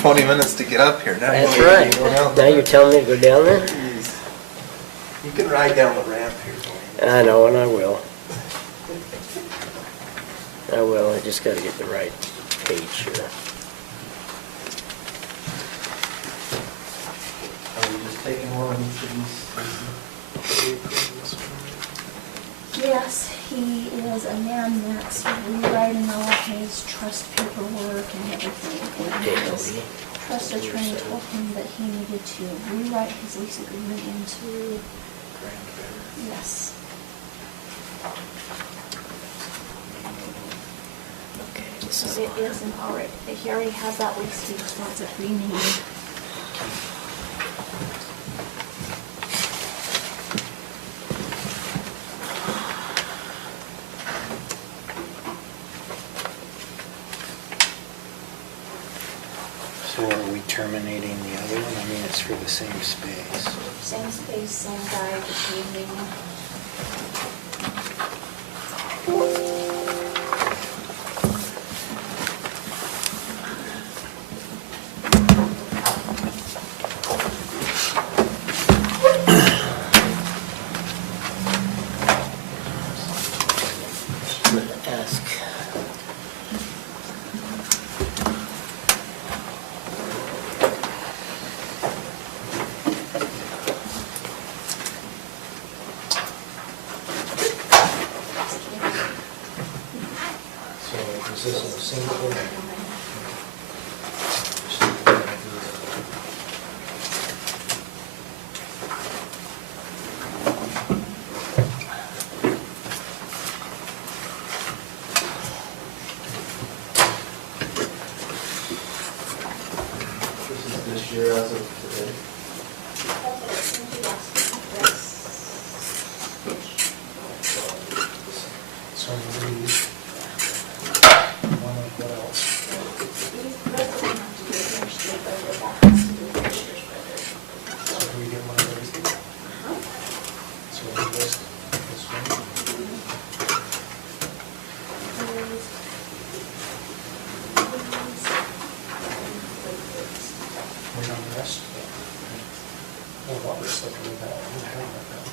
20 minutes to get up here. Now That's you right. go down Now there. you're telling me to go down there? Jeez. You can ride down the ramp here, Tony. I know, and I will. I will, I just gotta get the right page here. Are we just taking one of each of these? Yes, he is a man that's rewriting all of his trust paperwork and everything. And his trust attorney told him that he needed to rewrite his lease agreement into, yes. Okay, this So is it is an already, he already has that lease, he just wants it renamed. So are we terminating the other one? I mean, it's for the same space. Same space, same guy, just changing. Ask. So is this a single? This is this year as of today. So these, one of what else? So do we get one of those? So we list this one. We're on the rest. Well, what was looking at that? I don't have that.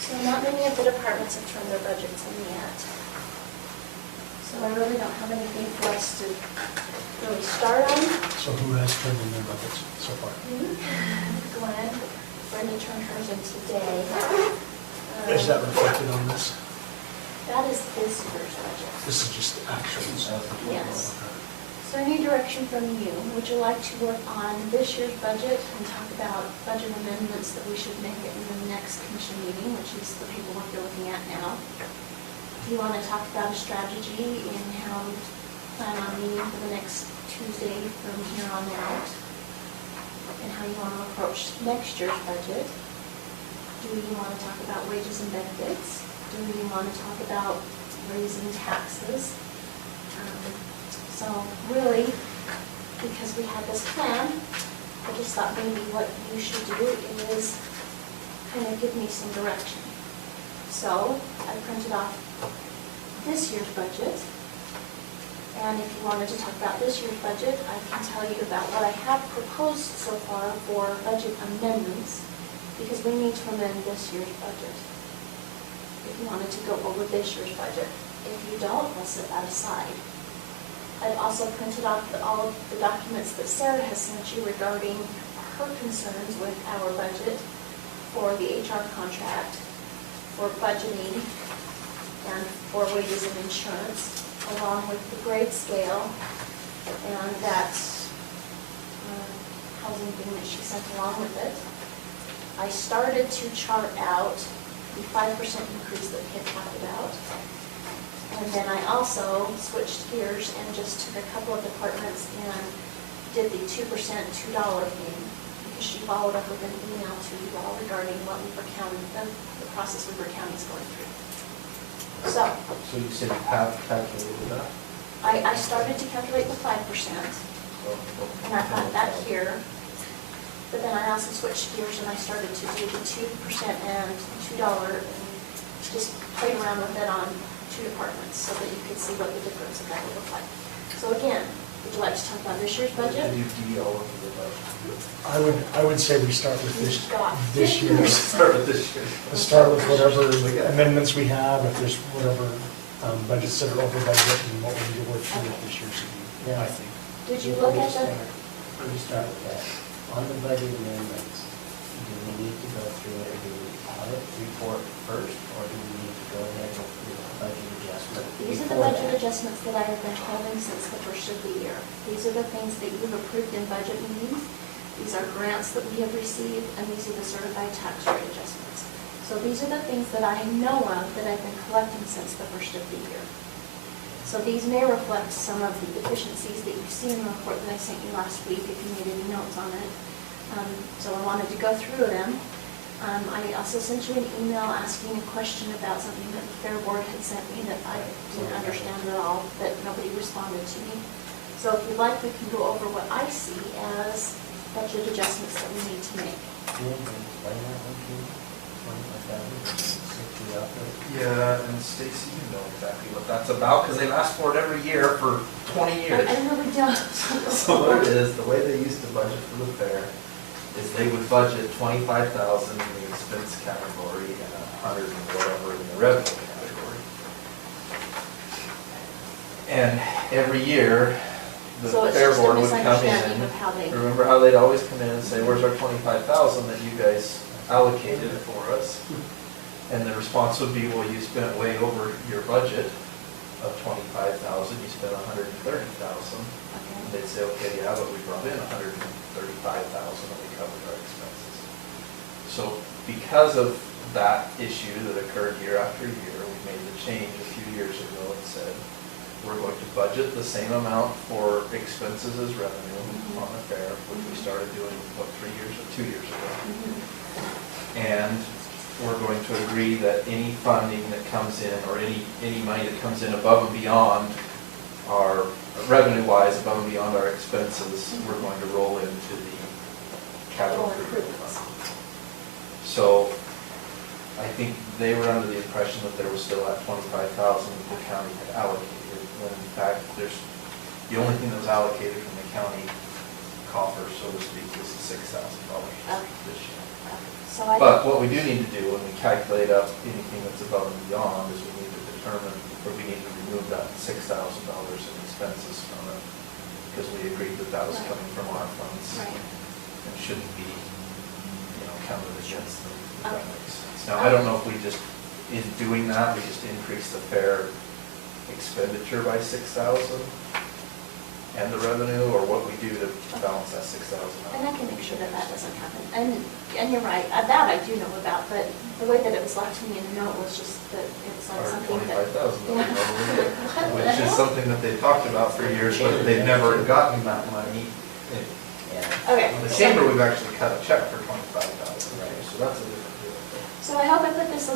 So not many of the departments have turned their budgets in yet. So I really don't have anything for us to really start on. So who has turned in their buckets so far? Glenn, Brenda turned hers in today. Is that reflected on this? That is this year's budget. This is just the actuals. Yes. So I need direction from you. Would you like to work on this year's budget and talk about budget amendments that we should make it in the next commission meeting, which is the paperwork you're looking at now? Do you want to talk about a strategy in how we plan on meeting for the next Tuesday from here on out? And how you want to approach next year's budget? Do you want to talk about wages and benefits? Do you want to talk about raising taxes? So really, because we have this plan, I just thought maybe what you should do is kind of give me some direction. So I printed off this year's budget. And if you wanted to talk about this year's budget, I can tell you about what I have proposed so far for budget amendments, because we need to amend this year's budget. If you wanted to go over this year's budget. If you don't, we'll set that aside. I've also printed off all of the documents that Sarah has sent you regarding her concerns with our budget for the HR contract, for budgeting, and for wages and insurance, along with the grade scale and that housing thing that she sent along with it. I started to chart out the 5% increase that we had talked about. And then I also switched gears and just took a couple of departments and did the 2% $2 thing, She followed up with an email to you all regarding what Weaver County, the process Weaver County is going through. So, So you said you have calculated that? I started to calculate the 5%, So, and I've got that here. But then I also switched gears and I started to do the 2% and $2 and just played around with it on 2 departments so that you could see what the difference of that would look like. So again, would you like to talk about this year's budget? Did you D all over the budget? I would say we start with this year's. Start with this year. Let's start with whatever amendments we have, if there's whatever budgets that are over budget and what we need to work through with this year's. Yeah. I think. Did you look at the, Let me start with that. On the budget amendments, do we need to go through it, do we audit report first, or do we need to go ahead with the budget adjustment? these are the before budget that? adjustments that I have been holding since the first of the year. These are the things that you've approved in budget meetings. These are grants that we have received, and these are the certified tax rate adjustments. So these are the things that I know of that I've been collecting since the first of the year. So these may reflect some of the deficiencies that you see in the report that I sent you last week, if you made any notes on it. So I wanted to go through them. I also sent you an email asking a question about something that the Fair Board had sent me that I didn't understand at all, that nobody responded to me. So if you'd like, we can go over what I see as budget adjustments that we need to make. Yeah, can you explain that one to me? Yeah, and Stacy, you know exactly what that's about, because they've asked for it every year for 20 years. I really don't. So what it is, the way they used to budget for the fair is they would budget 25,000 in the expense category and 100 and whatever in the revenue category. And every year, the So it's fair just a board would come misunderstanding in. of how they. Remember how they'd always come in and say, where's our 25,000 that you guys allocated for us? And the response would be, well, you spent way over your budget of 25,000, you spent 130,000. And they'd say, okay, yeah, but we brought in 135,000 and we covered our expenses. So because of that issue that occurred year after year, we made the change a few years ago and said, we're going to budget the same amount for expenses as revenue on the fair, which we started doing, what, 2 years ago. And we're going to agree that any funding that comes in, or any money that comes in above and beyond our, revenue-wise, above and beyond our expenses, we're going to roll into the capital improvement fund. So I think they were under the impression that there was still that 25,000 that the county had allocated, when in fact, the only thing that was allocated from the county coffers, so to speak, is the $6,000 this year. So I. But what we do need to do when we calculate up anything that's above and beyond is we need to determine, or we need to remove that $6,000 in expenses from it, because we agreed that that was Right. coming from our funds. Right. And shouldn't be, counted against them, if that Okay. makes sense. Now, I don't know if we just, in doing that, we just increase the fair expenditure by 6,000 and the revenue, or what we do to balance that 6,000 out. And I can make sure that that doesn't happen. And you're right, that I do know about, but the way that it was left to me in the note was just that it was like Or something that. 25,000, Yeah. which is something that they've talked about for years, but they've never gotten that money. Yeah. Okay. In the chamber, we've actually cut a check for 25,000, so that's a different deal. So I hope I put this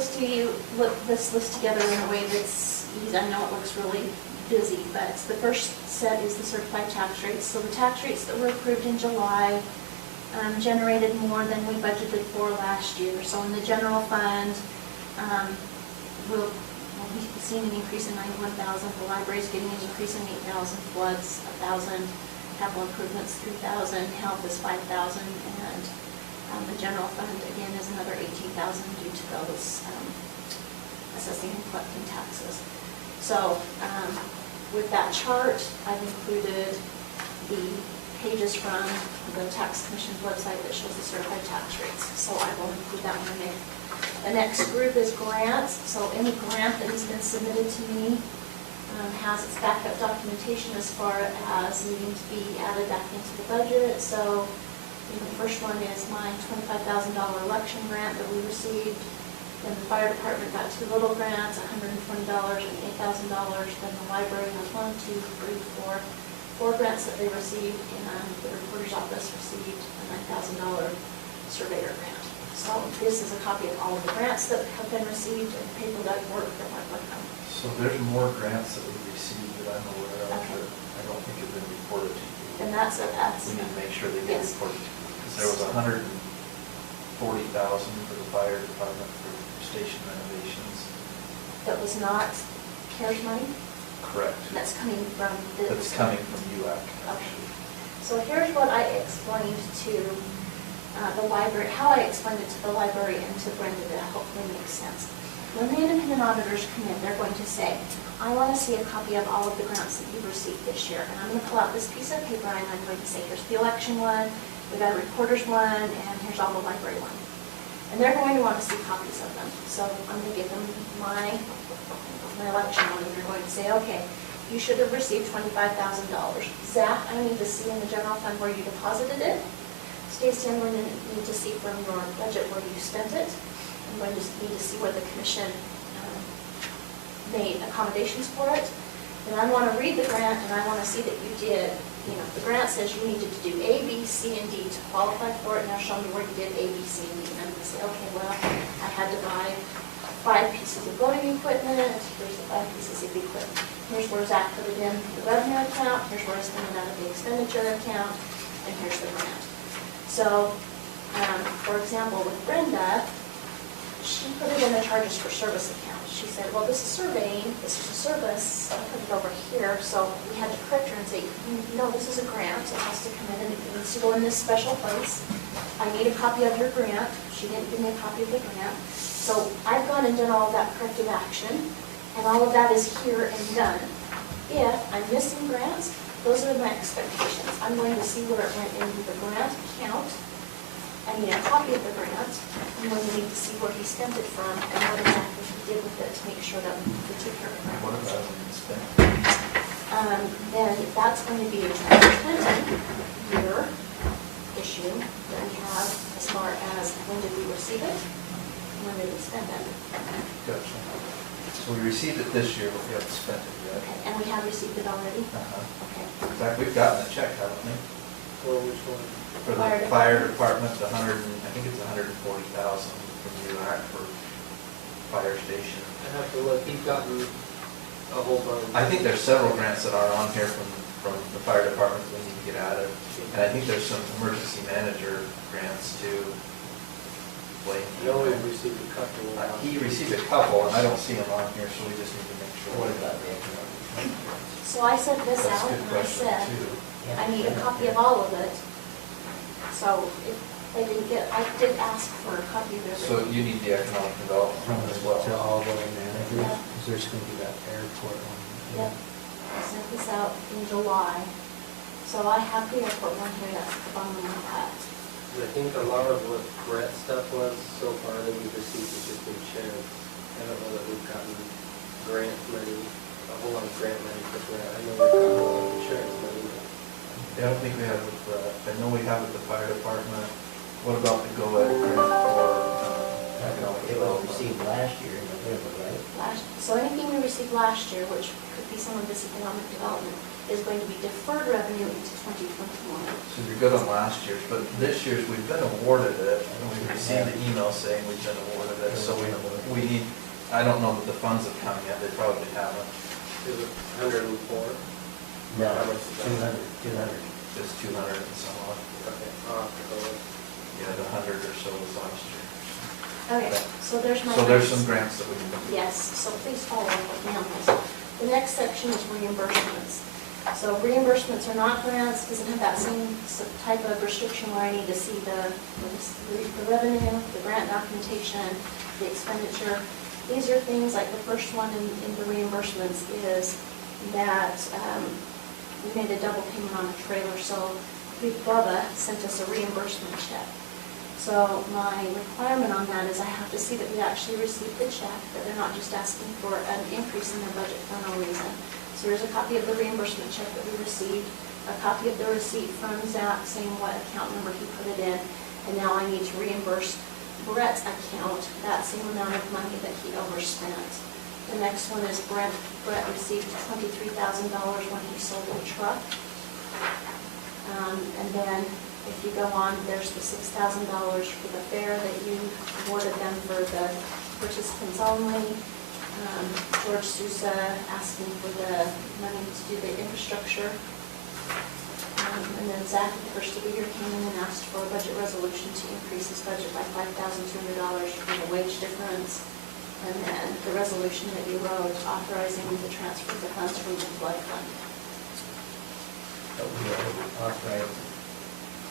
list together in a way that's easy. I know it looks really busy, but the first set is the certified tax rates. So the tax rates that were approved in July generated more than we budgeted for last year. So in the general fund, we'll be seeing an increase in 91,000. The library's getting an increase in 8,000, floods 1,000, capital improvements 3,000, health is 5,000, and the general fund again is another 18,000 due to those assessing and collecting taxes. So with that chart, I've included the pages from the tax commission's website that shows the certified tax rates. So I will include that one in there. The next group is grants. So any grant that has been submitted to me has its backup documentation as far as needing to be added back into the budget. So the first one is my $25,000 election grant that we received. Then the fire department got 2 little grants, $120 and $8,000. Then the library has 4 grants that they received, and the recorder's office received a $9,000 surveyor grant. So this is a copy of all of the grants that have been received and paper that work that might like them. So there's more grants that we've received that I'm aware of Okay. that I don't think have been reported to you. And that's. We need to make sure they get Yes. reported to you. Because there was $140,000 for the fire department for station renovations. That was not CARES money. Correct. That's coming from the. That's coming from UAC, Okay. actually. So here's what I explained to the library, how I explained it to the library and to Brenda that hopefully makes sense. When the independent auditors come in, they're going to say, I want to see a copy of all of the grants that you've received this year. And I'm going to pull out this piece of paper and I'm going to say, here's the election one, we got a reporter's one, and here's all the library one. And they're going to want to see copies of them. So I'm going to give them my election one, and they're going to say, okay, you should have received $25,000. Zach, I need to see in the general fund where you deposited it. Stacy, I'm going to need to see from your budget where you spent it. I'm going to need to see where the commission made accommodations for it. And I want to read the grant, and I want to see that you did, the grant says you needed to do A, B, C, and D to qualify for it. Now show me where you did A, B, C, and D. And I'm going to say, okay, well, I had to buy 5 pieces of voting equipment. Here's the 5 pieces of equipment. Here's where Zach put it in the revenue account. Here's where I spent it out of the expenditure account. And here's the grant. So, for example, with Brenda, she put it in the charges for service account. She said, well, this is surveying, this is a service, I put it over here. So we had to correct her and say, no, this is a grant. It has to come in and it needs to go in this special place. I need a copy of your grant. She didn't give me a copy of the grant. So I've gone and done all of that corrective action, and all of that is here and done. If I'm missing grants, those are my expectations. I'm going to see where it went into the grant account. I need a copy of the grant. I'm going to need to see where he spent it from and what exactly he did with it to make sure that we took care of the grant. What about it spent? Then that's going to be a 2020 year issue that we have as far as when did we receive it, and when did we spend it. Gotcha. So we received it this year, but we haven't spent it yet. Okay, and we have received it already? Uh-huh. Okay. In fact, we've gotten a check, haven't we? Well, which one? For the fire department, I think it's $140,000 from UAC for fire station. I have to look, he's gotten a whole bunch. I think there's several grants that are on here from the fire department that we need to get added. And I think there's some emergency manager grants too. Blake. I know we've received a couple. He received a couple, and I don't see them on here, so we just need to make sure. What about the economic? So I sent this That's a out good and I question said, too. I need a copy of all of it. So if they didn't get, I did ask for a copy of So everything. you need the economic development as well. To all the managers, Yeah. because there's going to be that airport one. Yep, I sent this out in July. So I have the airport one here, that's the bottom of my pack. I think a lot of what Brett stuff was so far that we've received has just been insurance. I don't know that we've gotten grant money, a whole lot of grant money for Brett. I know we've gotten a lot of insurance money, but Yeah, I don't think we have with, I know we have with the fire department. What about the GO-ED grant for economic It was development? received last year in November, right? So anything we received last year, which could be some of this economic development, is going to be deferred revenue into 2021. So you're good on last year's, but this year's, we've been awarded it, and we received the email saying we've been awarded it, so we need, I don't know that the funds have come yet, they probably haven't. it was 104. No, How much is that? 200. Just 200 and some odd. Okay, I'll have to go look. Yeah, the 100 or so was last year. Okay, so there's my. So there's list. some grants that we can. Yes, so please follow up with me on this. The next section is reimbursements. So reimbursements are not grants, doesn't have that same type of restriction where I need to see the revenue, the grant documentation, the expenditure. These are things like the first one in the reimbursements is that we made a double payment on a trailer, so Big Bubba sent us a reimbursement check. So my requirement on that is I have to see that we actually received the check, that they're not just asking for an increase in their budget for no reason. So here's a copy of the reimbursement check that we received, a copy of the receipt from Zach saying what account number he put it in, and now I need to reimburse Brett's account that same amount of money that he overspent. The next one is Brett received $23,000 when he sold a truck. And then If you go on, there's the $6,000 for the fair that you awarded them for the participants only. George Sousa asking for the money to do the infrastructure. And then Zach, at the first of the year, came in and asked for a budget resolution to increase his budget by $5,200 for the wage difference. And then the resolution that you wrote authorizing the transfer of the funds from the flood fund. But we are authorized to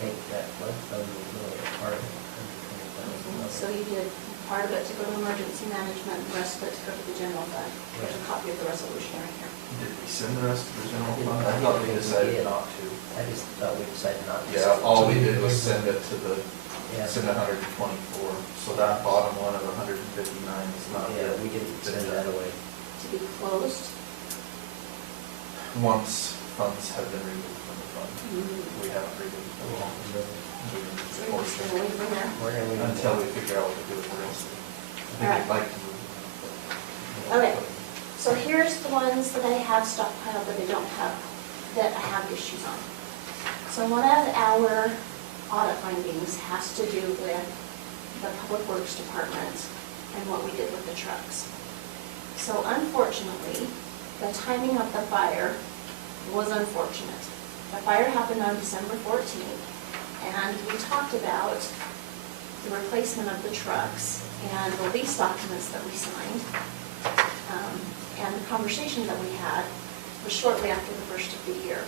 take that flood fund and go to part of it, So you did part of it to go to emergency management, and the rest of it to go to the general fund. There's a copy of the resolution right here. Did we send the rest to the general fund? I thought we decided not to. I just thought we decided not to. Yeah, all we did was send it to the, Yeah. send 124, so that bottom one of 159 is not. Yeah, we didn't send that away. To be closed. Once funds have been removed from the fund, Mm-hmm. we haven't removed So you're just gonna portion leave them there. We're gonna leave it until we there. figure out what to do with the rest of it. I think Alright. we'd like to move them. but- Okay. So here's the ones that I have stockpiled that I don't have, that I have issues on. So one of our audit findings has to do with the Public Works Department and what we did with the trucks. So unfortunately, the timing of the fire was unfortunate. The fire happened on December 14th, and we talked about the replacement of the trucks and the lease documents that we signed. And the conversation that we had was shortly after the first of the year.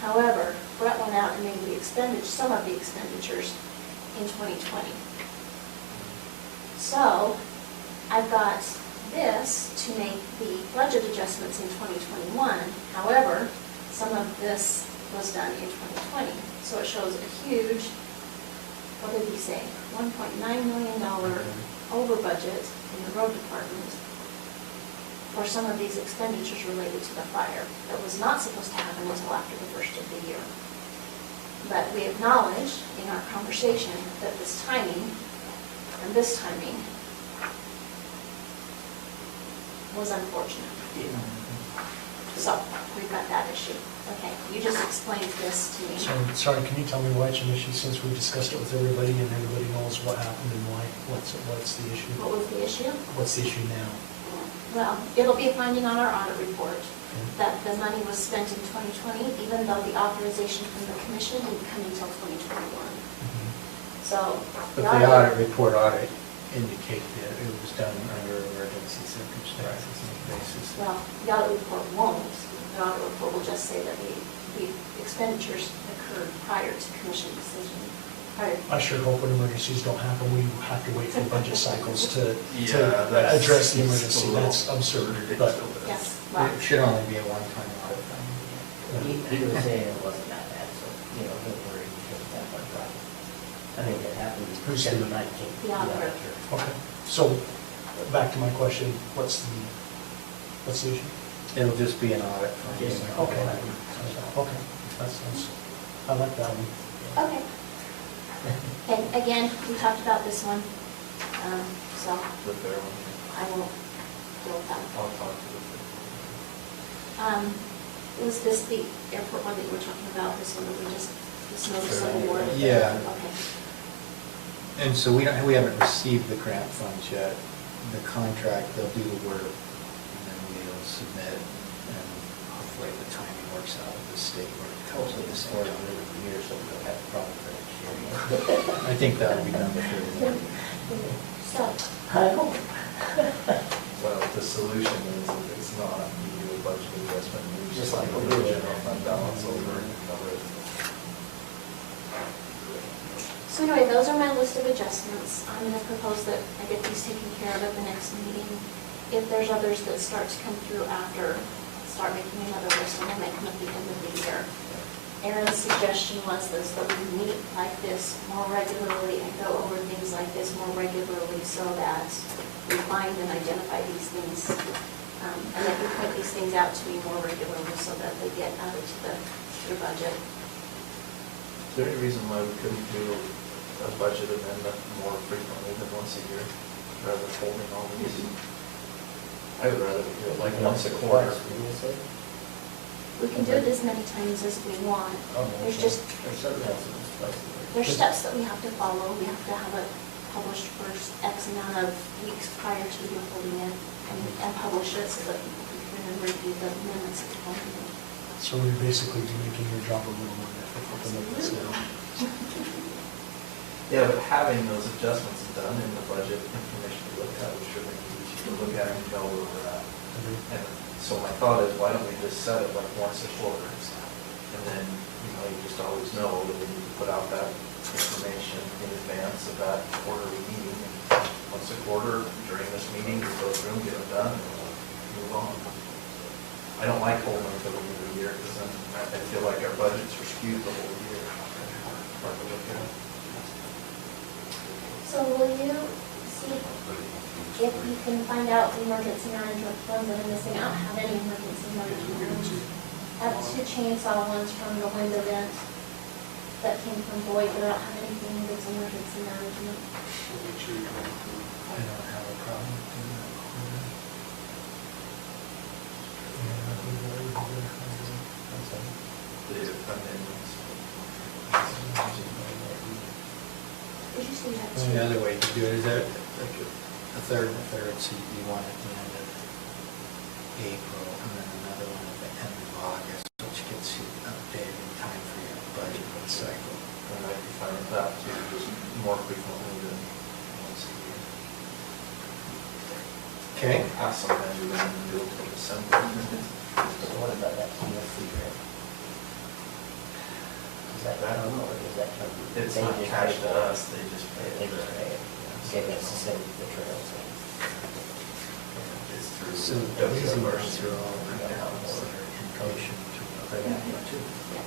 However, Brett went out and made the some of the expenditures in 2020. So I've got this to make the budget adjustments in 2021. However, some of this was done in 2020. So it shows a huge, what did he say, $1.9 million over budget in the road department for some of these expenditures related to the fire that was not supposed to happen until after the first of the year. But we acknowledged in our conversation that this timing and this timing was unfortunate. So we've got that issue. Okay, you just explained this to me. Sorry, can you tell me why it's an issue, since we discussed it with everybody and everybody knows what happened and why? What's the issue? What was the issue? What's the issue now? Well, it'll be a finding on our audit report that the money was spent in 2020, even though the authorization from the commission didn't come until 2021. So. But the audit report indicate that it was done under emergency circumstances and basis. Well, the audit report won't. The audit report will just say that the expenditures occurred prior to commission decision. I sure hope when emergencies don't happen, we have to wait for budget cycles to Yeah, that's- address the it's emergency. a little That's absurd, ridiculous. but Yes, well, It should only be a one-time audit fund. He was saying it wasn't that bad, so, don't worry, because that one problem. I think it happened Who's December the- 19th. The auditor. okay. So, back to my question, what's the issue? It'll just be an audit fund. Just- Okay. Okay, I like that one. okay. And again, we talked about this one, so The fair one. I won't deal with that. I'll talk to the fair. Was this the airport one that you were talking about, this one that we just, this notice of award? Yeah. Okay. And so we haven't received the grant funds yet. The contract, they'll do the work, and then we'll submit, and hopefully the timing works out with the state where it comes Hopefully with the this state. board will live a year, so we don't have a problem for next year. I think that'll be done before the end. So, I hope. Well, the solution is if it's not, you do a budget adjustment, you Just just like like we the did. general fund balance over and cover it. so anyway, those are my list of adjustments. I'm going to propose that I get these taken care of at the next meeting. If there's others that start to come through after, start making another list, and we'll make them at the end of the year. Aaron's suggestion was this, that we meet like this more regularly and go over things like this more regularly so that we find and identify these things, and that we point these things out to me more regularly so that they get added to the budget. Is there any reason why we couldn't do a budget amendment more frequently than once a year, rather than holding all these? I would rather we do it like once a quarter. We can do it as many times as we want. There's just, There's certain else. twice a year. There's steps that we have to follow. We have to have it published first X amount of weeks prior to your holding it and publish it so that people can review the minutes of the holding it. So we're basically making your job a little more difficult than it is now. Yeah, but having those adjustments done in the budget information we look at, we sure make it easy to look at and know where we're at. And so my thought is, why don't we just set it like once a quarter? And then, you just always know that we need to put out that information in advance of that quarterly meeting. And once a quarter, during this meeting, we go through and get it done, and we'll move on. I don't like holding them till the end of the year, because then I feel like our budgets are skewed the whole year. Hard to look at. So will you see if you can find out the emergency management funds that are missing? I don't have any emergency management. I have 2 chainsaw ones from the wind event that came from Boyd, but I don't have anything that's emergency management. I don't have a problem doing that. The amendments. Did you say you had And 2? the other way to do it is that a third and a third, so you do one at the end of April and then another one at the end of August, which gets you updated in time for your budget cycle. And I'd be fine with that too, just more frequently than once a year. Okay. Pass sometimes we run and do it till December. So what about that EFC grant? Is that from, or is that from? It's they not just cash pay to for it? us, they just pay They it. just pay it. Okay, that's the same with the trails. It's through. So these WMRC. amounts are all accounts that are in motion to. Oh, yeah, yeah, too. Yeah.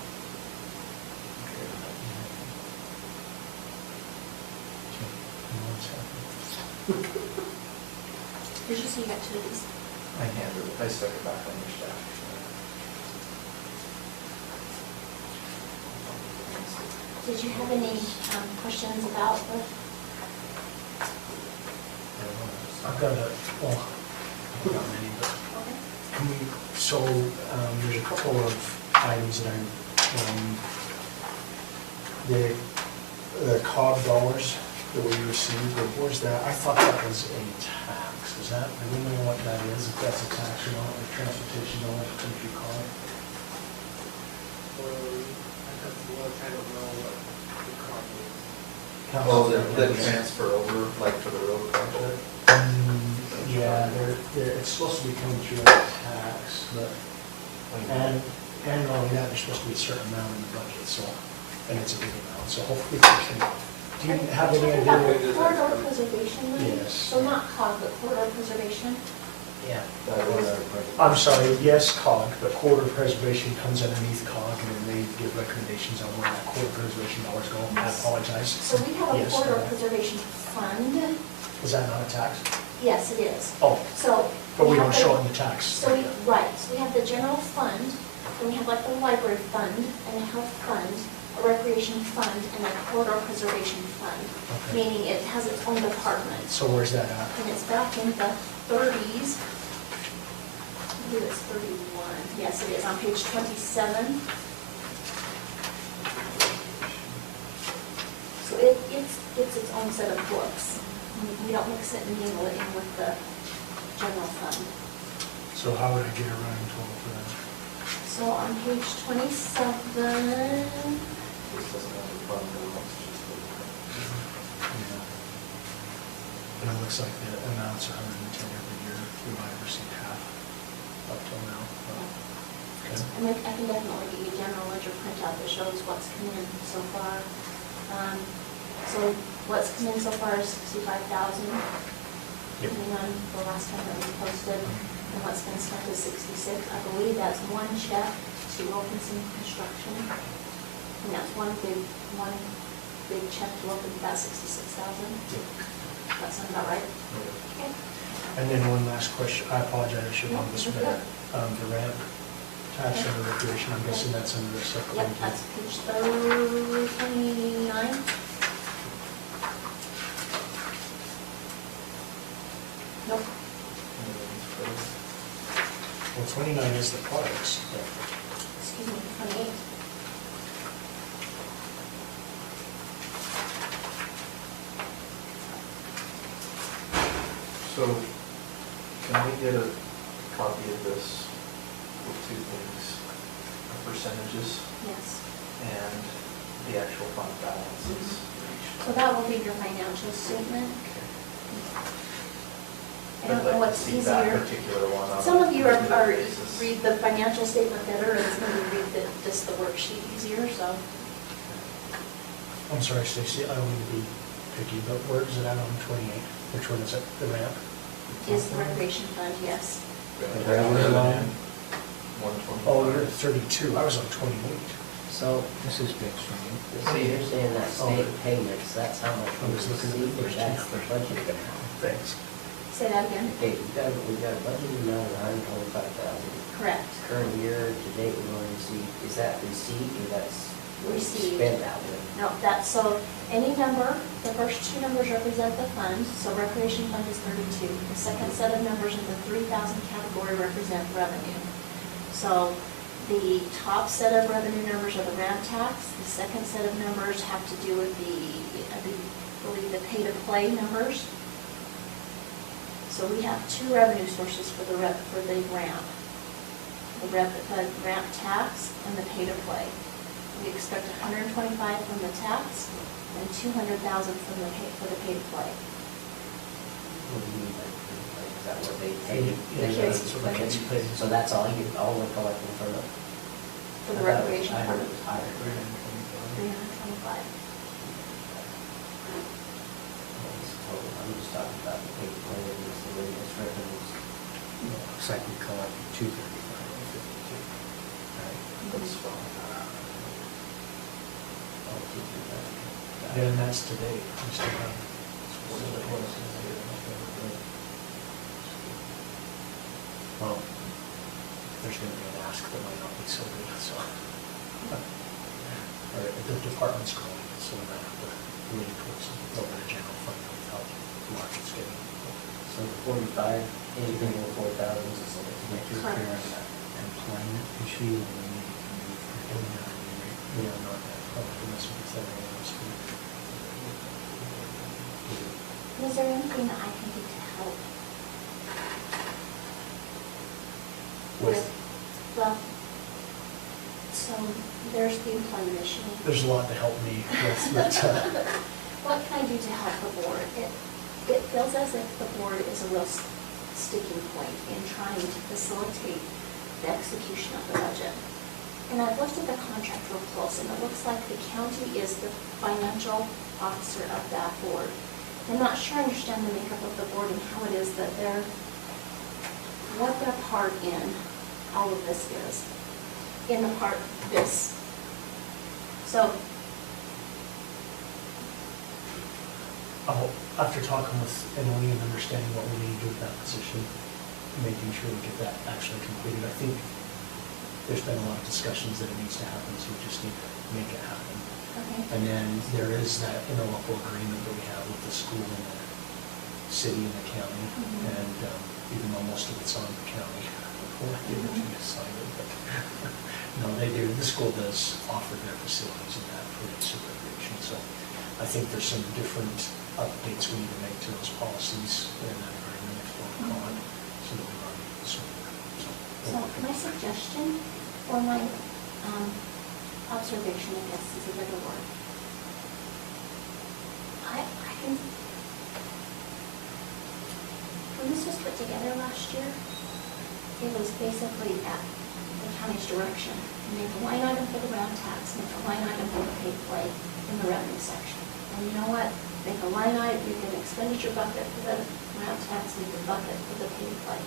Did you say you got 2 of these? I handed it, I stuck it back on your staff. Did you have any questions about the? I've got a, well, I've got many, but Okay. can we, so, there's a couple of items that the COG dollars that we received, where's that? I thought that was a tax, is that, I don't know what that is, if that's a tax or not, or transportation dollar, country COG. I don't know what the cost is. Well, the transfer over, like for the road project. Yeah, it's supposed to be coming through as a tax, but, and not only that, there's supposed to be a certain amount in the budget, so, and it's a big amount, so hopefully we can, do you have any Talking idea? about what- the corridor preservation money? Yes. So not COG, but corridor preservation? Yeah. That was- I'm sorry, yes, COG, but corridor preservation comes underneath COG, and then they give recommendations on where that corridor preservation dollars go. I apologize. So we have a Yes. corridor preservation fund. Is that not a tax? Yes, it is. Oh, So. but we have don't the- show it in the tax. So we, right, so we have the general fund, then we have like the library fund, and a health fund, a recreation fund, and a corridor preservation fund, Okay. meaning it has its own department. So where's that at? And it's back in the 30s. I believe it's 31. Yes, it is, on page 27. So it's its own set of books. We don't mix it and mingle it in with the general fund. So how would I get a running total for that? So on page 27, This doesn't have the fund balance, just Yeah. And it looks like the amount's 110 every year. We might have received half up till now. Okay. I can definitely get you a general ledger printout that shows what's come in so far. So what's come in so far is 65,000, Yep. depending on the last time that we posted, and what's been spent is 66. I believe that's one check to Wilkinson Construction, and that's one big check to open about 66,000. That sound about right? Okay. And then one last question, I apologize, I should have this better. The ramp tax under recreation, I'm guessing that's under the Yep, supplemental. that's page 29. Nope. Well, 29 is the parks. Excuse me, 28. So, can we get a copy of this with two things? Percentages Yes. and the actual fund balances for each. So that will be your financial statement. I don't I'd know like to what's see that easier. particular one on Some a of you are regular basis. read the financial statement better, and some of you read just the worksheet easier, so. I'm sorry, Stacy, I don't mean to be picky, but where is it at on 28? Which one is it, the ramp? Is the recreation fund, yes. Revenue, Oh, 125. you're at 32, I was on 28. So, This is big for me. so you're saying that state payments, that's how much I we was looking at the receive, or first that's two. the budget amount? Thanks. Say that again? Okay, we've got a budget amount of $125,000. Correct. Current year to date, we've only received, is that received or that's Received. spent out with? No, that's, so any number, the first two numbers represent the fund, so recreation fund is 32. The second set of numbers in the 3,000 category represent revenue. So the top set of revenue numbers are the ramp tax. The second set of numbers have to do with I believe the pay-to-play numbers. So we have two revenue sources for the ramp. The ramp tax and the pay-to-play. We expect 125 from the tax and 200,000 from for the pay-to-play. What do you mean by, like, is that what they pay? Yeah, kids that's what the kids pay. So that's all we're collecting from the. For the recreation I heard fund, it was higher. 325. It's total. I'm just talking about the pay play and the miscellaneous revenues. Looks like we collected 235 and 52. Right? That's fine. Oh, Yeah, and that's today. We still have. Well, there's going to be an ask that might not be so good, so. Or the department's growing, so we might have to lean towards a little bit of general fund without markets getting. So the 45, anything over 4,000 is To a make your Correct. parent employment issue, and we need to move for doing that. We are not that optimistic with that else. Is there anything that I can do to help? With- Well, so there's the employment issue. There's a lot to help me with, but, What can I do to help the board? It feels as if the board is a real sticking point in trying to facilitate the execution of the budget. And I've looked at the contract real close, and it looks like the county is the financial officer of that board. I'm not sure I understand the makeup of the board and how it is that what their part in all of this is, in the part this. So, after talking with Emily and understanding what we need to do with that position, making sure we get that actually completed, I think there's been a lot of discussions that it needs to happen, so we just need to make it happen. okay. And then there is that interlocal agreement that we have with the school and the city and the county, Mhm. and even though most of it's on the county, we'll give it to you to sign it, but, no, they do, the school does offer their facilities and that for its recreation, so I think there's some different updates we need to make to those policies in that agreement, if you want to call it, so that we run smoother. So my suggestion, or my observation, I guess is a better word. I can, when this was put together last year, it was basically at the county's direction. Make a line item for the round tax, make a line item for the paid play in the revenue section. And you know what? Make a line item, make an expenditure bucket for the round tax, make a bucket for the paid play.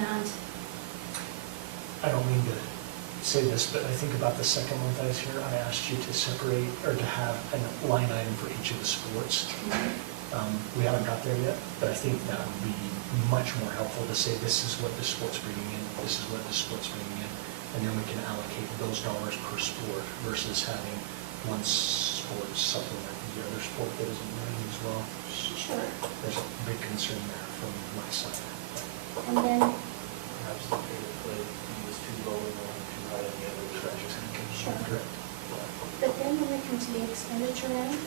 And I don't mean to say this, but I think about the second month I was here, I asked you to separate, or to have a line item for each of the sports. We haven't got there yet, but I think that would be much more helpful to say, this is what the sport's bringing in, this is what the sport's bringing in, and then we can allocate those dollars per sport versus having one sport supplement the other sport that isn't running as well. sure. There's a big concern there from my side. And then, Perhaps the pay-to-play fee is too low and one too high on the other direction. Sure. Correct. but then when we come to the expenditure end,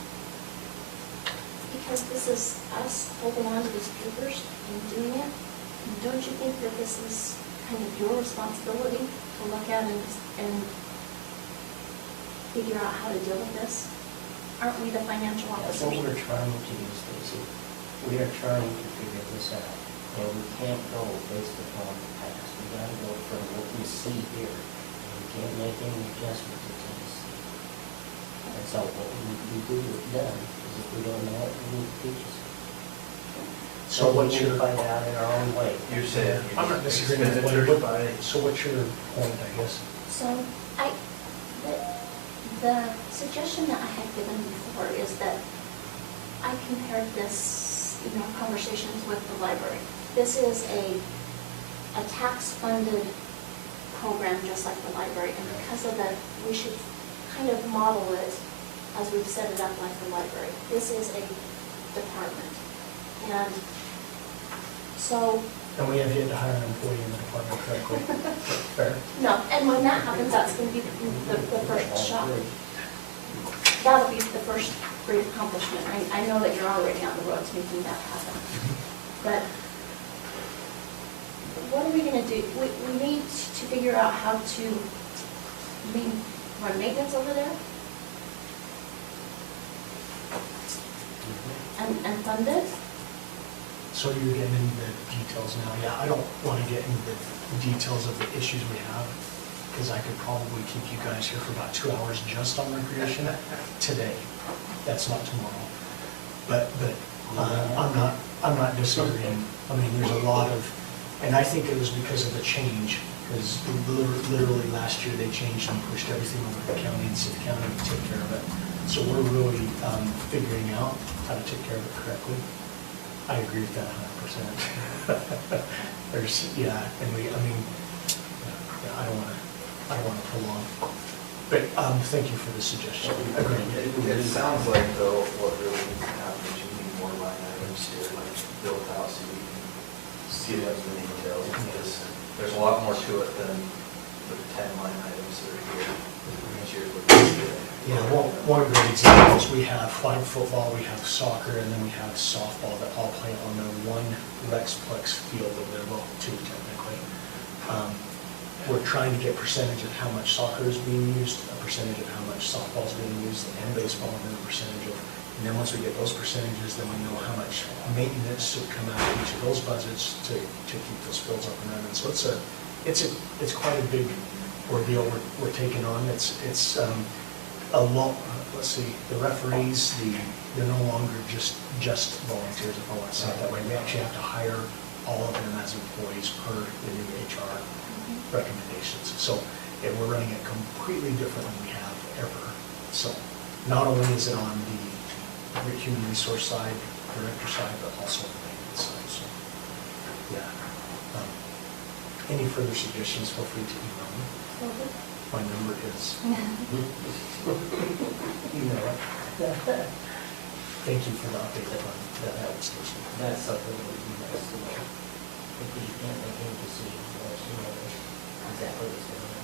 because this is us holding on to these papers and doing it, don't you think that this is kind of your responsibility to look at and figure out how to deal with this? Aren't we the financial That's what officers? we're trying to do, Stacy. We are trying to figure this out. And we can't go based upon the past. We gotta go from what we see here. And we can't make any adjustments until we see. And so what we do with them is if we don't know it, we need to teach us. So we what's need to your, find out in our own way. You're saying you I'm not need disagreeing with expenditures what, by, so what's your point, I guess? So the suggestion that I had given before is that I compared this, conversations with the library. This is a tax-funded program just like the library, and because of that, we should kind of model it as we've set it up like the library. This is a department. And so, And we have yet to hire an employee in the department correctly. Fair. no, and when that happens, that's going to be the first shot. That'll be the first great accomplishment. I know that you're already on the road to making that happen. But what are we going to do? We need to figure out how to run maintenance over there and fund it. So you're getting into the details now. Yeah, I don't want to get into the details of the issues we have, because I could probably keep you guys here for about 2 hours just on recreation today. That's not tomorrow. But I'm not disagreeing. I mean, there's a lot of, and I think it was because of the change, because literally last year they changed and pushed everything over to the county and said the county would take care of it. So we're really figuring out how to take care of it correctly. I agree with that 100%. There's, and I don't want to prolong. But thank you for the suggestion. Agreed. it sounds like though, what really needs to happen is you need more line items here, like built out so you can see them in the details. Because there's a lot more to it than the 10 line items that are here. Each year would be good. Yeah, one great example is we have flag football, we have soccer, and then we have softball that all play on the one Rexplex field over there, well, two technically. We're trying to get percentage of how much soccer is being used, a percentage of how much softball is being used, and baseball, and then a percentage of, and then once we get those percentages, then we know how much maintenance should come out of each of those budgets to keep those fields up and running. So it's quite a big ordeal we're taking on. It's a lot, let's see, the referees, they're no longer just volunteers, if I want to say it that way. We actually have to hire all of them as employees per the new HR recommendations. So we're running it completely different than we have ever. So not only is it on the human resource side, director side, but also on the maintenance side. So, yeah. Any further suggestions, feel free to email me. My number is, thank you for the update on that helps, Stacy. That's something that you guys to know. Because you can't make any decisions unless you know exactly what's going on.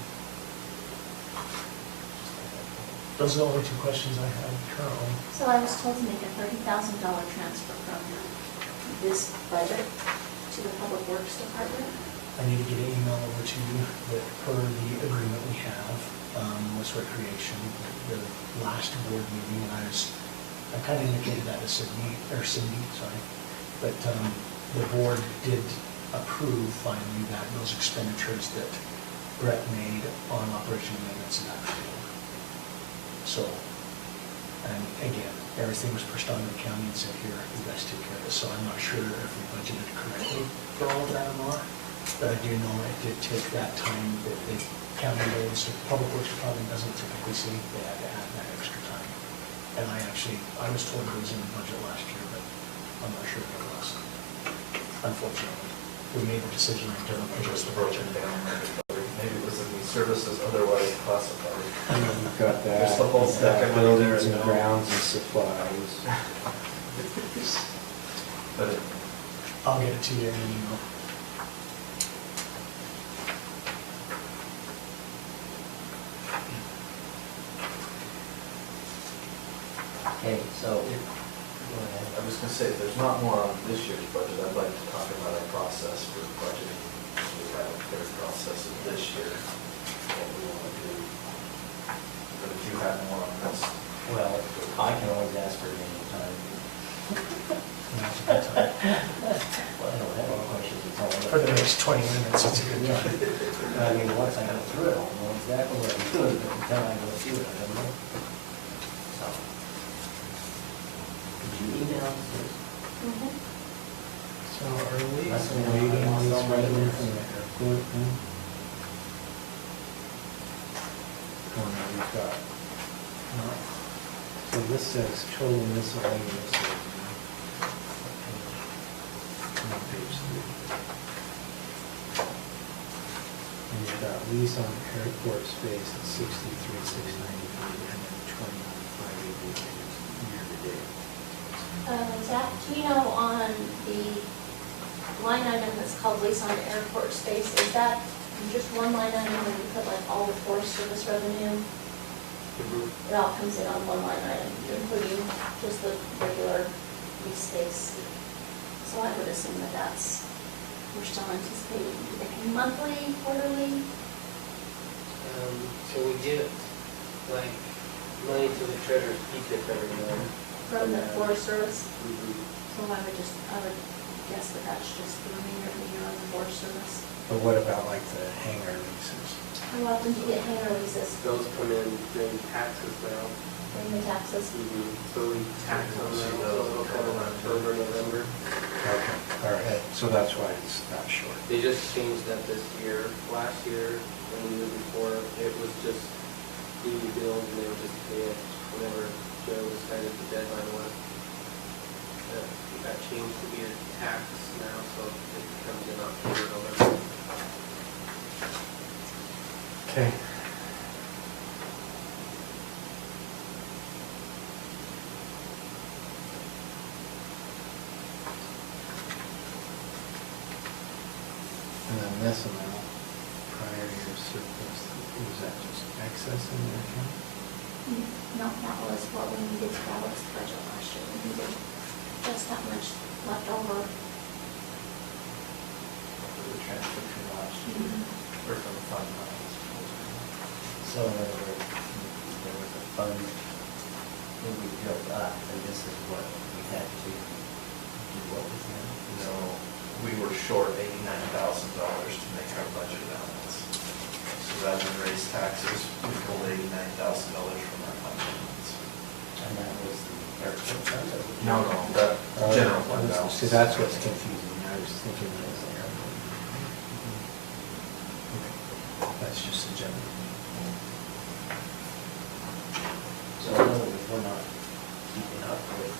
Those are the only 2 questions I have currently. So I was told to make a $30,000 transfer from this budget to the Public Works Department. I need to get an email over to you that per the agreement we have with recreation, the last board meeting, and I kind of indicated that to Cindy, sorry. But the board did approve finally that those expenditures that Brett made on operation and maintenance of that field. So, and again, everything was pushed on to the county and said, here, you guys take care of this. So I'm not sure if we budgeted correctly for all of that or not. But I do know it did take that time that the county roads, the Public Works Department doesn't typically see, they had to add that extra time. And I was told it was in the budget last year, but I'm not sure if it was. Unfortunately, we made the decision to adjust the budget. Maybe it was in the services otherwise classified. You've got that. There's the whole stack of money there. Buildings and grounds and supplies. But I'll get it to you in an email. Okay, so I was gonna say, if there's not more on this year's budget, I'd like to talk about our process for budgeting. We have a clear process of this year, what we wanna do. But if you have more on this. Well, I can always ask for it anytime. Now's a good time. Well, I don't have any questions at all. For the next 20 minutes, it's a good Yeah. time. I mean, once I go through it, I'll know exactly what I'm doing, but until I go through it, I don't know. So. Did you email this? Mhm. So are we That's the one waiting I on this saw revenue right from the there. airport then? Oh no, we've got, no. So this says total miscellaneous revenue. On page 3. And you've got lease on airport space at 63,693 and then 21,588 year to date. Zach, do you know on the line item that's called lease on airport space, is that just one line item where you put like all the Forest Service revenue? It all comes in on one line item, including just the regular lease space. So I would assume that that's, we're still anticipating, do they pay monthly, quarterly? So we get like money to the treasurer's peak every month. From the Forest Service? Mhm. So I would guess that that's just the remainder of the year on the Forest Service. But what about like the hangar leases? How often do you get hangar leases Those come in during taxes now. during the taxes? So we tax on them, so it'll come in October, November. Okay, all right, so that's why it's not short. They just changed that this year. Last year, and the year before, it was just being billed and they would just pay it whenever Joe decided the deadline was. It got changed to be a tax now, so it comes in October, November. Okay. And then this amount, prior year surplus, was that just excess in their account? No, that was what we needed to balance the budget last year. We needed just that much left over. For the transfer from last year, or from the fund balance. So in other words, there was a fund that we built up, and this is what we had to do what was in. No, we were short $89,000 to make our budget balance. So rather than raise taxes, we pulled $89,000 from our fund balance. And that was the airport fund? or the- No, that general fund balance. See, that's what's confusing, I was thinking that was the airport. Okay, that's just the general. So in other words, we're not keeping up with,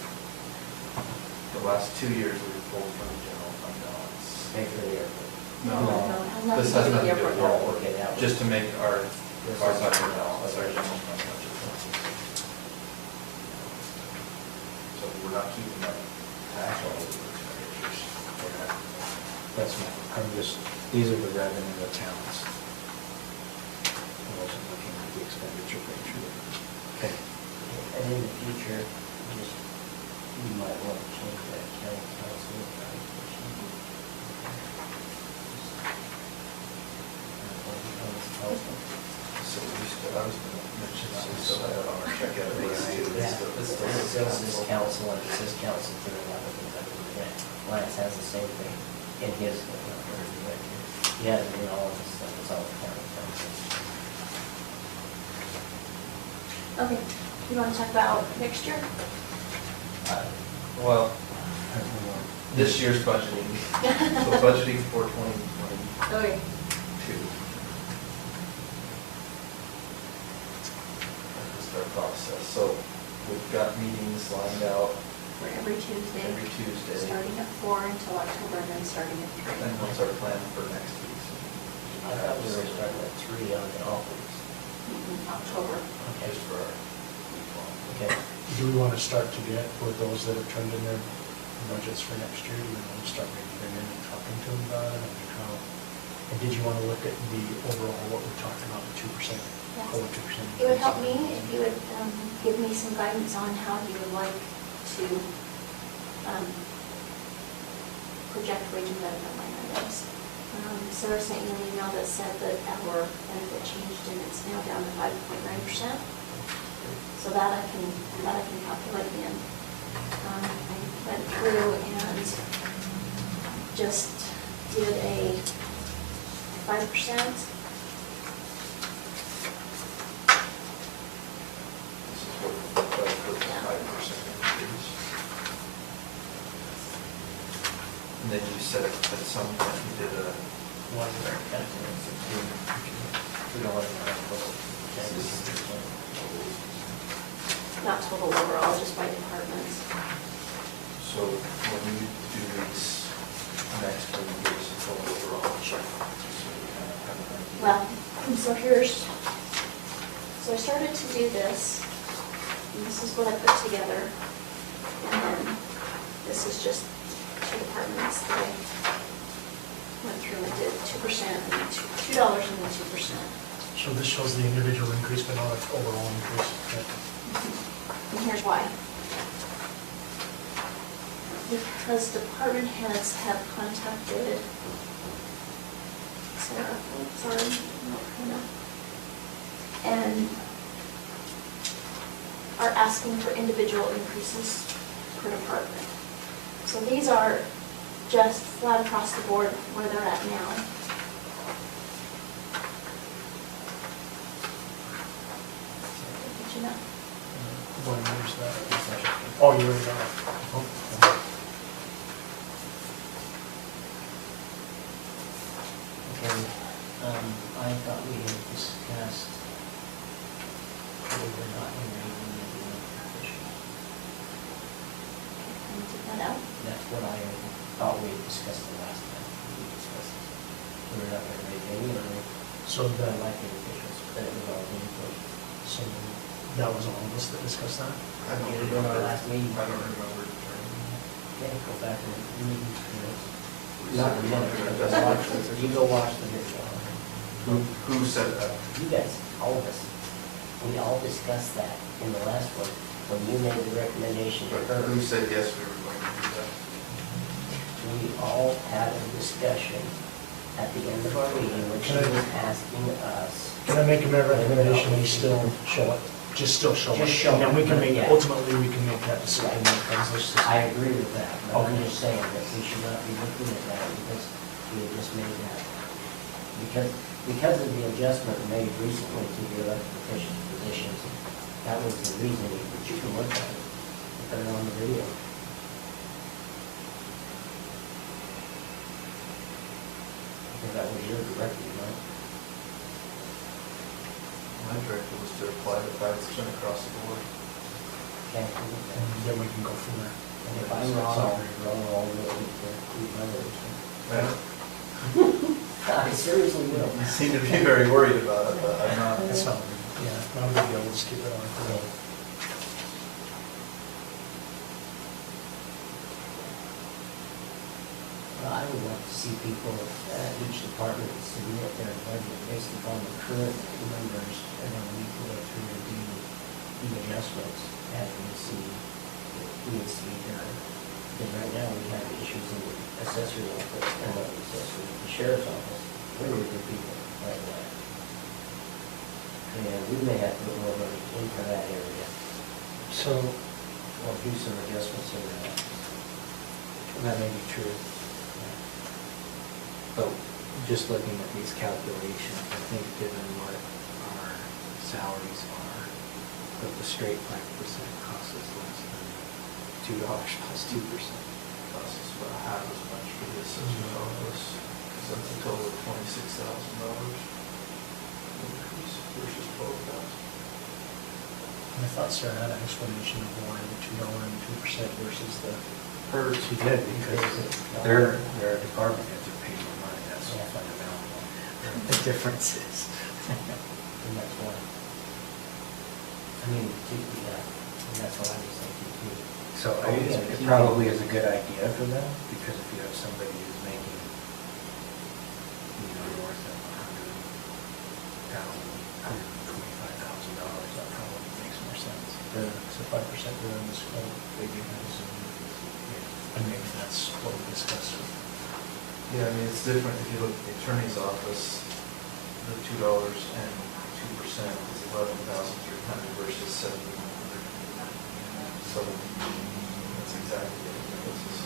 The last 2 years, we pulled from the general fund balance. pay for the airport. No, it has This has nothing to do with the nothing to do airport. with though. airport, Okay, that was- just to make our This budget is- balance, our general fund budget balance. So we're not keeping up actual expenditures. That's my, I'm just, these are the revenue accounts. I wasn't looking at the expenditure page. Okay. And in the future, just, you might want to change that county council evaluation. So we still, I was gonna mention that, we still have it on our check out base too. Yeah, It's still it this says this council, and it says council to the 11th, I believe. Lance has the same thing in his, he has it in all of his stuff, it's all county council. Okay, you want to talk about next year? Well, this year's budgeting, so budgeting for 2022. Okay. That's our process. So we've got meetings lined out For every Tuesday. every Tuesday. Starting at 4 until October, and then starting at 3. And what's our plan for next week? I thought we were starting at 3 on the offers. October. Just for our week long. Okay. Do we want to start to get with those that have turned in their budgets for next year? Do we want to start maybe bringing in and talking to them about it? And how? And did you want to look at the overall, what we talked about, the 2%? Yes. Over 2%? It would help me if you would give me some guidance on how you would like to project wage and benefit line items. Sarah sent you an email that said that our benefit changed and it's now down to 5.9%. So that I can calculate in. I went through and just did a 5%. This is what the 5% increase. And then you said at some point you did a. One of our calculations, we don't want to know. Not total overall, just by departments. So when you do these next, when you give us a total overall. Sure. So we kind of have an idea. Well, so I started to do this, and this is what I put together. And then this is just two departments that I went through and did 2% and then $2 and then 2%. So this shows the individual increase, but not an overall increase. Okay. And here's why. Because department heads have contacted Sarah, sorry, not Hannah, and are asking for individual increases per department. So these are just flat across the board where they're at now. Did you know? One year's that. Oh, you already got it. Oh, okay. Okay, I thought we had discussed we were not enrolling in the position. Can you take that out? That's what I thought we had discussed the last time. We discussed this. We were not going to raise any of the So that, elected officials, but it was all the employees. so that was all of us that discussed that? I don't You did it in our last meeting. I don't remember determining that. Yeah, go back and read the minutes. Not the minutes, but just watch the, you go watch the minutes. Who said that? You guys, all of us, we all discussed that in the last one, when you made the recommendation to But her. who said yes, we were going to do that? We all had a discussion at the end of our meeting, which she was asking us. Can I make a recommendation, we still show it, still show it? Just show And then we can it, make, yeah. ultimately, we can make that decision. I agree with that, but I'm Okay. just saying that we should not be looking at that because we had just made that. Because of the adjustment made recently to the elected officials' positions, that was the reasoning, but you can look at it, put it on the video. Because that was your directive, right? My directive was to apply the 5% across the board. Can't do that. And then we can go from there. And if I'm wrong, I'm wrong, all the way to Yeah. I seriously will. You seem to be very worried about it, but I'm not. It's not, yeah, not a big deal, we'll just keep it on. Yeah. Well, I would like to see people, each department submit their budget based upon the current numbers, and then we can go through and do the adjustments as we see it needs to be done. Because right now, we have issues in the assessor's office, and not the assessor, the sheriff's office, really good people right now. And we may have to put more money into that area, So, or do some adjustments in that. that may be true. But just looking at these calculations, I think given what our salaries are, that the straight 5% costs us less than $2 plus 2%. Costs us about half as much for the assessor's office, because that's a total of $26,000 increase versus $12,000. And I thought Sarah had an explanation of why the $2 and 2% versus the. Hers, she did, because their department heads are paying more money, that's Yeah. fundamental. The difference is. And that's why. I mean, yeah, and that's why I was thinking too. So I think it probably is a good idea for them, because if you have somebody who's making, north of $125,000, that probably makes more sense. So 5% for them is quite big, And maybe that's what we discussed. Yeah, I mean, it's different if you look at the attorney's office, the $2.02 is 11,300 versus 1,700. So that's exactly the difference.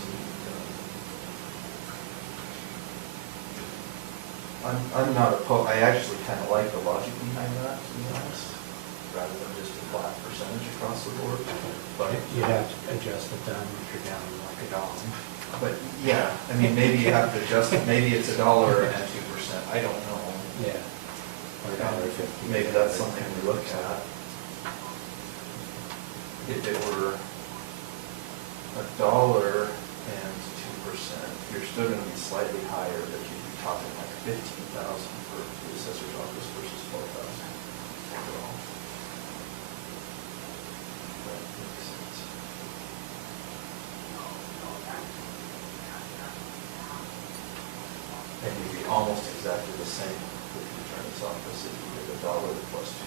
I'm not opposed, I actually kind of like the logic behind that, to be honest, rather than just a flat percentage across the board. But You'd have to adjust it down if you're down like $1. But, yeah, I mean, maybe you have to adjust it, maybe it's $1 and 2%, I don't know. Yeah. Or $1.50. Maybe that's something we look at. If it were $1 and 2%, you're still gonna be slightly higher, but you'd be talking like 15,000 for the assessor's office versus 12,000 overall. That makes sense. And you'd be almost exactly the same with the attorney's office if you did $1 plus 2%.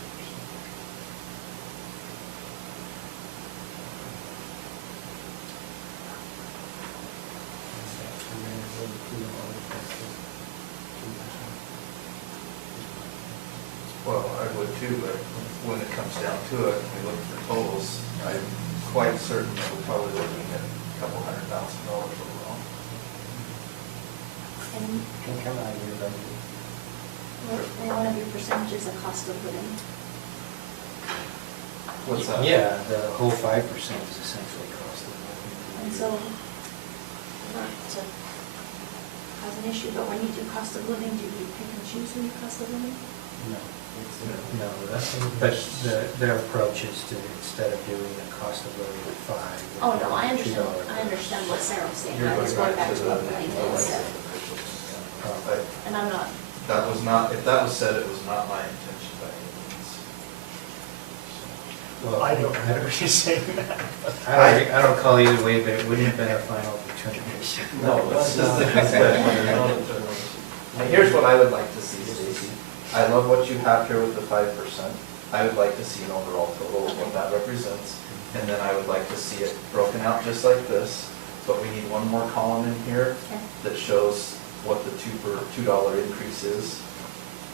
Well, I would too, but when it comes down to it, and we look for totals, I'm quite certain that we're probably looking at a couple $100,000 overall. And Can come out of your budget. one of your percentages of cost of living. What's that? Yeah, the whole 5% is essentially cost of living. And so, not to cause an issue, but when you do cost of living, do you pick and choose when you cost of living? No. It's No, but their approach is to, instead of doing a cost of living of 5. Oh, no, I $2 understand, I understand what Sarah was saying, You're I was going back to the what Blaine had said. officials. Oh. And I'm not, That was not, if that was said, it was not my intention by any means. Well, I don't remember you saying that. I don't call either way, but it wouldn't have been a final determination. No, it's just a discussion. Here's what I would like to see, Stacy. I love what you have here with the 5%. I would like to see an overall total of what that represents. And then I would like to see it broken out just like this. But we need one more column in here okay, that shows what the $2 increase is.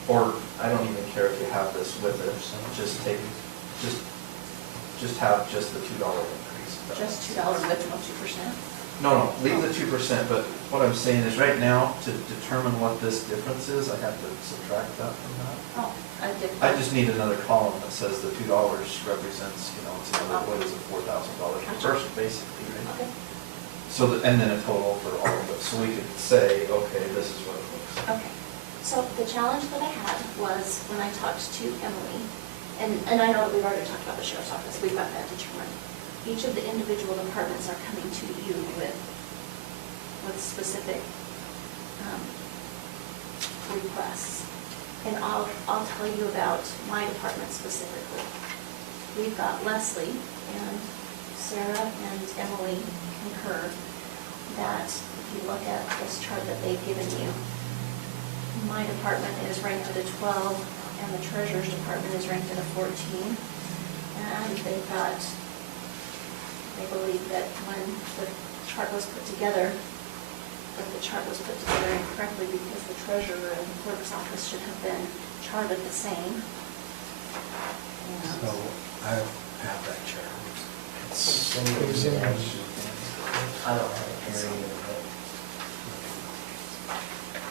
Or I don't even care if you have this with it, just have just the $2 increase. just $2 with no 2%. No, leave the 2%, but what I'm saying is right now, to determine what this difference is, I have to subtract that from that. Oh, I did. I just need another column that says the $2 represents, it's another, what is it, $4,000 per person, basically, right? Okay, So, and then a total for all of it, so we could say, okay, this is what it looks like. okay. So the challenge that I had was when I talked to Emily, and I know that we've already talked about the sheriff's office, we've got that determined. Each of the individual departments are coming to you with specific requests. And I'll tell you about my department specifically. We've got Leslie, and Sarah and Emily concur that if you look at this chart that they've given you, my department is ranked at a 12, and the treasurer's department is ranked at a 14. And they've got, they believe that when the chart was put together, that the chart was put together incorrectly because the treasurer and the clerk's office should have been charted the same. And So I have that chart. It's in It was in the- the- I don't have it here either, but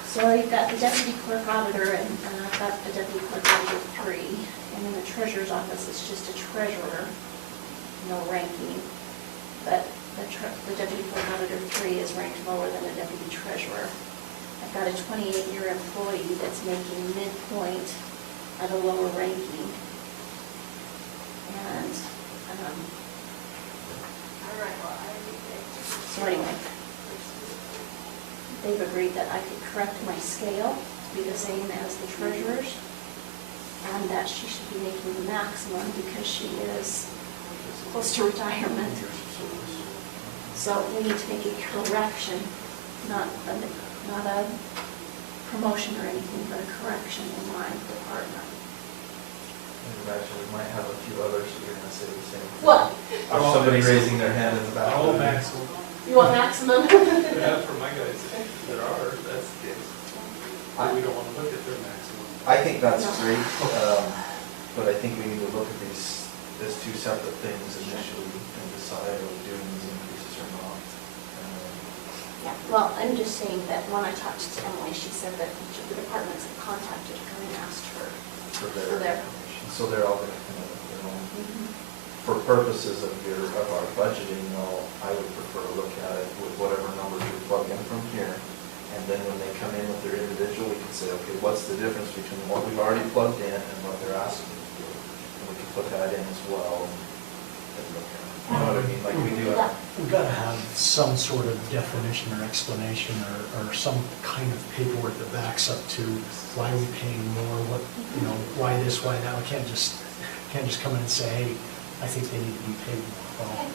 so you've got the deputy clerk auditor, and I've got a deputy clerk auditor 3, and in the treasurer's office, it's just a treasurer, no ranking. But the deputy clerk auditor 3 is ranked lower than a deputy treasurer. I've got a 28-year employee that's making midpoint at a lower ranking. And, so anyway, they've agreed that I could correct my scale to be the same as the treasurer's, and that she should be making the maximum because she is close to retirement. So we need to make a correction, not a promotion or anything, but a correction in my department. And actually, we might have a few others who are gonna say the same thing. What? Or somebody raising their hand in the back. All maximum. You want maximum? Yeah, for my guys that are, that's the case. We don't want to look at their maximum. I think that's No. great, but I think we need to look at these as two separate things initially and decide are we doing these increases or not. Yeah, well, I'm just saying that when I talked to Emily, she said that each of the departments have contacted her and asked her. For For their their- information, so they're all gonna come up with their own. For purposes of our budgeting, though, I would prefer to look at it with whatever numbers we plug in from here. And then when they come in with their individual, we can say, okay, what's the difference between what we've already plugged in and what they're asking to do? And we can put that in as well and look at it. You know what I mean, like we do. Yeah. We've got to have some sort of definition or explanation or some kind of paperwork that backs up to why are we paying more, what, you know, why this, why that. We can't just come in and say, hey, I think they need to be paid more. Well, Okay,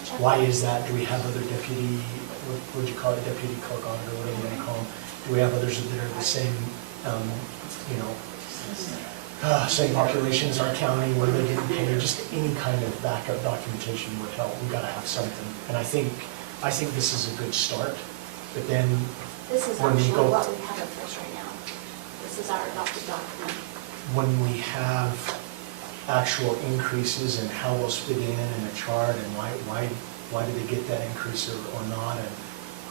gotcha. why is that? Do we have other deputy, what would you call it, deputy clerk auditor, whatever you want to call them? Do we have others that are the same, you know, same population as our county, what are they getting paid? Just any kind of backup documentation would help. We've got to have something. And I think this is a good start, but then This is when we actually go- what we have in place right now. This is our adopted document. when we have actual increases and how those fit in a chart and why do they get that increase or not, and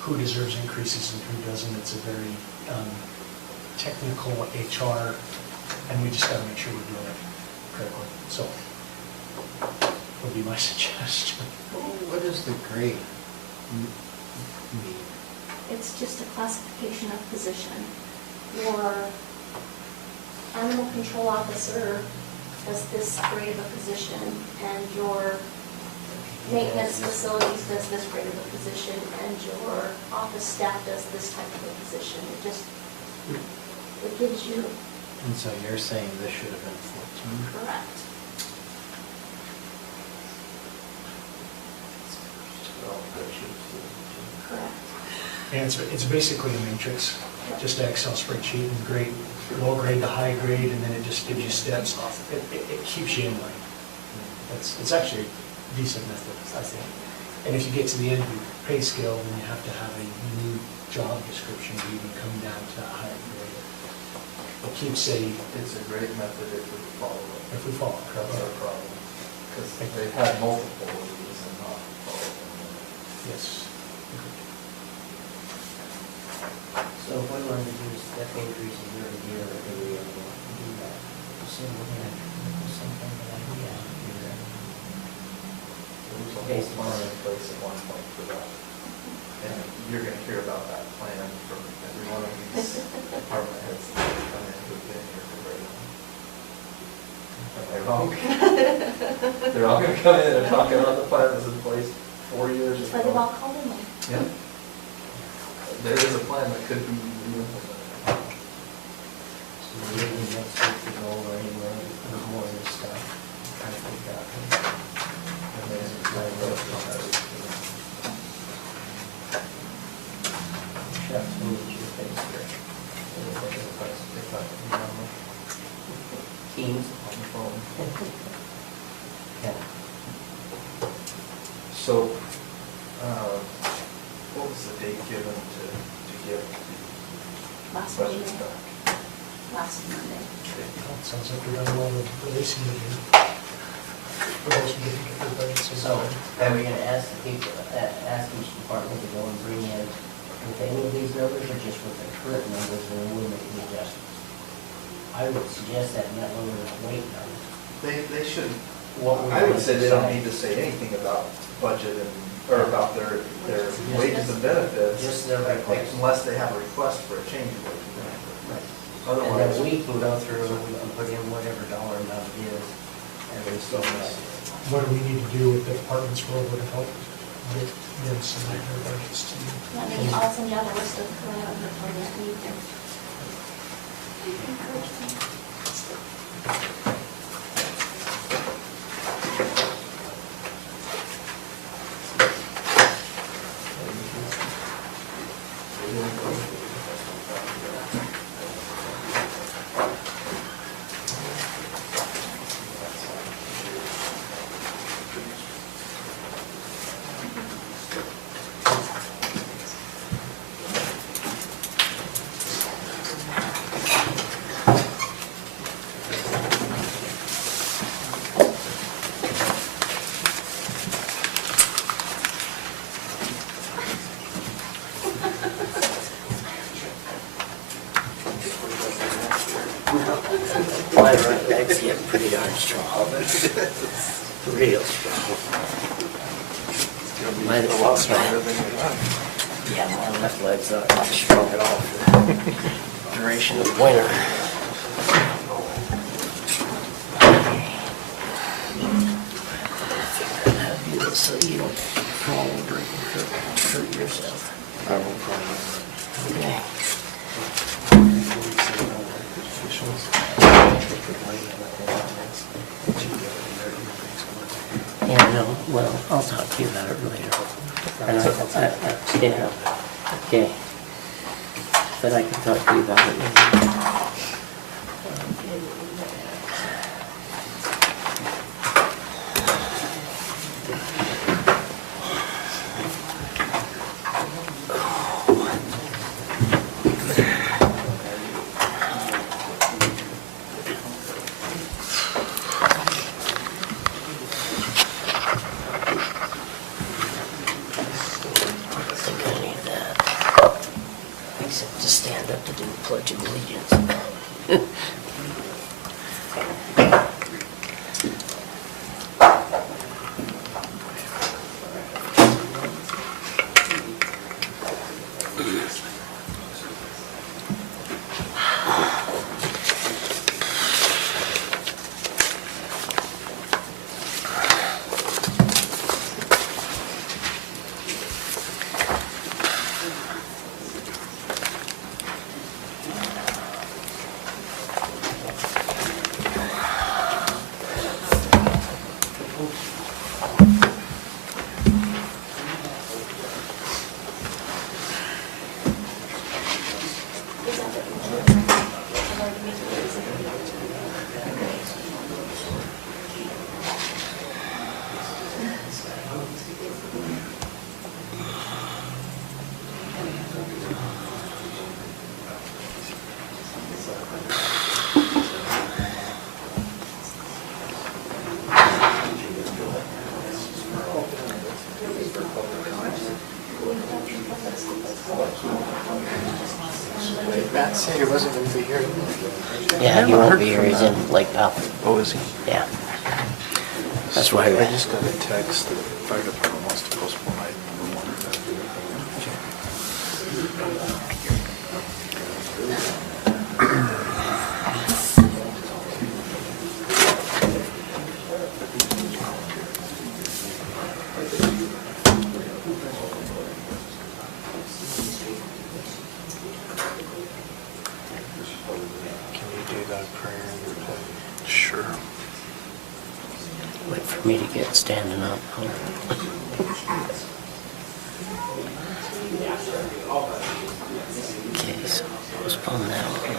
who deserves increases and who doesn't, it's a very technical HR, and we just got to make sure we're doing it correctly. So, would be my suggestion. What is the grade mean? It's just a classification of position. Your animal control officer does this grade of a position, and your maintenance facilities does this grade of a position, and your office staff does this type of a position. It gives you And so you're saying this should have been 14? correct. Well, that should still Correct. And it's basically a matrix, just an Excel spreadsheet and grade, low grade to high grade, and then it just gives you steps. It keeps you in line. It's actually a decent method, I think. And if you get to the end of your pay scale, then you have to have a new job description to even come down to that higher grade. It keeps It's a great method if we follow it. if we follow it That's our correctly. problem. Because they've had multiple of these and not followed them. Yes. So if we wanted to do step increases year to year, or do we ever want to do that? So we're gonna do something that we have to do that. There was a whole plan in place at one point for that. And you're gonna hear about that plan from every one of these department heads that come in who've been here for very long. Am I wrong? They're all gonna come in and talk about the plan that's in place 4 years That's why they've all ago. called in. Yeah. There is a plan that could be re-implemented. So maybe next week we go over anywhere with more of this stuff, try to figure out. And then it's like, Shucks, move your face here. Teams. on the phone. Yeah. So, what was the date given to get the Last budget Monday. back? Last Monday. Well, it sounds like we've done a lot of releasing to do. For those who didn't get their budgets. in. So, are we gonna ask the people, ask each department to go and bring in with any of these numbers, or just with the current numbers, and then we'll make the adjustments? I would suggest that, not lower the weight numbers. They should, What we're I would gonna say they don't decide. need to say anything about budget and, or about their wages and benefits. Just their request. Unless they have a request for a change in wages and benefits. And Otherwise, then we can go through and we can put in whatever dollar amount it is, and we still miss it. What do we need to do with the departments for over to help get them submit their budgets to you? Yeah, maybe I'll send out a list of parameters for that you can encourage them. legs get pretty darn strong. Real strong. A lot stronger than your left. Yeah, my left leg's not strong at all for the duration of winter. Figure out how to do this so you don't fall over and hurt yourself. I won't problem. Okay. Yeah, no, well, I'll talk to you about it later. And yeah, okay. But I can talk to you about it later. I think I need that. Except to stand up to do the Pledge of Allegiance. Is that what Matt said he wasn't going to be here. Yeah, he won't be here, he's in Lake Powell. Oh, is he? Yeah. That's why. I just got a text that the fire department wants to postpone item number 1. Can you do that prayer? Sure. Wait for me to get standing up. Okay, so postpone that one.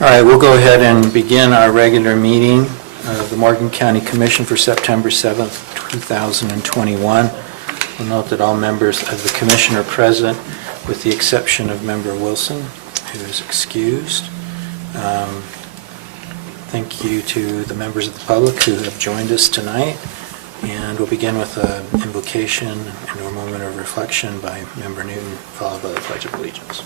All right, we'll go ahead and begin our regular meeting of the Morgan County Commission for September 7th, 2021. We'll note that all members of the commission are present, with the exception of Member Wilson, who is excused. Thank you to the members of the public who have joined us tonight. And we'll begin with an invocation and a moment of reflection by Member Newton, followed by the Pledge of Allegiance.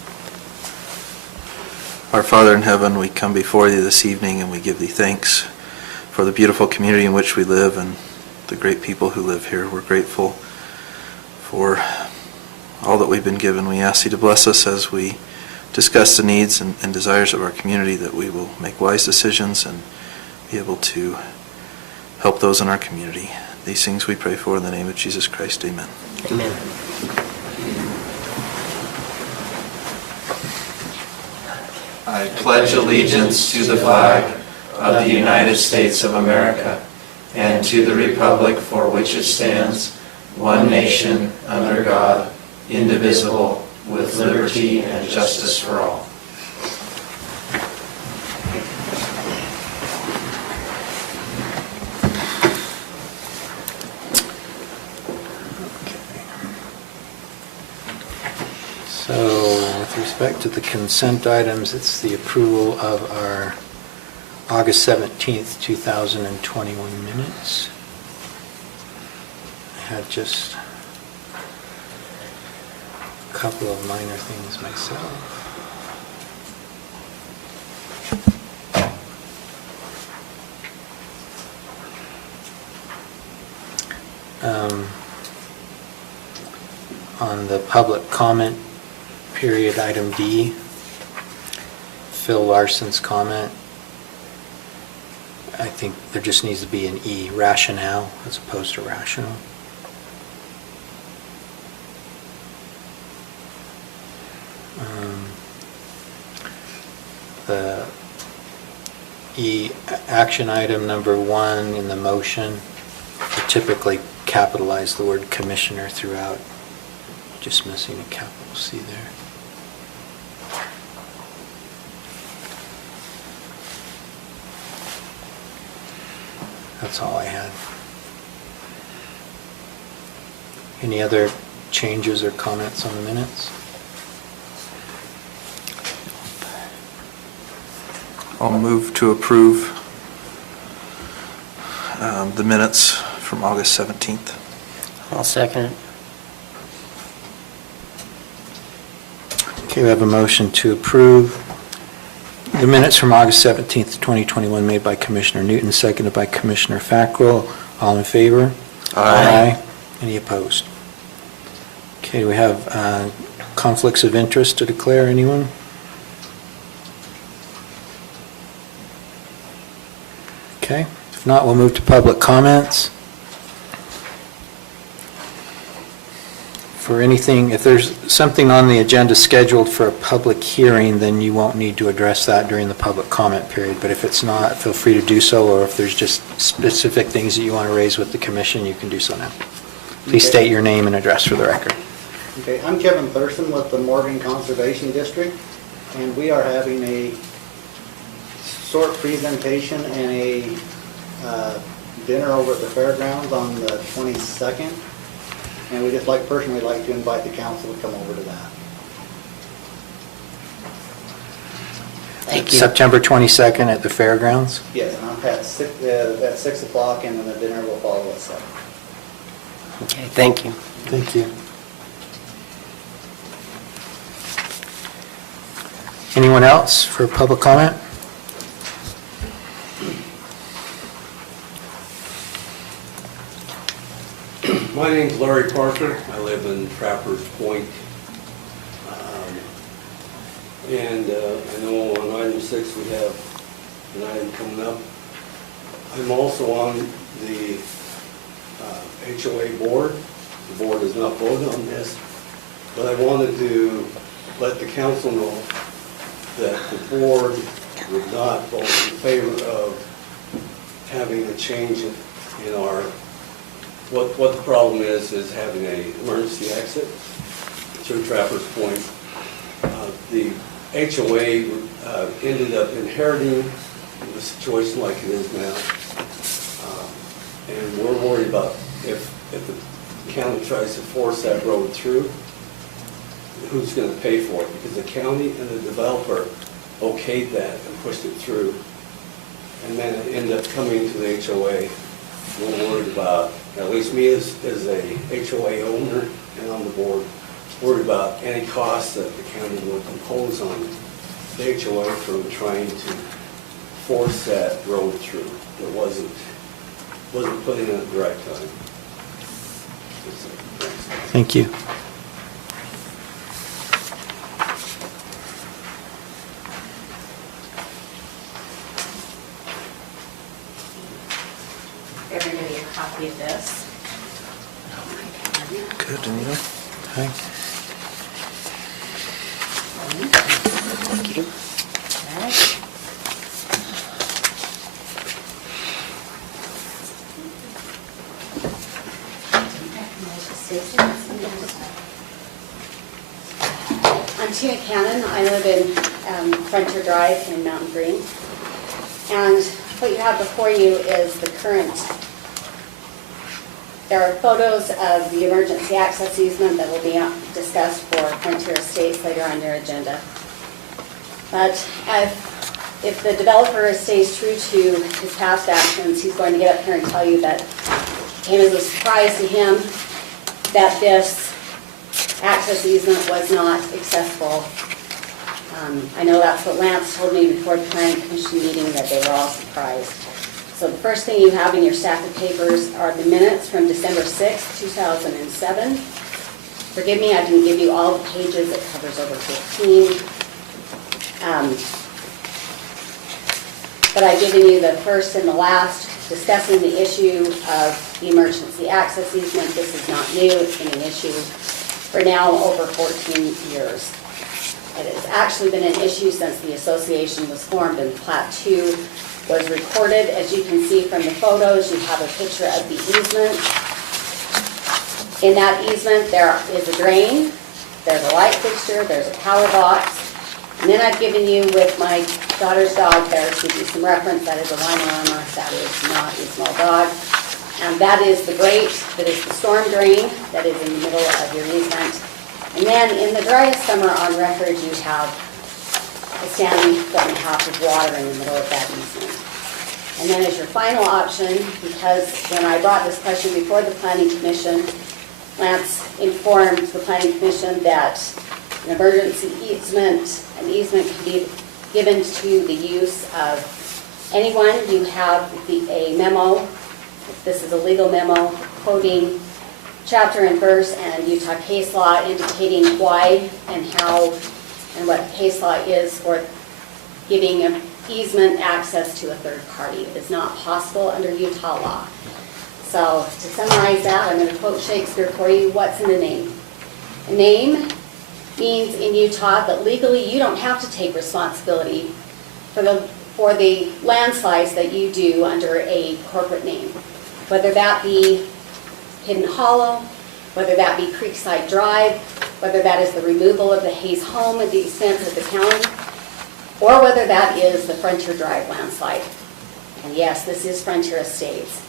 Our Father in heaven, we come before thee this evening and we give thee thanks for the beautiful community in which we live and the great people who live here. We're grateful for all that we've been given. We ask thee to bless us as we discuss the needs and desires of our community, that we will make wise decisions and be able to help those in our community. These things we pray for in the name of Jesus Christ. Amen. Amen. I pledge allegiance to the flag of the United States of America and to the republic for which it stands, one nation, under God, indivisible, with liberty and justice for all. With respect to the consent items, it's the approval of our August 17th, 2021 minutes. I had just a couple of minor things myself. On the public comment period, item D, Phil Larson's comment, I think there just needs to be an E, rationale, as opposed to rational. The E, action item number 1 in the motion, I typically capitalize the word commissioner throughout, just missing a capital C there. That's all I had. Any other changes or comments on the minutes? I'll move to approve the minutes from August 17th. I'll second it. Okay, we have a motion to approve the minutes from August 17th, 2021, made by Commissioner Newton, seconded by Commissioner Fackrell. All in favor? Aye. Any opposed? Okay, do we have conflicts of interest to declare, anyone? Okay, if not, we'll move to public comments. For anything, if there's something on the agenda scheduled for a public hearing, then you won't need to address that during the public comment period. But if it's not, feel free to do so, or if there's just specific things that you want to raise with the commission, you can do so now. Please Okay. state your name and address for the record. Okay, I'm Kevin Thurston with the Morgan Conservation District, and we are having a short presentation and a dinner over at the fairgrounds on the 22nd, and we just personally like to invite the council to come over to that. Thank you. September 22nd at the fairgrounds. Yes, and I'm at 6 o'clock, and then the dinner will follow at 7. Okay, thank you. Thank you. Anyone else for public comment? My name's Larry Parker. I live in Trappers Point. And I know on item 6 we have an item coming up. I'm also on the HOA board. The board has not voted on this, but I wanted to let the council know that the board would not vote in favor of having a change in our, what the problem is having an emergency exit through Trappers Point. The HOA ended up inheriting the situation like it is now. And we're worried about if the county tries to force that road through, who's going to pay for it? Because the county and the developer okayed that and pushed it through. And then it ended up coming to the HOA. We're worried about, at least me as a HOA owner and on the board, worried about any costs that the county would impose on the HOA from trying to force that road through. It wasn't put in at the right time. Thank you. Everybody a copy of this. Good, Anita. Okay. Thank you. Right. I'm Tina Cannon. I live in Frontier Drive in Mountain Green. And what you have before you is the current There are photos of the emergency access easement that will be discussed for Frontier Estates later on your agenda. But if the developer stays true to his past actions, he's going to get up here and tell you that it came as a surprise to him that this access easement was not accessible. I know that's what Lance told me before the planning commission meeting, that they were all surprised. So the first thing you have in your stack of papers are the minutes from December 6, 2007. Forgive me, I didn't give you all the pages, it covers over 15. But I've given you the first and the last, discussing the issue of the emergency access easement. This is not new, it's been an issue for now over 14 years. It has actually been an issue since the association was formed and Plat 2 was recorded. As you can see from the photos, you have a picture of the easement. In that easement, there is a drain, there's a light fixture, there's a power box, and then I've given you, with my daughter's dog there, to give you some reference, that is a Weimaraner, that is not a small dog. And that is the grate, that is the storm drain, that is in the middle of your easement. And then in the driest summer on record, you have a standing 4.5 of water in the middle of that easement. And then as your final option, because when I brought this question before the Planning Commission, Lance informed the Planning Commission that an emergency easement, an easement can be given to the use of anyone. You have a memo, this is a legal memo, quoting chapter and verse and Utah case law indicating why and how and what the case law is for giving an easement access to a third party. It is not possible under Utah law. So to summarize that, I'm going to quote Shakespeare for you. What's in a name? A name means in Utah that legally you don't have to take responsibility for the landslides that you do under a corporate name, whether that be Hidden Hollow, whether that be Creekside Drive, whether that is the removal of the Hayes home at the expense of the county, or whether that is the Frontier Drive landslide. And yes, this is Frontier Estates.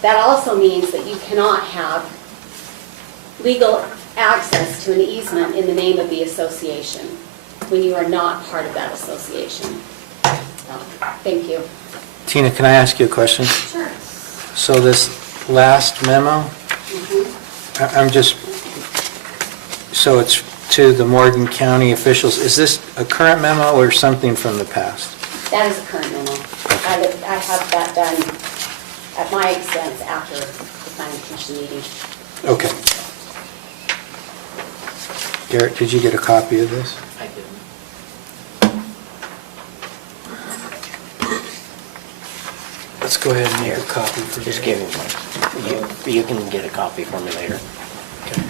That also means that you cannot have legal access to an easement in the name of the association when you are not part of that association. So, thank you. Tina, can I ask you a question? Sure. So this last memo, I'm just, so it's to the Morgan County officials. Is this a current memo or something from the past? That is a current memo. I have that done at my expense after the planning commission meeting. Okay. Garrett, did you get a copy of this? I didn't. Let's go ahead and make a copy for Just Garrett. give me one. You can get a copy for me later. Okay.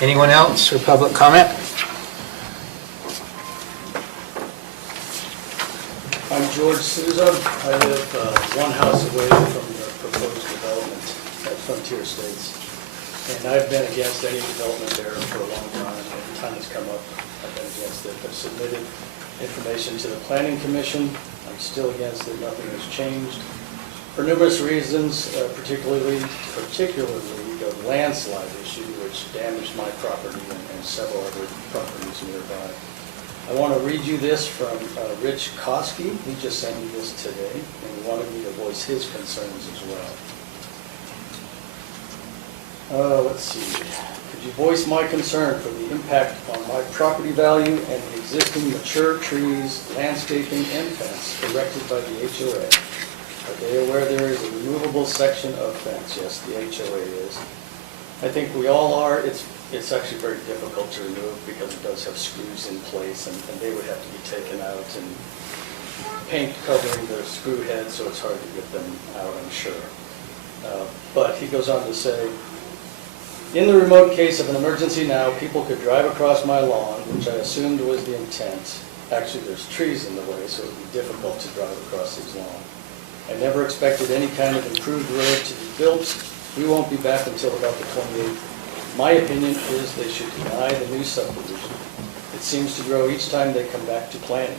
Anyone else or public comment? I'm George Souza. I live one house away from the proposed development at Frontier Estates. And I've been against any development there for a long time. Every time it's come up, I've been against it. I've submitted information to the Planning Commission. I'm still against it. Nothing has changed. For numerous reasons, particularly the landslide issue, which damaged my property and several other properties nearby. I want to read you this from Rich Koski. He just sent me this today, and he wanted me to voice his concerns as well. Let's see. Could you voice my concern for the impact on my property value and the existing mature trees, landscaping, and fence erected by the HOA? Are they aware there is a removable section of fence? Yes, the HOA is. I think we all are. It's actually very difficult to remove because it does have screws in place, and they would have to be taken out and paint covering the screw head, so it's hard to get them out, I'm sure. But he goes on to say, in the remote case of an emergency now, people could drive across my lawn, which I assumed was the intent. Actually, there's trees in the way, so it would be difficult to drive across his lawn. I never expected any kind of improved road to be built. We won't be back until about the 28th. My opinion is they should deny the new subdivision. It seems to grow each time they come back to planning.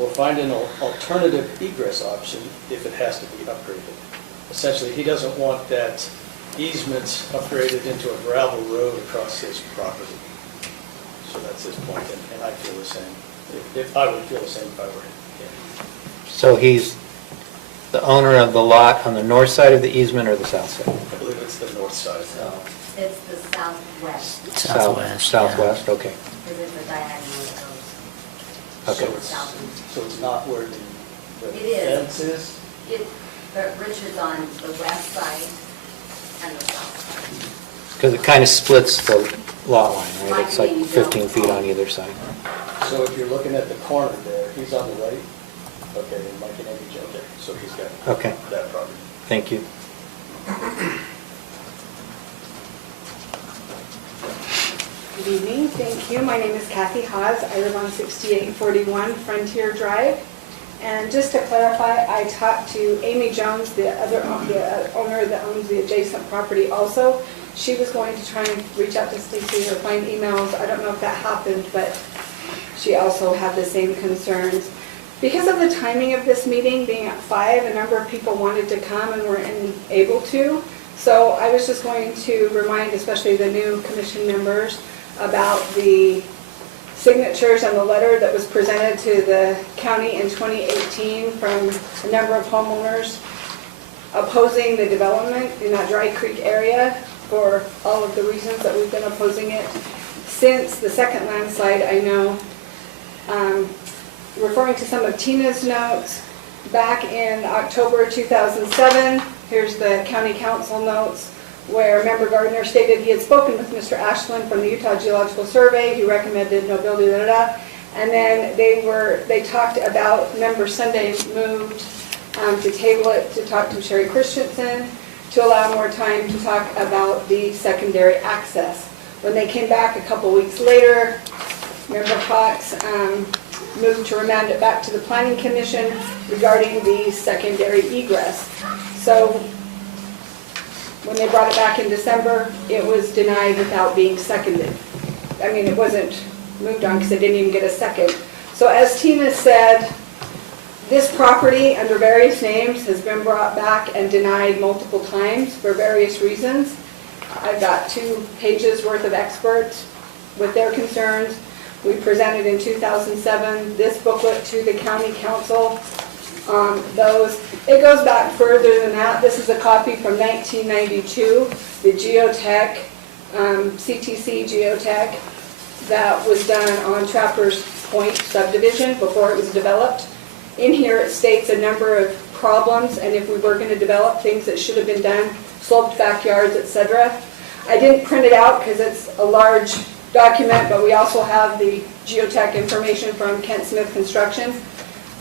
or find an alternative egress option if it has to be upgraded. Essentially, he doesn't want that easement upgraded into a gravel road across his property. So that's his point, and I feel the same. If I would feel the same if I were him. So he's the owner of the lot on the north side of the easement or the south side? I believe it's the north side. It's the southwest, Southwest, okay. because it's a diagonal that goes. Okay. So it's not where the It is. fence is? But Richard's on the west side and the south side. Because it kind of splits the lot line, right? It's like Like 15 feet on either side. So if you're looking at the corner there, he's on the right? Okay, then Mike and Amy, okay, so he's got Okay, that property. thank you. Good evening, thank you. My name is Kathy Haas. I live on 6841 Frontier Drive. And just to clarify, I talked to Amy Jones, the owner that owns the adjacent property also. She was going to try and reach out to Stacy or find emails. I don't know if that happened, but she also had the same concerns. Because of the timing of this meeting being at 5, a number of people wanted to come and weren't able to. So I was just going to remind, especially the new commission members, about the signatures on the letter that was presented to the county in 2018 from a number of homeowners opposing the development in that Dry Creek area for all of the reasons that we've been opposing it. Since the second landslide, I know, referring to some of Tina's notes, back in October 2007, here's the county council notes, where Member Gardner stated he had spoken with Mr. Ashland from the Utah Geological Survey. He recommended no building, and then they talked about, Member Sunday moved to table it to talk to Sherry Christensen to allow more time to talk about the secondary access. When they came back a couple weeks later, Member Cox moved to remand it back to the Planning Commission regarding the secondary egress. So when they brought it back in December, it was denied without being seconded. I mean, it wasn't moved on because it didn't even get a second. So as Tina said, this property under various names has been brought back and denied multiple times for various reasons. I've got 2 pages worth of experts with their concerns. We presented in 2007 this booklet to the county council. It goes back further than that. This is a copy from 1992, the geotech, CTC geotech that was done on Trappers Point subdivision before it was developed. In here it states a number of problems, and if we were going to develop things that should have been done, sloped backyards, etc. I didn't print it out because it's a large document, but we also have the geotech information from Kent Smith Construction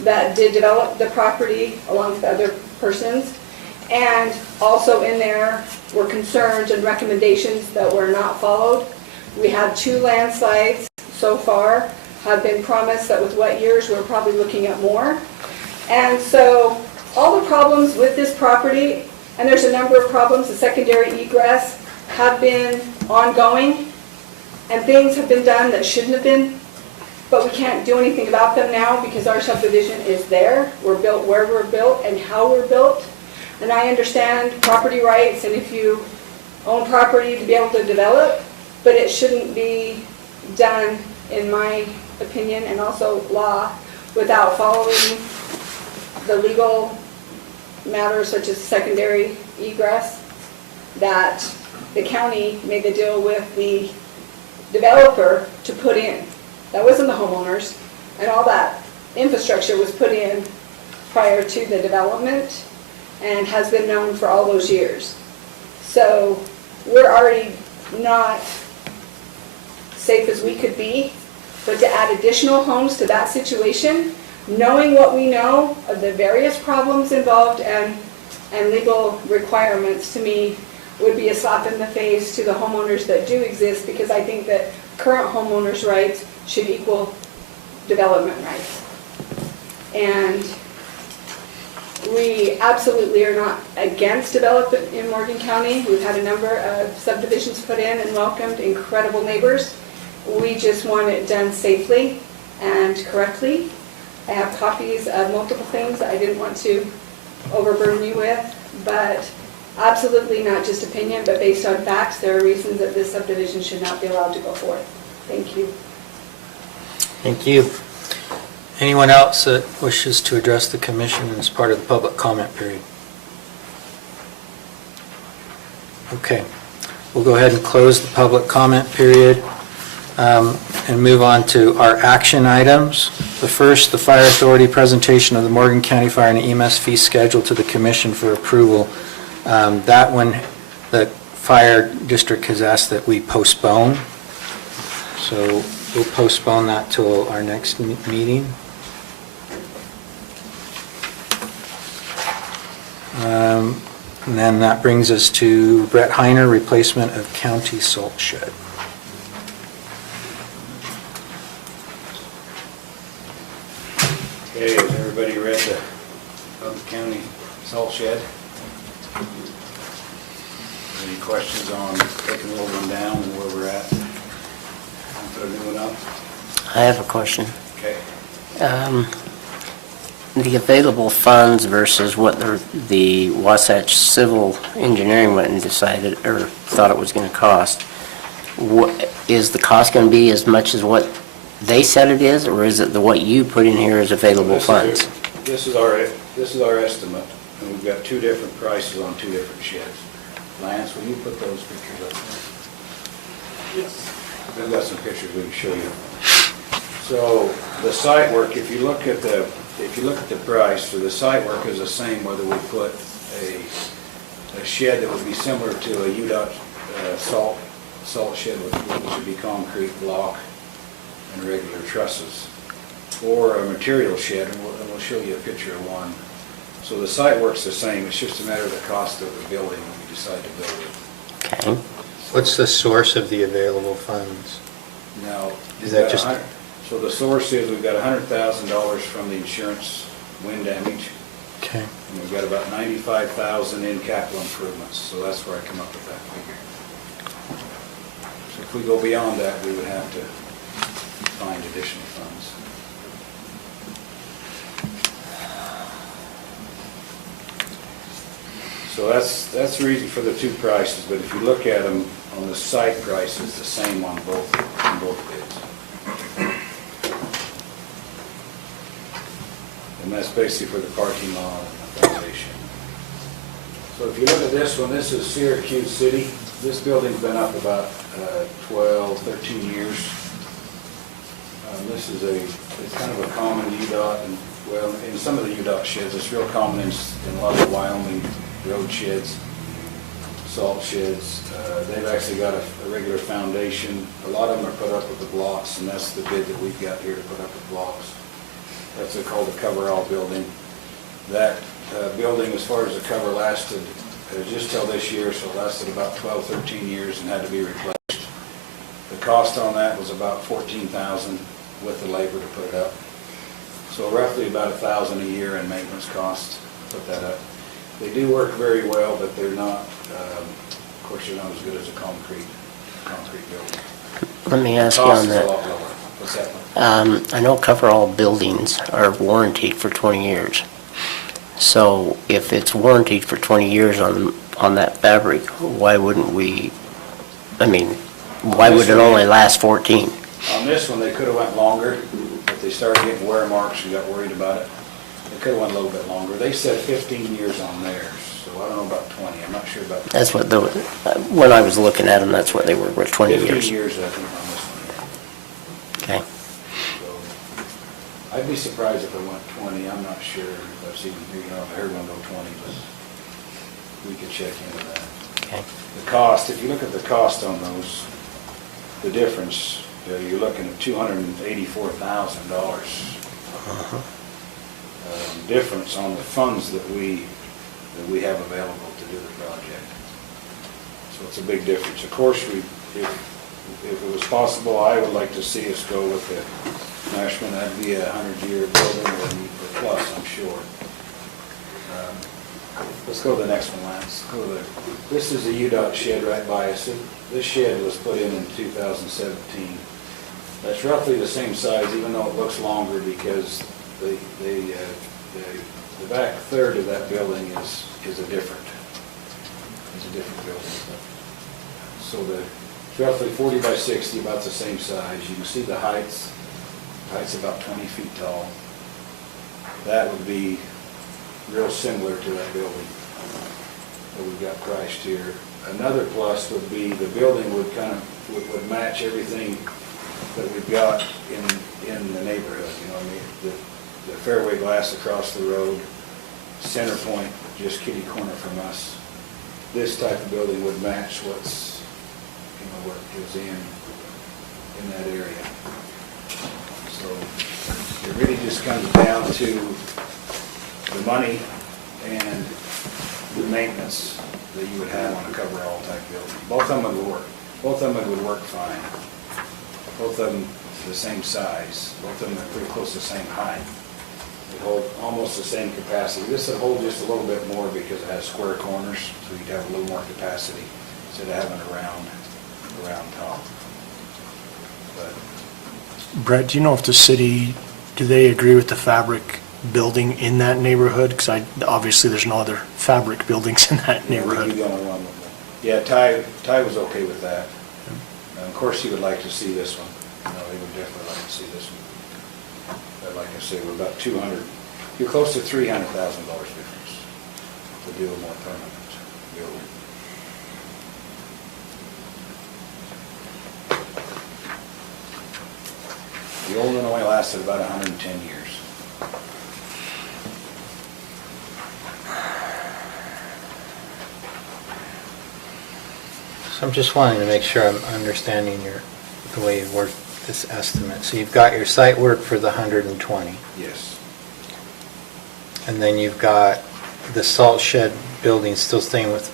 that did develop the property along with other persons. And also in there were concerns and recommendations that were not followed. We had 2 landslides so far, have been promised that with wet years we're probably looking at more. And so all the problems with this property, and there's a number of problems, the secondary egress, have been ongoing, and things have been done that shouldn't have been. But we can't do anything about them now because our subdivision is there. We're built where we're built and how we're built. And I understand property rights and if you own property to be able to develop, but it shouldn't be done, in my opinion, and also law, without following the legal matters such as secondary egress that the county made the deal with the developer to put in. That wasn't the homeowners, and all that infrastructure was put in prior to the development and has been known for all those years. So we're already not safe as we could be, but to add additional homes to that situation, knowing what we know of the various problems involved and legal requirements, to me, would be a slap in the face to the homeowners that do exist, because I think that current homeowners' rights should equal development rights. And we absolutely are not against development in Morgan County. We've had a number of subdivisions put in and welcomed incredible neighbors. We just want it done safely and correctly. I have copies of multiple things that I didn't want to overburden you with, but absolutely not just opinion, but based on facts, there are reasons that this subdivision should not be allowed to go forth. Thank you. Thank you. Anyone else that wishes to address the commission as part of the public comment period? Okay, we'll go ahead and close the public comment period and move on to our action items. The first, the Fire Authority presentation of the Morgan County Fire and EMS fee schedule to the commission for approval. That one, the fire district has asked that we postpone. So we'll postpone that till our next meeting. And then that brings us to Brett Heiner, replacement of county salt shed. Okay, has everybody read the Butler County salt shed? Any questions on taking the old one down and where we're at? Put a new one up? I have a question. Okay. The available funds versus what the Wasatch Civil Engineering went and decided, or thought it was going to cost, is the cost going to be as much as what they said it is, or is it what you put in here as available funds? This is our estimate, and we've got two different prices on two different sheds. Lance, will you put those pictures up there? Yes. We've got some pictures we can show you. So the site work, if you look at the price, so the site work is the same whether we put a shed that would be similar to a UDOT salt shed, which would be concrete block and regular trusses, or a material shed, and we'll show you a picture of one. So the site work's the same, it's just a matter of the cost of the building when we decide to build it. Okay. What's the source of the available funds? Now, Is that just... So the source is, we've got $100,000 from the insurance wind damage, Okay. and we've got about $95,000 in capital improvements, so that's where I come up with that figure. So if we go beyond that, we would have to find additional funds. So that's the reason for the two prices, but if you look at them on the site price, it's the same on both bids. And that's basically for the parking lot and the foundation. So if you look at this one, this is Syracuse City. This building's been up about 12, 13 years. This is it's kind of a common UDOT, and well, in some of the UDOT sheds, it's real common in a lot of Wyoming road sheds, salt sheds. They've actually got a regular foundation. A lot of them are put up with the blocks, and that's the bid that we've got here to put up with blocks. That's called a coverall building. That building, as far as the cover lasted, just till this year, so it lasted about 12, 13 years and had to be replaced. The cost on that was about $14,000 with the labor to put it up. So roughly about $1,000 a year in maintenance cost to put that up. They do work very well, but they're not, of course, they're not as good as a concrete building. Let me ask you on Cost is a that. lot lower. What's that one? I know coverall buildings are warranted for 20 years. So if it's warranted for 20 years on that fabric, why wouldn't we, why would it only last 14? On this one, they could have went longer, but they started getting wear marks and got worried about it. They could have went a little bit longer. They said 15 years on theirs, so I don't know about 20. I'm not sure about. That's what when I was looking at them, that's what they were 20 years. 15 years, I think, on this one. Okay. So I'd be surprised if it went 20. I'm not sure. I've seen, I've heard one go 20, but we could check into that. Okay. The cost, if you look at the cost on those, the difference, you're looking at $284,000 difference on the funds that we have available to do the project. So it's a big difference. Of course, if it was possible, I would like to see us go with the Nashman. That'd be a 100-year building or plus, I'm sure. Let's go to the next one, Lance. This is a UDOT shed right by us. This shed was put in 2017. That's roughly the same size, even though it looks longer because the back third of that building is a different building. So it's roughly 40 by 60, about the same size. You can see the height's about 20 feet tall. That would be real similar to that building that we've got priced here. Another plus would be the building would would match everything that we've got in the neighborhood. You know, I mean, the fairway glass across the road, Center Point, just kitty corner from us. This type of building would match what's, you know, what is in that area. So it really just comes down to the money and the maintenance that you would have on a coverall type building. Both of them would work. Both of them would work fine. Both of them the same size. Both of them are pretty close to the same height. They hold almost the same capacity. This would hold just a little bit more because it has square corners, so you'd have a little more capacity instead of having a round top. But Brett, do you know if the city, do they agree with the fabric building in that neighborhood? Because obviously there's no other fabric buildings in that neighborhood. We'd be the only one with that. Yeah, Ty was okay with that. Of course, he would like to see this one. You know, he would definitely like to see this one. But like I say, we're about 200, you're close to $300,000 difference to do a more permanent building. The old one only lasted about 110 years. So I'm just wanting to make sure I'm understanding the way you work this estimate. So you've got your site work for the 120, Yes. and then you've got the salt shed building still staying with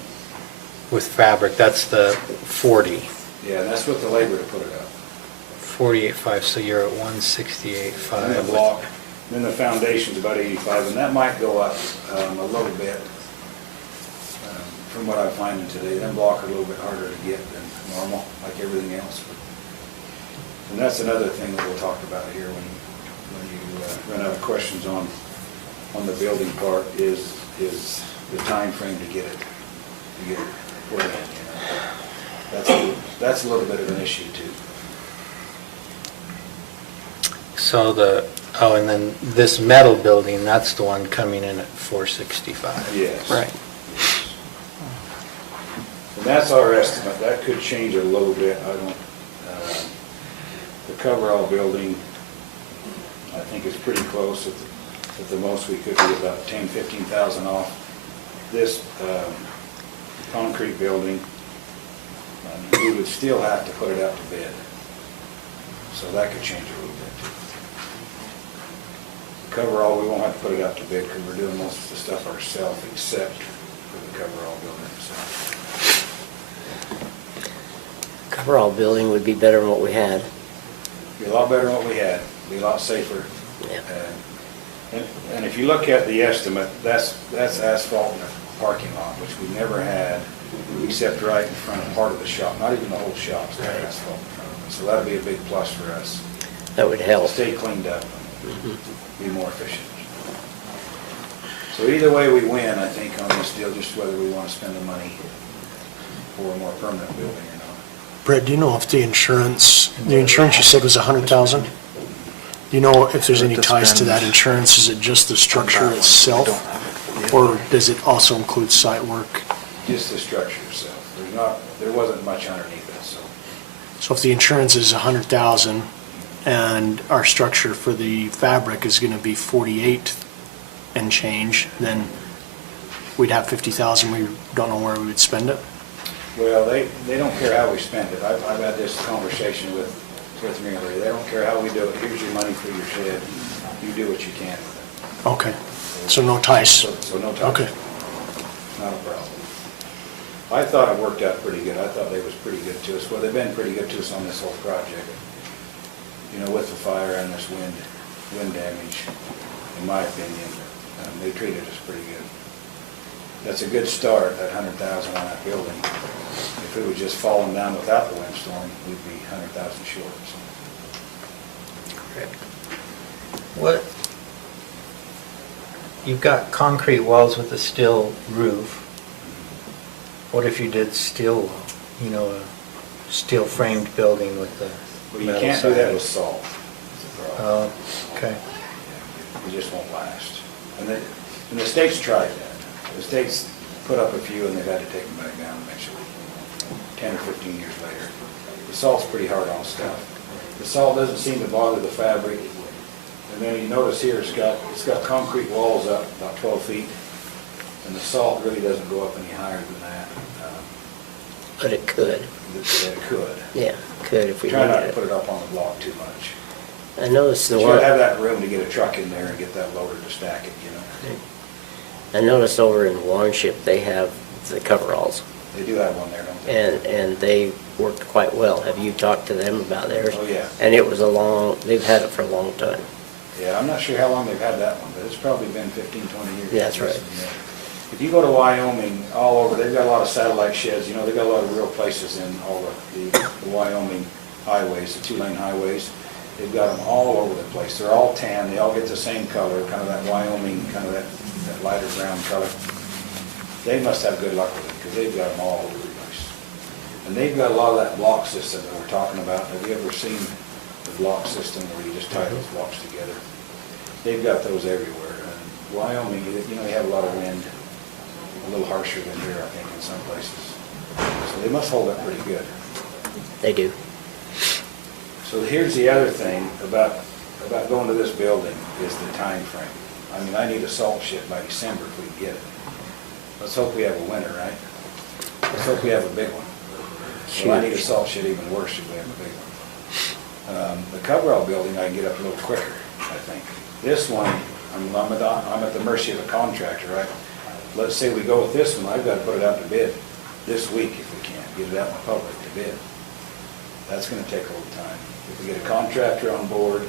fabric. That's the 40. Yeah, and that's with the labor to put it up. 48.5, so you're at And the 168.5. block, then the foundation's about 85, and that might go up a little bit from what I'm finding today. Them block are a little bit harder to get than normal, like everything else. And that's another thing that we'll talk about here when you run out of questions on the building part is the time frame to get it put in. You know. That's a little bit of an issue too. So and then this metal building, that's the one coming in at 465. Yes. Right. And that's our estimate. That could change a little bit. The coverall building, I think is pretty close. At the most, we could be about 10,000, 15,000 off. This concrete building, we would still have to put it out to bid. So that could change a little bit. The coverall, we won't have to put it out to bid because we're doing most of the stuff ourselves except for the coverall building itself. Coverall building would be better than what we had. Be a lot better than what we had, be a lot safer. Yeah. And if you look at the estimate, that's asphalt in the parking lot, which we never had, except right in front of part of the shop, not even the whole shop's got asphalt in front of it. So that'd be a big plus for us. That would help. Stay cleaned up, be more efficient. So either way we win, I think, on this deal, just whether we want to spend the money for a more permanent building or not. Brett, do you know if the insurance you said was 100,000? Do you know if there's any ties to that insurance? Is it just the structure itself? Or does it also include site work? Just the structure itself. There wasn't much underneath it, so. So if the insurance is 100,000 and our structure for the fabric is going to be 48 and change, then we'd have 50,000. We don't know where we would spend it. Well, they don't care how we spend it. I've had this conversation with me already. They don't care how we do it. Here's your money for your shed. You do what you can with it. Okay. So no ties. So no ties. Okay. Not a problem. I thought it worked out pretty good. I thought they was pretty good to us. Well, they've been pretty good to us on this whole project. You know, with the fire and this wind damage, in my opinion, they treated us pretty good. That's a good start, that 100,000 on that building. If it was just falling down without the windstorm, we'd be 100,000 short. So. Correct. you've got concrete walls with a steel roof. What if you did steel, you know, a steel framed building with the Well, you metal can't do that siding? with salt. That's the problem. Okay. It just won't last. And the states tried that. The states put up a few and they've had to take them back down eventually, 10 or 15 years later. The salt's pretty hard on stuff. The salt doesn't seem to bother the fabric. And then you notice here, it's got concrete walls up about 12 feet, and the salt really doesn't go up any higher than that. But it could. It could. Yeah, could if we Try not needed to it. put it up on the block too much. I noticed the You gotta one, have that room to get a truck in there and get that loader to stack it, you know. I noticed over in Warrenship, they have the coveralls, They do have one there, don't they? and they worked quite well. Have you talked to them about theirs? Oh, yeah. And it was they've had it for a long time. Yeah, I'm not sure how long they've had that one, but it's probably been 15, 20 years. Yeah, that's right. If you go to Wyoming, all over, they've got a lot of satellite sheds, you know, they've got a lot of real places in all of the Wyoming highways, the 2-lane highways. They've got them all over the place. They're all tan, they all get the same color, kind of that Wyoming, kind of that lighter brown color. They must have good luck with it, because they've got them all over the place. And they've got a lot of that block system that we're talking about. Have you ever seen the block system where you just tie those blocks together? They've got those everywhere. And Wyoming, you know, they have a lot of wind, a little harsher than here, I think, in some places. So they must hold up pretty good. They do. So here's the other thing about going to this building is the time frame. I mean, I need a salt shed by December if we can get it. Let's hope we have a winter, right? Let's hope we have a big one. Well, I need a salt shed even worse if we have a big one. The coverall building, I can get up a little quicker, I think. This one, I'm at the mercy of a contractor, right? Let's say we go with this one, I've got to put it out to bid this week if we can, get it out in the public to bid. That's gonna take a little time. If we get a contractor on board,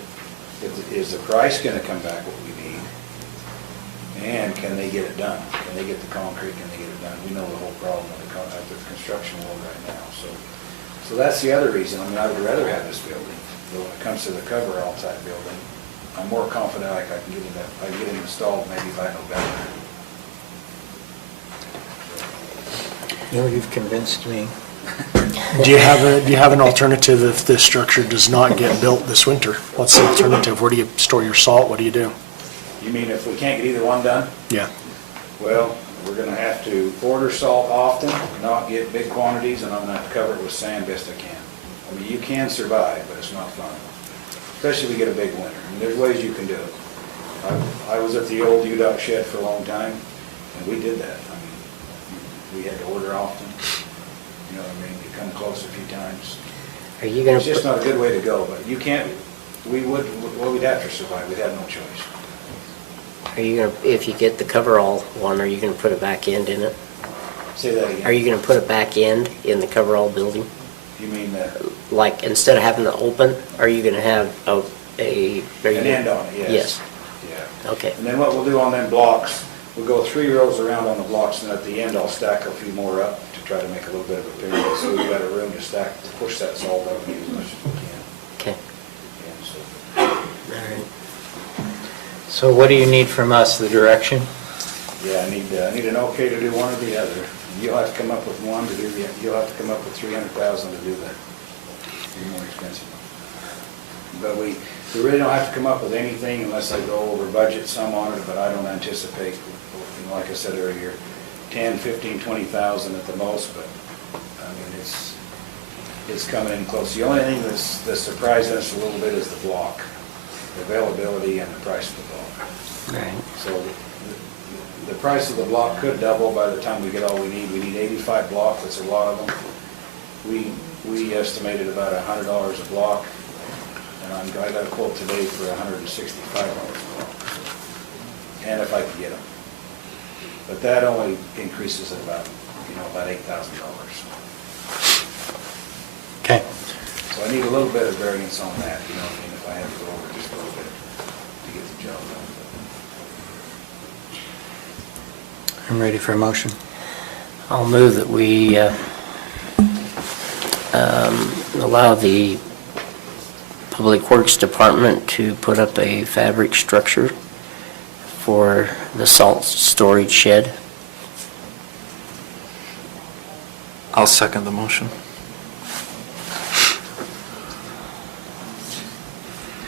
is the price gonna come back what we need? And can they get it done? Can they get the concrete, can they get it done? We know the whole problem with the construction world right now, so that's the other reason. I mean, I would rather have this building, but when it comes to the coverall type building, I'm more confident I can get it installed maybe by November. You know, you've convinced me. Do you have an alternative if this structure does not get built this winter? What's the alternative? Where do you store your salt? What do you do? You mean if we can't get either one done? Yeah. Well, we're gonna have to order salt often, not get big quantities, and I'm gonna have to cover it with sand best I can. I mean, you can survive, but it's not fun, especially if we get a big winter. I mean, there's ways you can do it. I was at the old UDOT shed for a long time, and we did that. I mean, we had to order often, you know what I mean? You come close a few times. Are you gonna It's just put, not a good way to go, but you can't, we'd have to survive, we'd have no choice. are you gonna, if you get the coverall one, are you gonna put a back end in it? Say that again. Are you gonna put a back end in the coverall building? You mean Like, instead of having the open, are you gonna have are you an gonna- end on it, yes. Yes, Yeah. okay. And then what we'll do on them blocks, we'll go 3 rows around on the blocks, and at the end, I'll stack a few more up to try to make a little bit of a pyramid, so we've got a room to stack, to push that salt up and use as much as we can. Okay, And so, all right. So what do you need from us, the direction? yeah, I need an okay to do one or the other. You'll have to come up with one to do the, you'll have to come up with 300,000 to do that. It'll be more expensive. But we really don't have to come up with anything unless I go over budget some on it, but I don't anticipate, you know, like I said earlier, 10, 15, 20,000 at the most, but, I mean, it's coming in close. The only thing that's surprising us a little bit is the block, the availability and the price of the block. Right. So the price of the block could double by the time we get all we need. We need 85 block, that's a lot of them. We estimated about $100 a block, and I got a quote today for $165 a block. And if I can get them. But that only increases it about $8,000. Okay. So I need a little bit of variance on that, you know, I mean, if I have to go over just a little bit to get the job done. I'm ready for a motion. I'll move that we allow the Public Works Department to put up a fabric structure for the salt storage shed. I'll second the motion.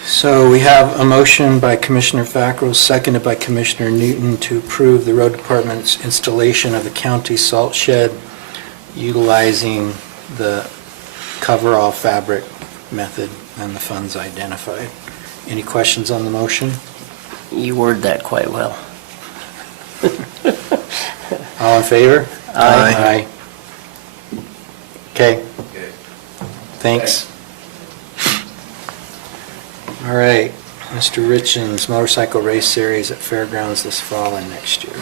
So we have a motion by Commissioner Fackrell, seconded by Commissioner Newton to approve the road department's installation of the county salt shed utilizing the cover-all fabric method and the funds identified. Any questions on the motion? You worded that quite well. All in favor? Aye. Okay. Thanks. All right, Mr. Richens, motorcycle race series at fairgrounds this fall and next year.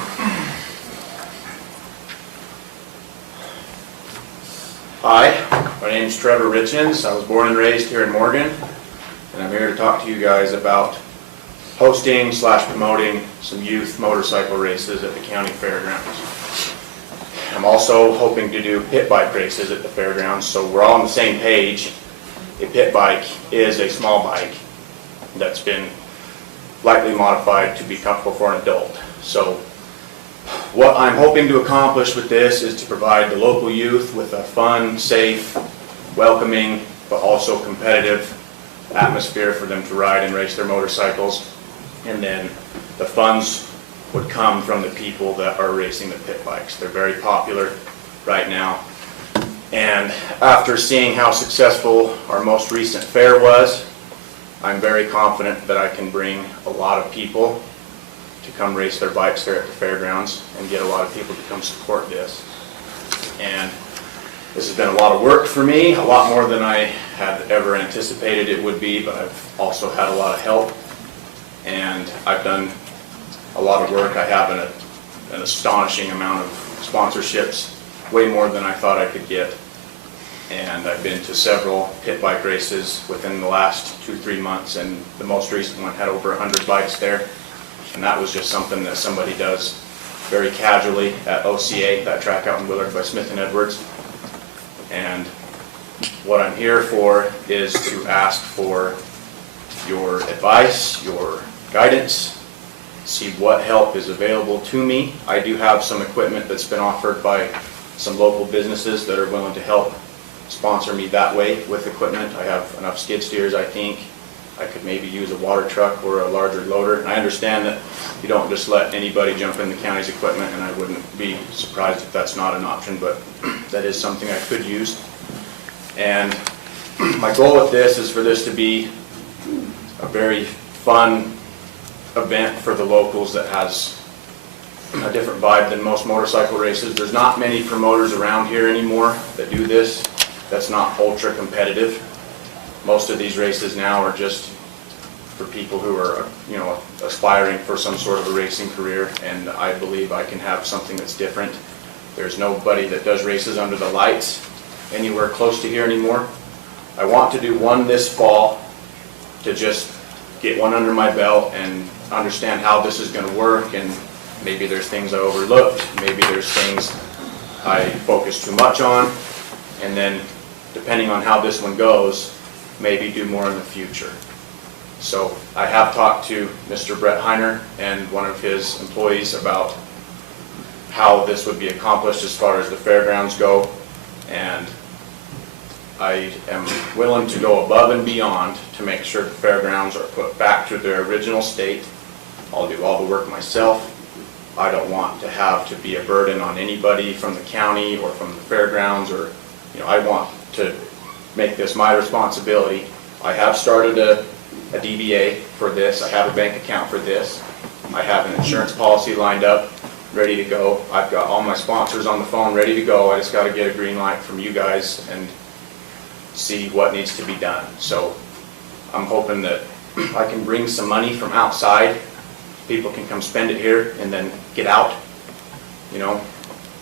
Hi, my name's Trevor Richens. I was born and raised here in Morgan, and I'm here to talk to you guys about hosting / promoting some youth motorcycle races at the county fairgrounds. I'm also hoping to do pit bike races at the fairgrounds, so we're all on the same page. A pit bike is a small bike that's been lightly modified to be comfortable for an adult. So what I'm hoping to accomplish with this is to provide the local youth with a fun, safe, welcoming, but also competitive atmosphere for them to ride and race their motorcycles. And then the funds would come from the people that are racing the pit bikes. They're very popular right now. And after seeing how successful our most recent fair was, I'm very confident that I can bring a lot of people to come race their bikes here at the fairgrounds and get a lot of people to come support this. And this has been a lot of work for me, a lot more than I had ever anticipated it would be, but I've also had a lot of help. And I've done a lot of work. I have an astonishing amount of sponsorships, way more than I thought I could get. And I've been to several pit bike races within the last 2-3 months, and the most recent one had over 100 bikes there. And that was just something that somebody does very casually at OCA, that track out in Willard by Smith and Edwards. And what I'm here for is to ask for your advice, your guidance, see what help is available to me. I do have some equipment that's been offered by some local businesses that are willing to help sponsor me that way with equipment. I have enough skid steers, I think. I could maybe use a water truck or a larger loader. And I understand that you don't just let anybody jump in the county's equipment, and I wouldn't be surprised if that's not an option, but that is something I could use. And my goal with this is for this to be a very fun event for the locals that has a different vibe than most motorcycle races. There's not many promoters around here anymore that do this. That's not ultra competitive. Most of these races now are just for people who are, aspiring for some sort of a racing career, and I believe I can have something that's different. There's nobody that does races under the lights anywhere close to here anymore. I want to do one this fall to just get one under my belt and understand how this is going to work, and maybe there's things I overlooked, maybe there's things I focused too much on, and then depending on how this one goes, maybe do more in the future. So I have talked to Mr. Brett Heiner and one of his employees about how this would be accomplished as far as the fairgrounds go, and I am willing to go above and beyond to make sure the fairgrounds are put back to their original state. I'll do all the work myself. I don't want to have to be a burden on anybody from the county or from the fairgrounds, or, I want to make this my responsibility. I have started a DBA for this. I have a bank account for this. I have an insurance policy lined up, ready to go. I've got all my sponsors on the phone ready to go. I just got to get a green light from you guys and see what needs to be done. So I'm hoping that I can bring some money from outside. People can come spend it here and then get out.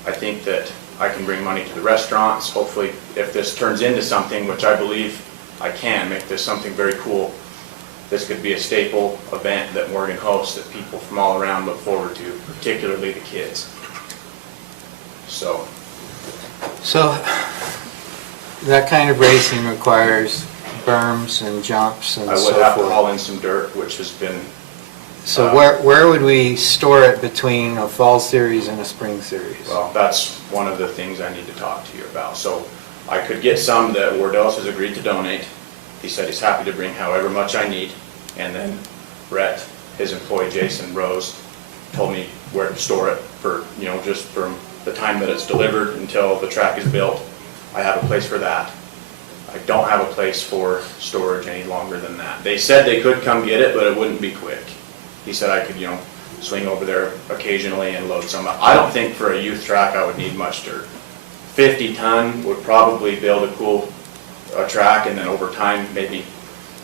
I think that I can bring money to the restaurants. Hopefully, if this turns into something, which I believe I can, make this something very cool, this could be a staple event that Morgan hosts that people from all around look forward to, particularly the kids. So that kind of racing requires berms and jumps and so I forth. would have to haul in some dirt, which has been So where would we store it between a fall series and a spring series? Well, that's one of the things I need to talk to you about. So I could get some that Wardells has agreed to donate. He said he's happy to bring however much I need. And then Brett, his employee Jason Rose, told me where to store it for, you know, just from the time that it's delivered until the track is built. I have a place for that. I don't have a place for storage any longer than that. They said they could come get it, but it wouldn't be quick. He said I could, you know, swing over there occasionally and load some up. I don't think for a youth track I would need much dirt. 50 ton would probably build a cool track, and then over time maybe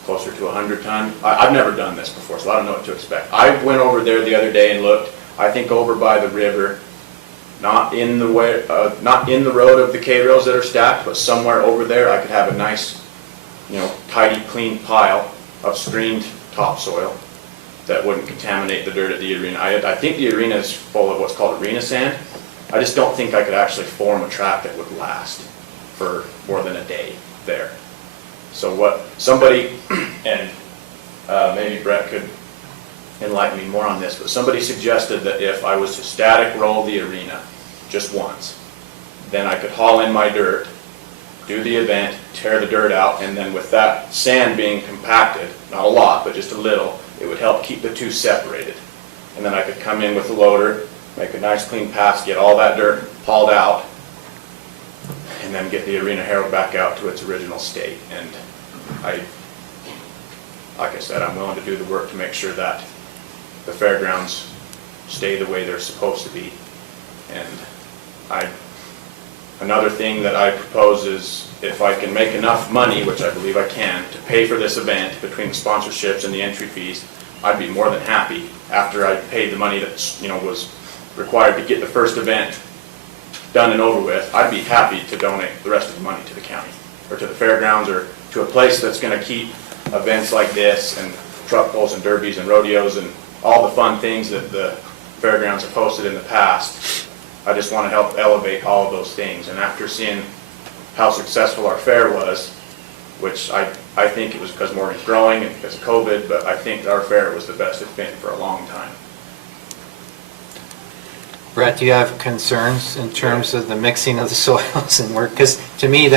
closer to 100 ton. I've never done this before, so I don't know what to expect. I went over there the other day and looked. I think over by the river, not in the way, not in the road of the K-rails that are stacked, but somewhere over there, I could have a nice, you know, tidy, clean pile of screened topsoil that wouldn't contaminate the dirt at the arena. I think the arena is full of what's called arena sand. I just don't think I could actually form a track that would last for more than a day there. So what somebody, and maybe Brett could enlighten me more on this, but somebody suggested that if I was to static roll the arena just once, then I could haul in my dirt, do the event, tear the dirt out, and then with that sand being compacted, not a lot, but just a little, it would help keep the two separated. And then I could come in with the loader, make a nice clean pass, get all that dirt hauled out, and then get the arena harrowed back out to its original state. And like I said, I'm willing to do the work to make sure that the fairgrounds stay the way they're supposed to be. And another thing that I propose is if I can make enough money, which I believe I can, to pay for this event between the sponsorships and the entry fees, I'd be more than happy after I paid the money that, you know, was required to get the first event done and over with. I'd be happy to donate the rest of the money to the county or to the fairgrounds or to a place that's going to keep events like this and truck pulls and derbies and rodeos and all the fun things that the fairgrounds have hosted in the past. I just want to help elevate all of those things. And after seeing how successful our fair was, which I think it was because Morgan's growing and because of COVID, but I think our fair was the best it's been for a long time. Brett, do you have concerns in terms of the mixing of the soils and work? Because to me,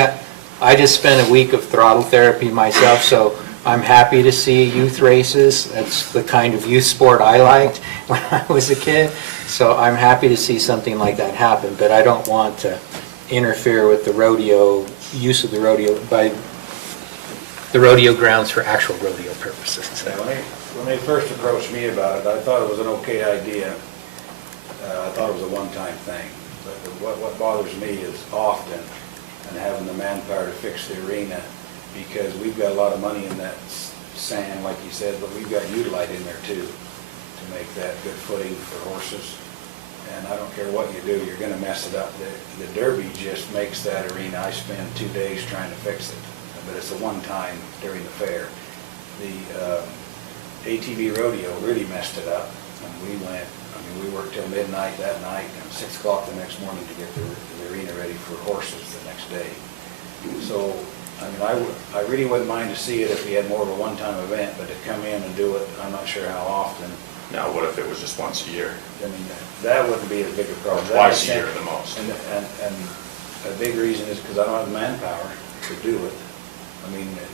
I just spent a week of throttle therapy myself, so I'm happy to see youth races. That's the kind of youth sport I liked when I was a kid. So I'm happy to see something like that happen, but I don't want to interfere with the rodeo, use of the rodeo, by the rodeo grounds for actual rodeo purposes. Yeah, when they first approached me about it, I thought it was an okay idea. I thought it was a one-time thing. But what bothers me is often and having the manpower to fix the arena, because we've got a lot of money in that sand, like you said, but we've got Utilite in there too, to make that good footing for horses. And I don't care what you do, you're gonna mess it up. The Derby just makes that arena. I spend 2 days trying to fix it, but it's a one-time during the fair. The ATV rodeo really messed it up. And we worked till midnight that night and 6 o'clock the next morning to get the arena ready for horses the next day. So, I really wouldn't mind to see it if we had more of a one-time event, but to come in and do it, I'm not sure how often. Now, what if it was just once a year? That wouldn't be as big a problem. Twice a year at the most. And a big reason is because I don't have the manpower to do it.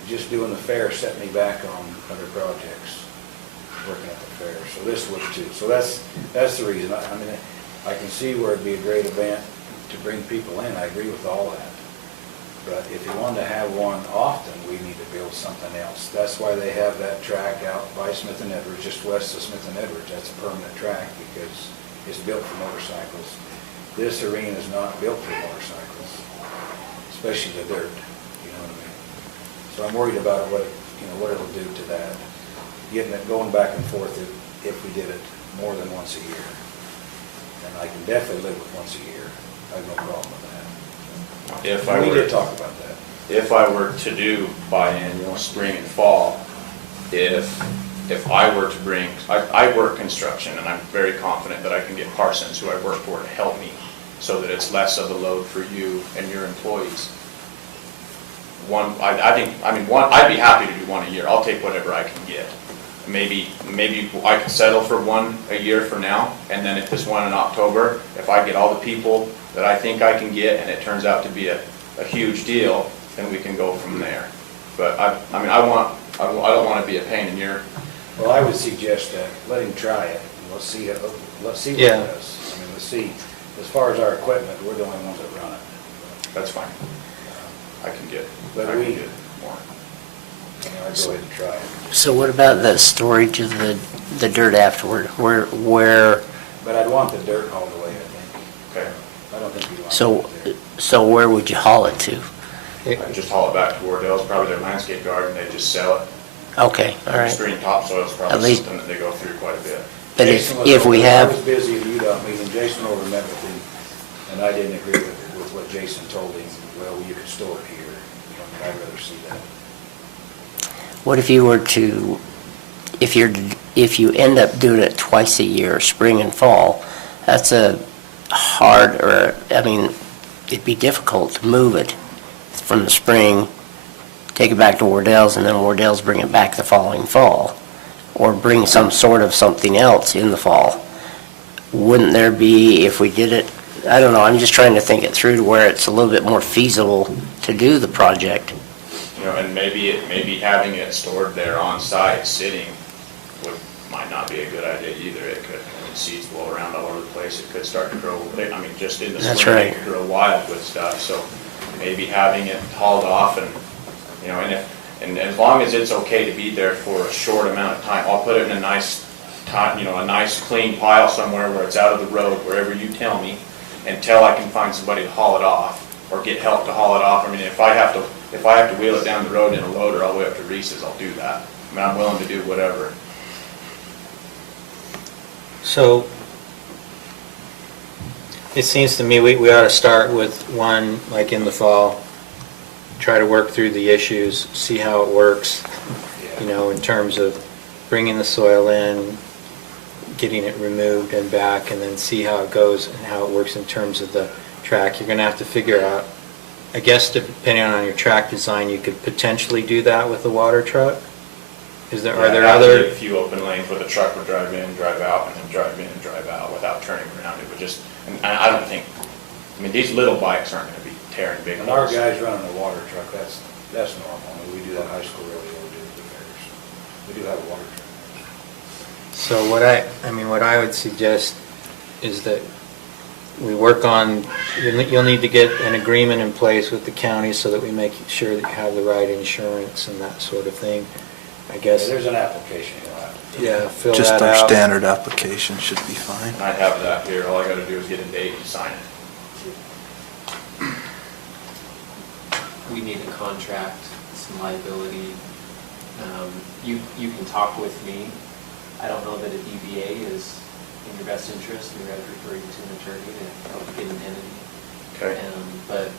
Just doing the fair set me back on other projects, working at the fair. So this would too. So that's the reason. I can see where it'd be a great event to bring people in. I agree with all that. But if you want to have one often, we need to build something else. That's why they have that track out by Smith and Edwards, just west of Smith and Edwards. That's a permanent track because it's built for motorcycles. This arena is not built for motorcycles, especially the dirt. You know what I mean? So I'm worried about what it'll do to that. Getting it going back and forth if we did it more than once a year. And I can definitely live with once a year. I have no problem with that. We did talk about that. If I were to do biannual spring and fall, if I were to bring, I work construction and I'm very confident that I can get Parsons, who I work for, to help me so that it's less of a load for you and your employees. I'd be happy to do one a year. I'll take whatever I can get. maybe I could settle for one a year for now, and then if this one in October, if I get all the people that I think I can get, and it turns out to be a huge deal, then we can go from there. But I don't want to be a pain in your. Well, I would suggest that, let him try it, and let's see what he Yeah. does. I mean, let's see, as far as our equipment, we're the only ones that run it. That's fine. I can get But more. I'd go ahead and try it. So what about the storage of the dirt afterward? Where, But I'd want the dirt hauled away, I think. Okay. I don't think we want. so where would you haul it to? I can just haul it back to Wardell's, probably their landscape garden, they just sell it. Okay, all right. Extreme topsoil is At probably least- something that they go through quite a bit. But Jason was if we over- have. I was busy at UDOT meeting, Jason over met with him, and I didn't agree with what Jason told him. Well, you could store it here. You know, I'd rather see that. What if you were to, if you end up doing it twice a year, spring and fall, that's it'd be difficult to move it from the spring, take it back to Wardell's, and then Wardell's bring it back the following fall, or bring some sort of something else in the fall. Wouldn't there be, if we did it, I don't know, I'm just trying to think it through to where it's a little bit more feasible to do the project. You know, and maybe having it stored there on site, sitting, might not be a good idea either. It could, seeds blow around all over the place, it could start to grow, just in the That's spring, right. it could grow wild with stuff, so maybe having it hauled off and, and as long as it's okay to be there for a short amount of time, I'll put it in a nice a nice clean pile somewhere where it's out of the road, wherever you tell me, until I can find somebody to haul it off, or get help to haul it off. I mean, if I have to wheel it down the road in a loader all the way up to Reese's, I'll do that. I mean, I'm willing to do whatever. So it seems to me we ought to start with one, like in the fall, try to work through the issues, see how it works, in terms of bringing the soil in, getting it removed and back, and then see how it goes and how it works in terms of the track. You're going to have to figure out, I guess depending on your track design, you could potentially do that with the water truck? Are there other? A few open lanes where the truck would drive in, drive out, and then drive in and drive out without turning around. It would just, and I don't think, these little bikes aren't going to be tearing big And our holes. guys running a water truck, that's normal. I mean, we do that high school rodeo, we do it at the fairs. We do have a water truck. So what I would suggest is that we work on, you'll need to get an agreement in place with the county so that we make sure that you have the right insurance and that sort of thing. I guess. There's an application you'll have to. Yeah, fill Just that our out. standard application should be fine. And I have that here. All I got to do is get a date and sign it. We need a contract, some liability. You can talk with me. I don't know that a DBA is in your best interest. We would refer you to an attorney to help get an entity. Okay. But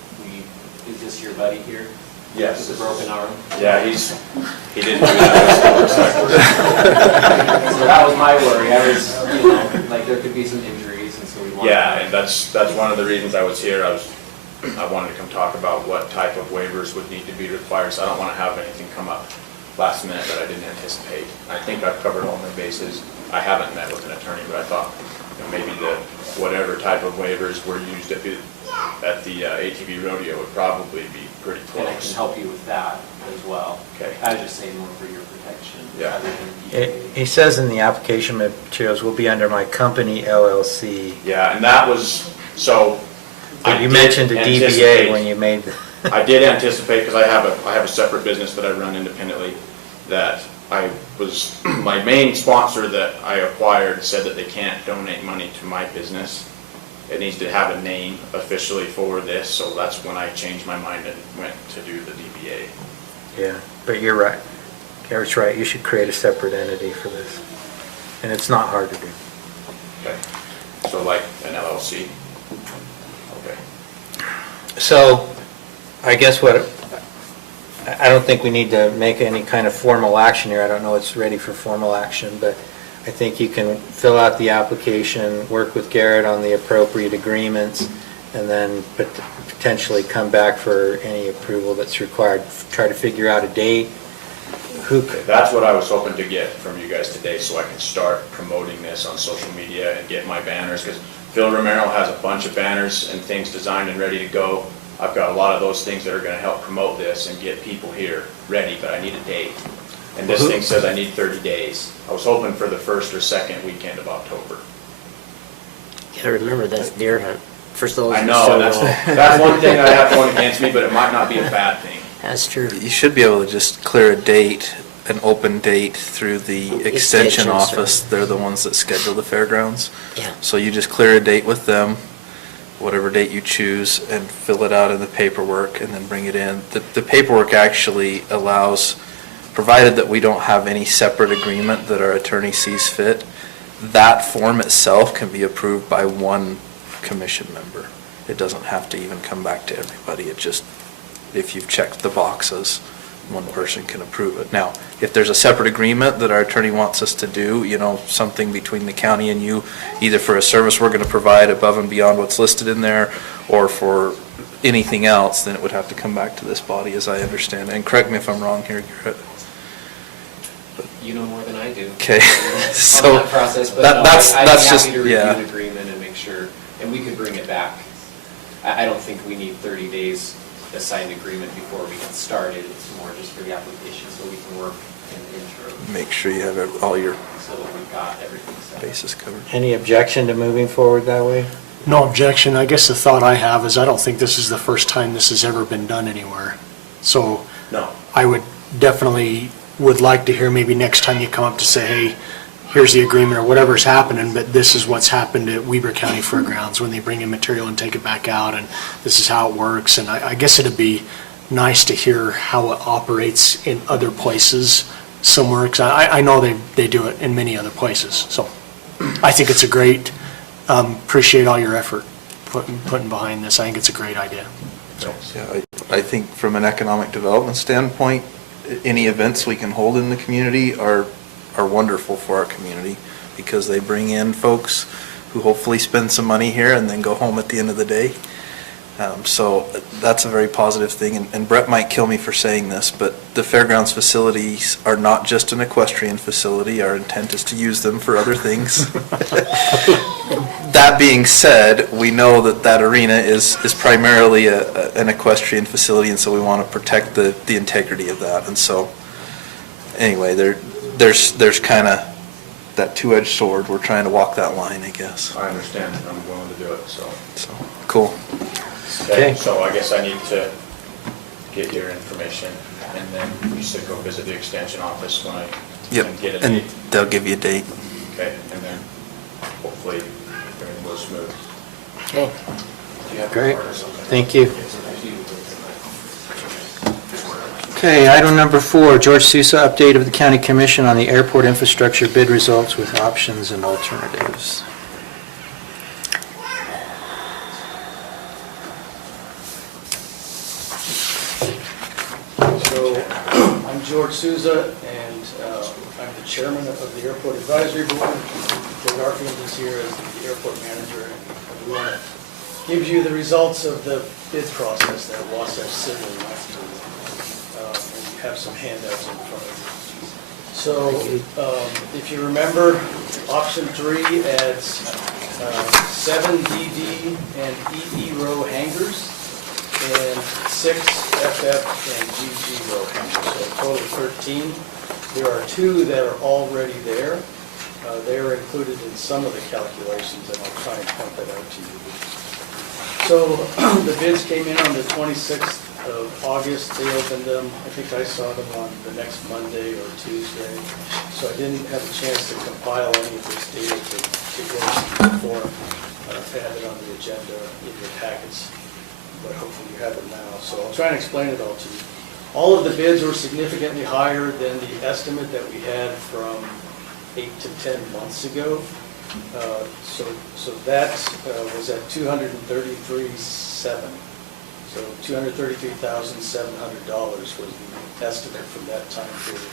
is this your buddy here? Yes. With a broken arm? Yeah, he didn't do that. So that was my worry. I was, like there could be some injuries, and so we wanted. Yeah, and that's one of the reasons I was here. I wanted to come talk about what type of waivers would need to be required, so I don't want to have anything come up last minute that I didn't anticipate. I think I've covered all my bases. I haven't met with an attorney, but I thought maybe whatever type of waivers were used at the ATV rodeo would probably be pretty close. And I can help you with that as well. Okay. I was just saying more for your protection. Yeah. Rather than He says in the application materials, will be under my company LLC. Yeah, and that was, so. But you mentioned a DBA when you made the. I did anticipate, because I have a separate business that I run independently, that my main sponsor that I acquired said that they can't donate money to my business. It needs to have a name officially for this, so that's when I changed my mind and went to do the DBA. Yeah, but you're right. Garrett's right. You should create a separate entity for this. And it's not hard to do. Okay, so like an LLC? Okay. So, I guess I don't think we need to make any kind of formal action here. I don't know it's ready for formal action, but I think you can fill out the application, work with Garrett on the appropriate agreements, and then potentially come back for any approval that's required. Try to figure out a date, Okay, that's what I was hoping to get from you guys today, so I can start promoting this on social media and get my banners, because Phil Romero has a bunch of banners and things designed and ready to go. I've got a lot of those things that are gonna help promote this and get people here ready, but I need a date. And this thing says I need 30 days. I was hoping for the first or second weekend of October. You gotta remember, that's deer hunt. For those I who know, so and that's, well. that's one thing I have going against me, but it might not be a bad thing. That's true. You should be able to just clear a date, an open date through the extension office. They're the ones that schedule the fairgrounds. Yeah. So you just clear a date with them, whatever date you choose, and fill it out in the paperwork and then bring it in. The paperwork actually allows, provided that we don't have any separate agreement that our attorney sees fit, that form itself can be approved by one commission member. It doesn't have to even come back to everybody. It just, if you've checked the boxes, one person can approve it. Now, if there's a separate agreement that our attorney wants us to do, you know, something between the county and you, either for a service we're going to provide above and beyond what's listed in there, or for anything else, then it would have to come back to this body, as I understand it. And correct me if I'm wrong here, Garrett. You know more than I do. Okay, On so that process, but that- no, that's I'd just- be happy to review yeah. the agreement and make sure, and we could bring it back. I don't think we need 30 days a signed agreement before we can start it. It's more just for the application, so we can work in the interim, make sure you have all your so that we've got everything set. bases covered. Any objection to moving forward that way? No objection. I guess the thought I have is I don't think this is the first time this has ever been done anywhere. So No. I would definitely would like to hear maybe next time you come up to say, hey, here's the agreement or whatever's happening, but this is what's happened at Weber County Fairgrounds when they bring in material and take it back out, and this is how it works. And I guess it'd be nice to hear how it operates in other places somewhere, because I know they do it in many other places. So I think it's a great, appreciate all your effort putting behind this. I think it's a great idea. So. Yeah, I think from an economic development standpoint, any events we can hold in the community are wonderful for our community, because they bring in folks who hopefully spend some money here and then go home at the end of the day. So that's a very positive thing, and Brett might kill me for saying this, but the fairgrounds facilities are not just an equestrian facility. Our intent is to use them for other things. That being said, we know that that arena is primarily an equestrian facility, and so we want to protect the integrity of that. And so, anyway, there's kind of that two-edged sword. We're trying to walk that line, I guess. I understand, I'm willing to do it, so. Cool. Okay. So I guess I need to get your information, and then you said go visit the extension office when I Yep, can get a and date. they'll give you a date. Okay, and then hopefully everything goes smooth. Okay. Do you have a Great. card or something? Thank you. Okay, item number 4, George Sousa, update of the county commission on the airport infrastructure bid results with options and alternatives. So, I'm George Souza, and I'm the chairman of the Airport Advisory Board. Joe Garfield is here as the airport manager, and we want to give you the results of the bid process that Wasatch Civil went through. And you have some handouts in front of you. So, if you remember, option 3 adds 7 DD and EE row hangars, and 6 FF and GG row hangers, so a total of 13. There are 2 that are already there. They are included in some of the calculations, and I'll try and point that out to you. So the bids came in on the 26th of August. They opened them. I think I saw them on the next Monday or Tuesday. So I didn't have a chance to compile any of this data to get it before I had it on the agenda in your packets, but hopefully you have it now. So I'll try and explain it all to you. All of the bids were significantly higher than the estimate that we had from 8 to 10 months ago. So that was at $233,700. So $233,700 was the estimate from that time period.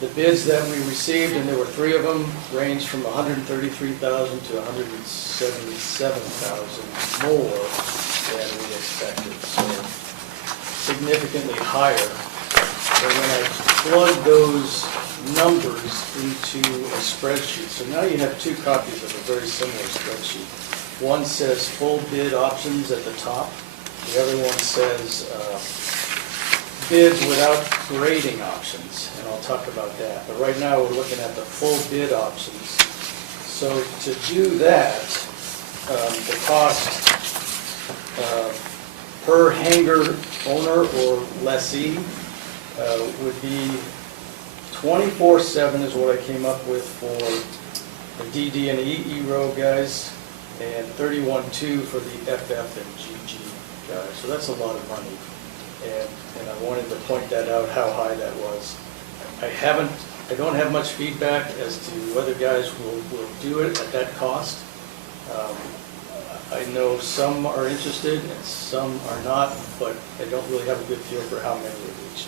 The bids that we received, and there were 3 of them, ranged from $133,000 to $177,000 more than we expected. So significantly higher. And when I plug those numbers into a spreadsheet. So now you have two copies of a very similar spreadsheet. One says full bid options at the top. The other one says bids without grading options, and I'll talk about that. But right now, we're looking at the full bid options. So to do that, the cost per hangar owner or lessee would be 24/7 is what I came up with for the DD and EE row guys, and 31/2 for the FF and GG guys. So that's a lot of money, and I wanted to point that out, how high that was. I don't have much feedback as to whether guys will do it at that cost. I know some are interested and some are not, but I don't really have a good feel for how many of each.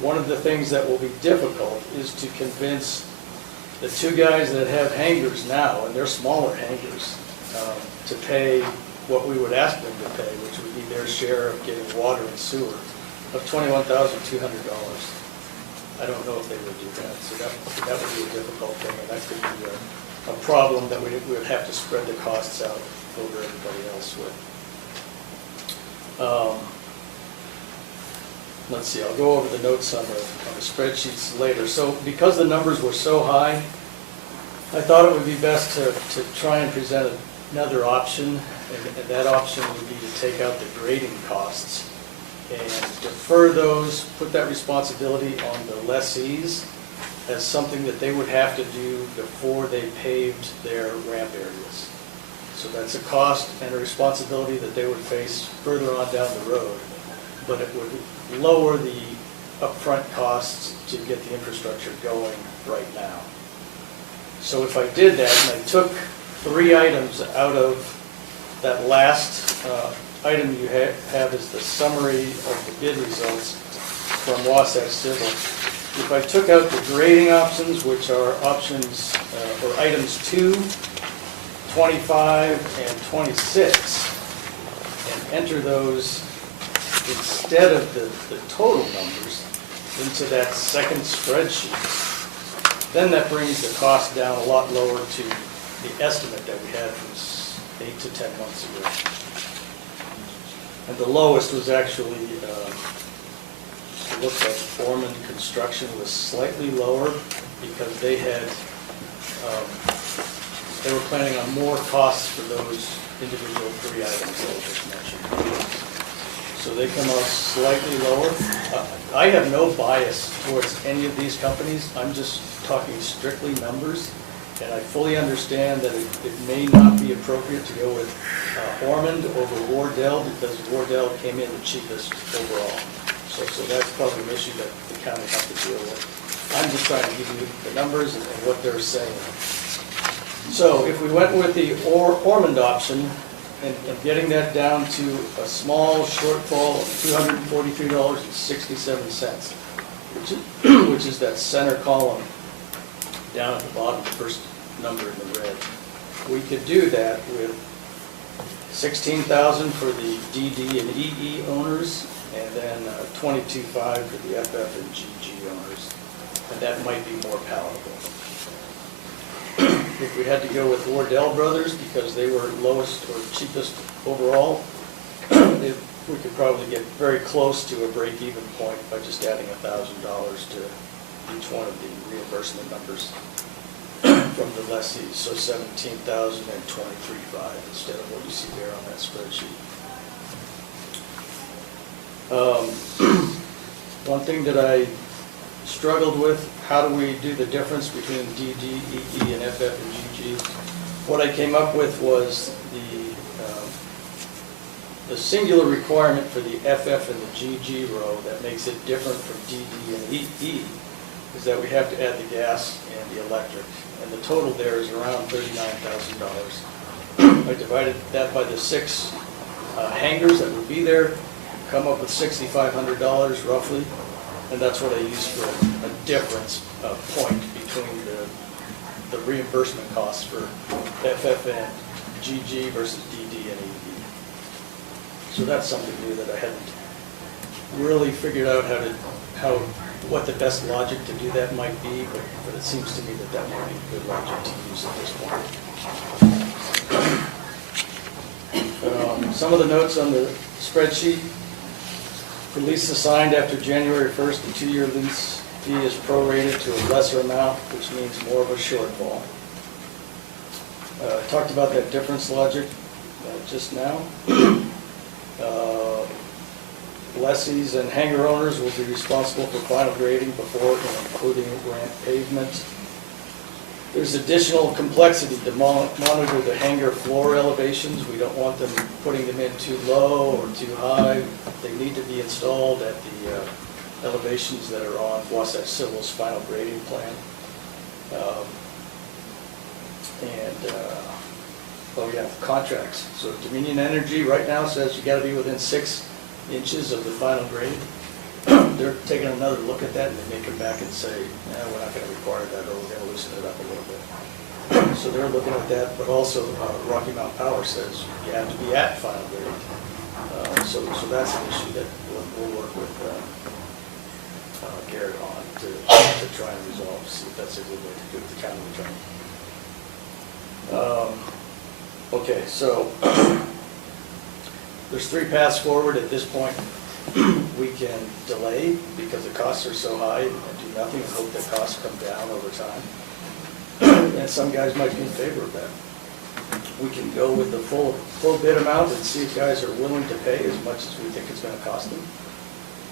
One of the things that will be difficult is to convince the two guys that have hangars now, and they're smaller hangars, to pay what we would ask them to pay, which would be their share of getting water and sewer, of $21,200. I don't know if they would do that, so that would be a difficult thing, and that could be a problem that we would have to spread the costs out over everybody else with. Let's see, I'll go over the notes on the spreadsheets later. So because the numbers were so high, I thought it would be best to try and present another option, and that option would be to take out the grading costs and defer those, put that responsibility on the lessees as something that they would have to do before they paved their ramp areas. So that's a cost and a responsibility that they would face further on down the road, but it would lower the upfront costs to get the infrastructure going right now. So if I did that, and I took 3 items out of that last item you have is the summary of the bid results from Wasatch Civil. If I took out the grading options, which are options, or items 2, 25, and 26, and enter those instead of the total numbers into that second spreadsheet, then that brings the cost down a lot lower to the estimate that we had from 8 to 10 months ago. And the lowest was actually, it looks like Foreman Construction was slightly lower because they had, they were planning on more costs for those individual 3 items that I just mentioned. So they come out slightly lower. I have no bias towards any of these companies. I'm just talking strictly numbers. And I fully understand that it may not be appropriate to go with Ormond over Wardell because Wardell came in the cheapest overall. So that's probably an issue that the county has to deal with. I'm just trying to give you the numbers and what they're saying. So if we went with the Ormond option and getting that down to a small shortfall of $243.67, which is that center column down at the bottom, the first number in the red. We could do that with $16,000 for the DD and EE owners, and then $22,500 for the FF and GG owners, and that might be more palatable. If we had to go with Wardell Brothers because they were lowest or cheapest overall, we could probably get very close to a break-even point by just adding $1,000 to each one of the reimbursement numbers from the lessees, so $17,000 and $23,500 instead of what you see there on that spreadsheet. One thing that I struggled with, how do we do the difference between DD, EE, and FF and GG? What I came up with was the singular requirement for the FF and the GG row that makes it different from DD and EE is that we have to add the gas and the electric. And the total there is around $39,000. I divided that by the 6 hangars that would be there, come up with $6,500 roughly, and that's what I used for a difference point between the reimbursement costs for FF and GG versus DD and EE. So that's something new that I hadn't really figured out how what the best logic to do that might be, but it seems to me that that might be good logic to use at this point. Some of the notes on the spreadsheet. For leases signed after January 1st, the 2-year lease fee is prorated to a lesser amount, which means more of a shortfall. Talked about that difference logic just now. Lessees and hangar owners will be responsible for final grading before and including ramp pavement. There's additional complexity to monitor the hangar floor elevations. We don't want them putting them in too low or too high. They need to be installed at the elevations that are on Wasatch Civil's final grading plan. Oh yeah, contracts. So Dominion Energy right now says you got to be within 6 inches of the final grade. They're taking another look at that, and they may come back and say, we're not going to require that, or we're going to loosen it up a little bit. So they're looking at that, but also Rocky Mountain Power says you have to be at final grade. So that's an issue that we'll work with Garrett on to try and resolve, see if that's a good way to do it, the county attorney. Okay, so there's 3 paths forward at this point. We can delay because the costs are so high and do nothing and hope that costs come down over time. And some guys might be in favor of that. We can go with the full bid amount and see if guys are willing to pay as much as we think it's going to cost them.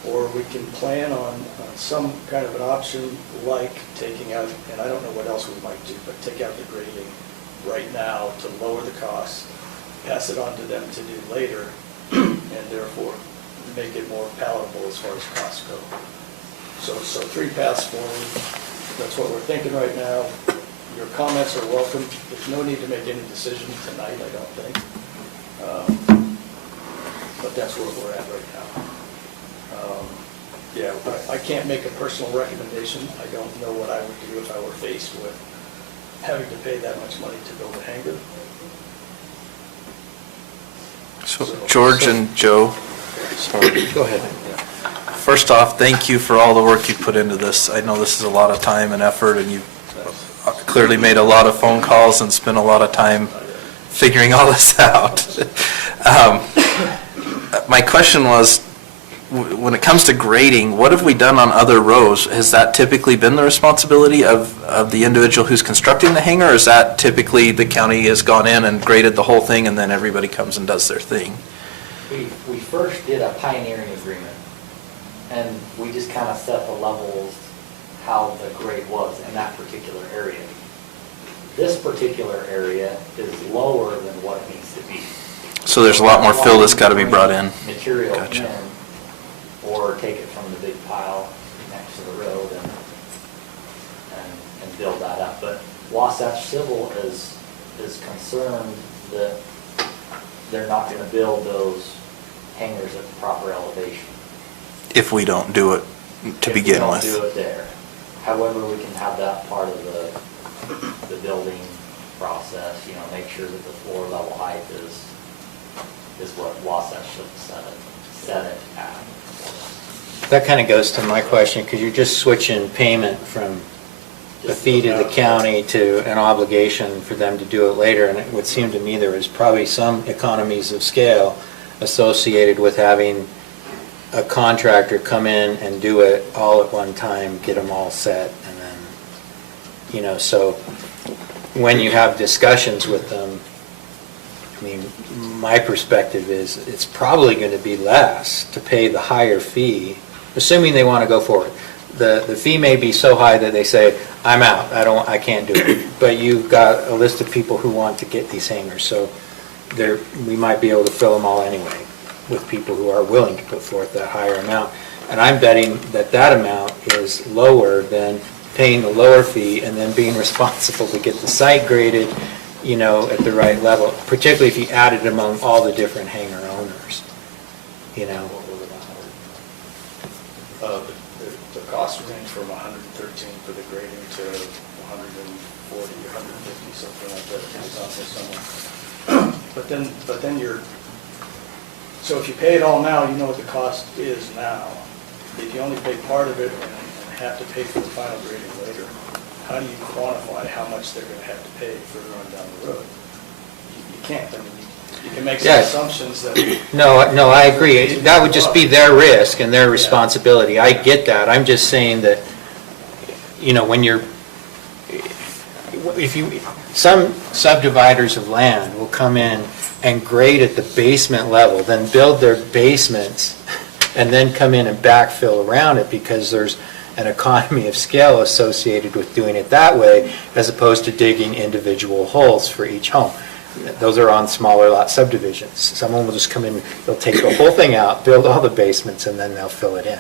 Or we can plan on some kind of an option like taking out, and I don't know what else we might do, but take out the grading right now to lower the costs, pass it on to them to do later, and therefore make it more palatable as far as costs go. So 3 paths forward. That's what we're thinking right now. Your comments are welcome. There's no need to make any decision tonight, I don't think. But that's where we're at right now. Yeah, I can't make a personal recommendation. I don't know what I would do if I were faced with having to pay that much money to build a hangar. So George and Joe, sorry, go ahead. First off, thank you for all the work you put into this. I know this is a lot of time and effort, and you clearly made a lot of phone calls and spent a lot of time figuring all this out. My question was, when it comes to grading, what have we done on other rows? Has that typically been the responsibility of the individual who's constructing the hangar, or is that typically the county has gone in and graded the whole thing and then everybody comes and does their thing? We first did a pioneering agreement, and we just kind of set the levels how the grade was in that particular area. This particular area is lower than what it needs to be. So there's a lot more fill that's got to be brought in. Material Gotcha. in, or take it from the big pile next to the road and build that up. But Wasatch Civil is concerned that they're not going to build those hangars at the proper elevation. If we don't do it to begin with. If we don't do it there. However, we can have that part of the building process, make sure that the floor level height is what Wasatch Civil set it at. That kind of goes to my question, because you're just switching payment from the fee to the county to an obligation for them to do it later, and it would seem to me there is probably some economies of scale associated with having a contractor come in and do it all at one time, get them all set, and then, so when you have discussions with them, I mean, my perspective is it's probably going to be less to pay the higher fee, assuming they want to go forward. The fee may be so high that they say, I'm out, I can't do it. But you've got a list of people who want to get these hangars, so we might be able to fill them all anyway with people who are willing to put forth that higher amount. And I'm betting that amount is lower than paying the lower fee and then being responsible to get the site graded, at the right level, particularly if you add it among all the different hangar owners, The cost range from 113 for the grading to 140, 150, something like that. It's out there somewhere. But then so if you pay it all now, you know what the cost is now. If you only pay part of it and have to pay for the final grading later, how do you quantify how much they're gonna have to pay further on down the road? You can't, I mean, you can make some Yeah. assumptions that. No, I agree. That would just be their risk and their responsibility. I get that. I'm just saying that, you know, when you're, some subdividers of land will come in and grade at the basement level, then build their basements, and then come in and backfill around it because there's an economy of scale associated with doing it that way, as opposed to digging individual holes for each home. Those are on smaller lot subdivisions. Someone will just come in, they'll take the whole thing out, build all the basements, and then they'll fill it in.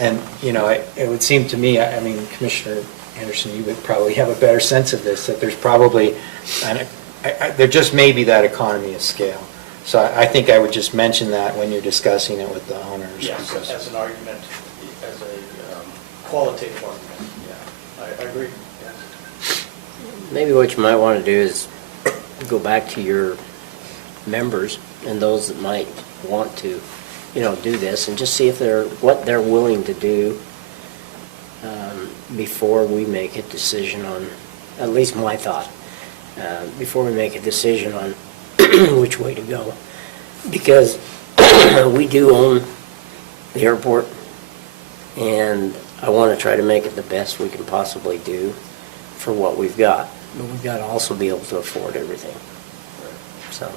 And, you know, it would seem to me, I mean, Commissioner Anderson, you would probably have a better sense of this, that there's probably, there just may be that economy of scale. So I think I would just mention that when you're discussing it with the owners. Yes, because- as an argument, as a qualitative argument, yeah, I agree, yes. Maybe what you might want to do is go back to your members and those that might want to, you know, do this, and just see if what they're willing to do before we make a decision on, at least my thought, before we make a decision on which way to go. Because we do own the airport, and I want to try to make it the best we can possibly do for what we've got. But we've got to also be able to afford everything. So.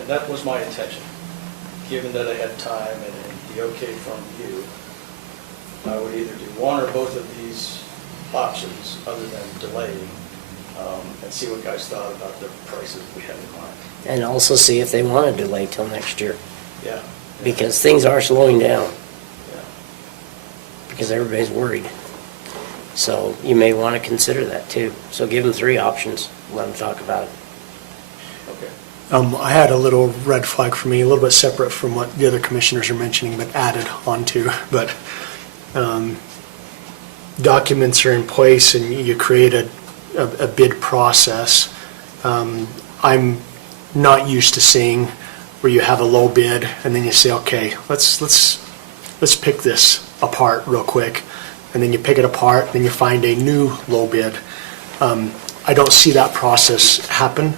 And that was my intention. Given that I had time and the okay from you, I would either do one or both of these options other than delaying, and see what guys thought about the prices we had in mind. And also see if they want to delay till next year. Yeah. Because things are slowing down. Yeah. Because everybody's worried. So you may want to consider that too. So give them 3 options, let them talk about it. Okay. I had a little red flag for me, a little bit separate from what the other commissioners are mentioning, but added onto. But documents are in place and you create a bid process. I'm not used to seeing where you have a low bid and then you say, okay, let's pick this apart real quick. And then you pick it apart, then you find a new low bid. I don't see that process happen.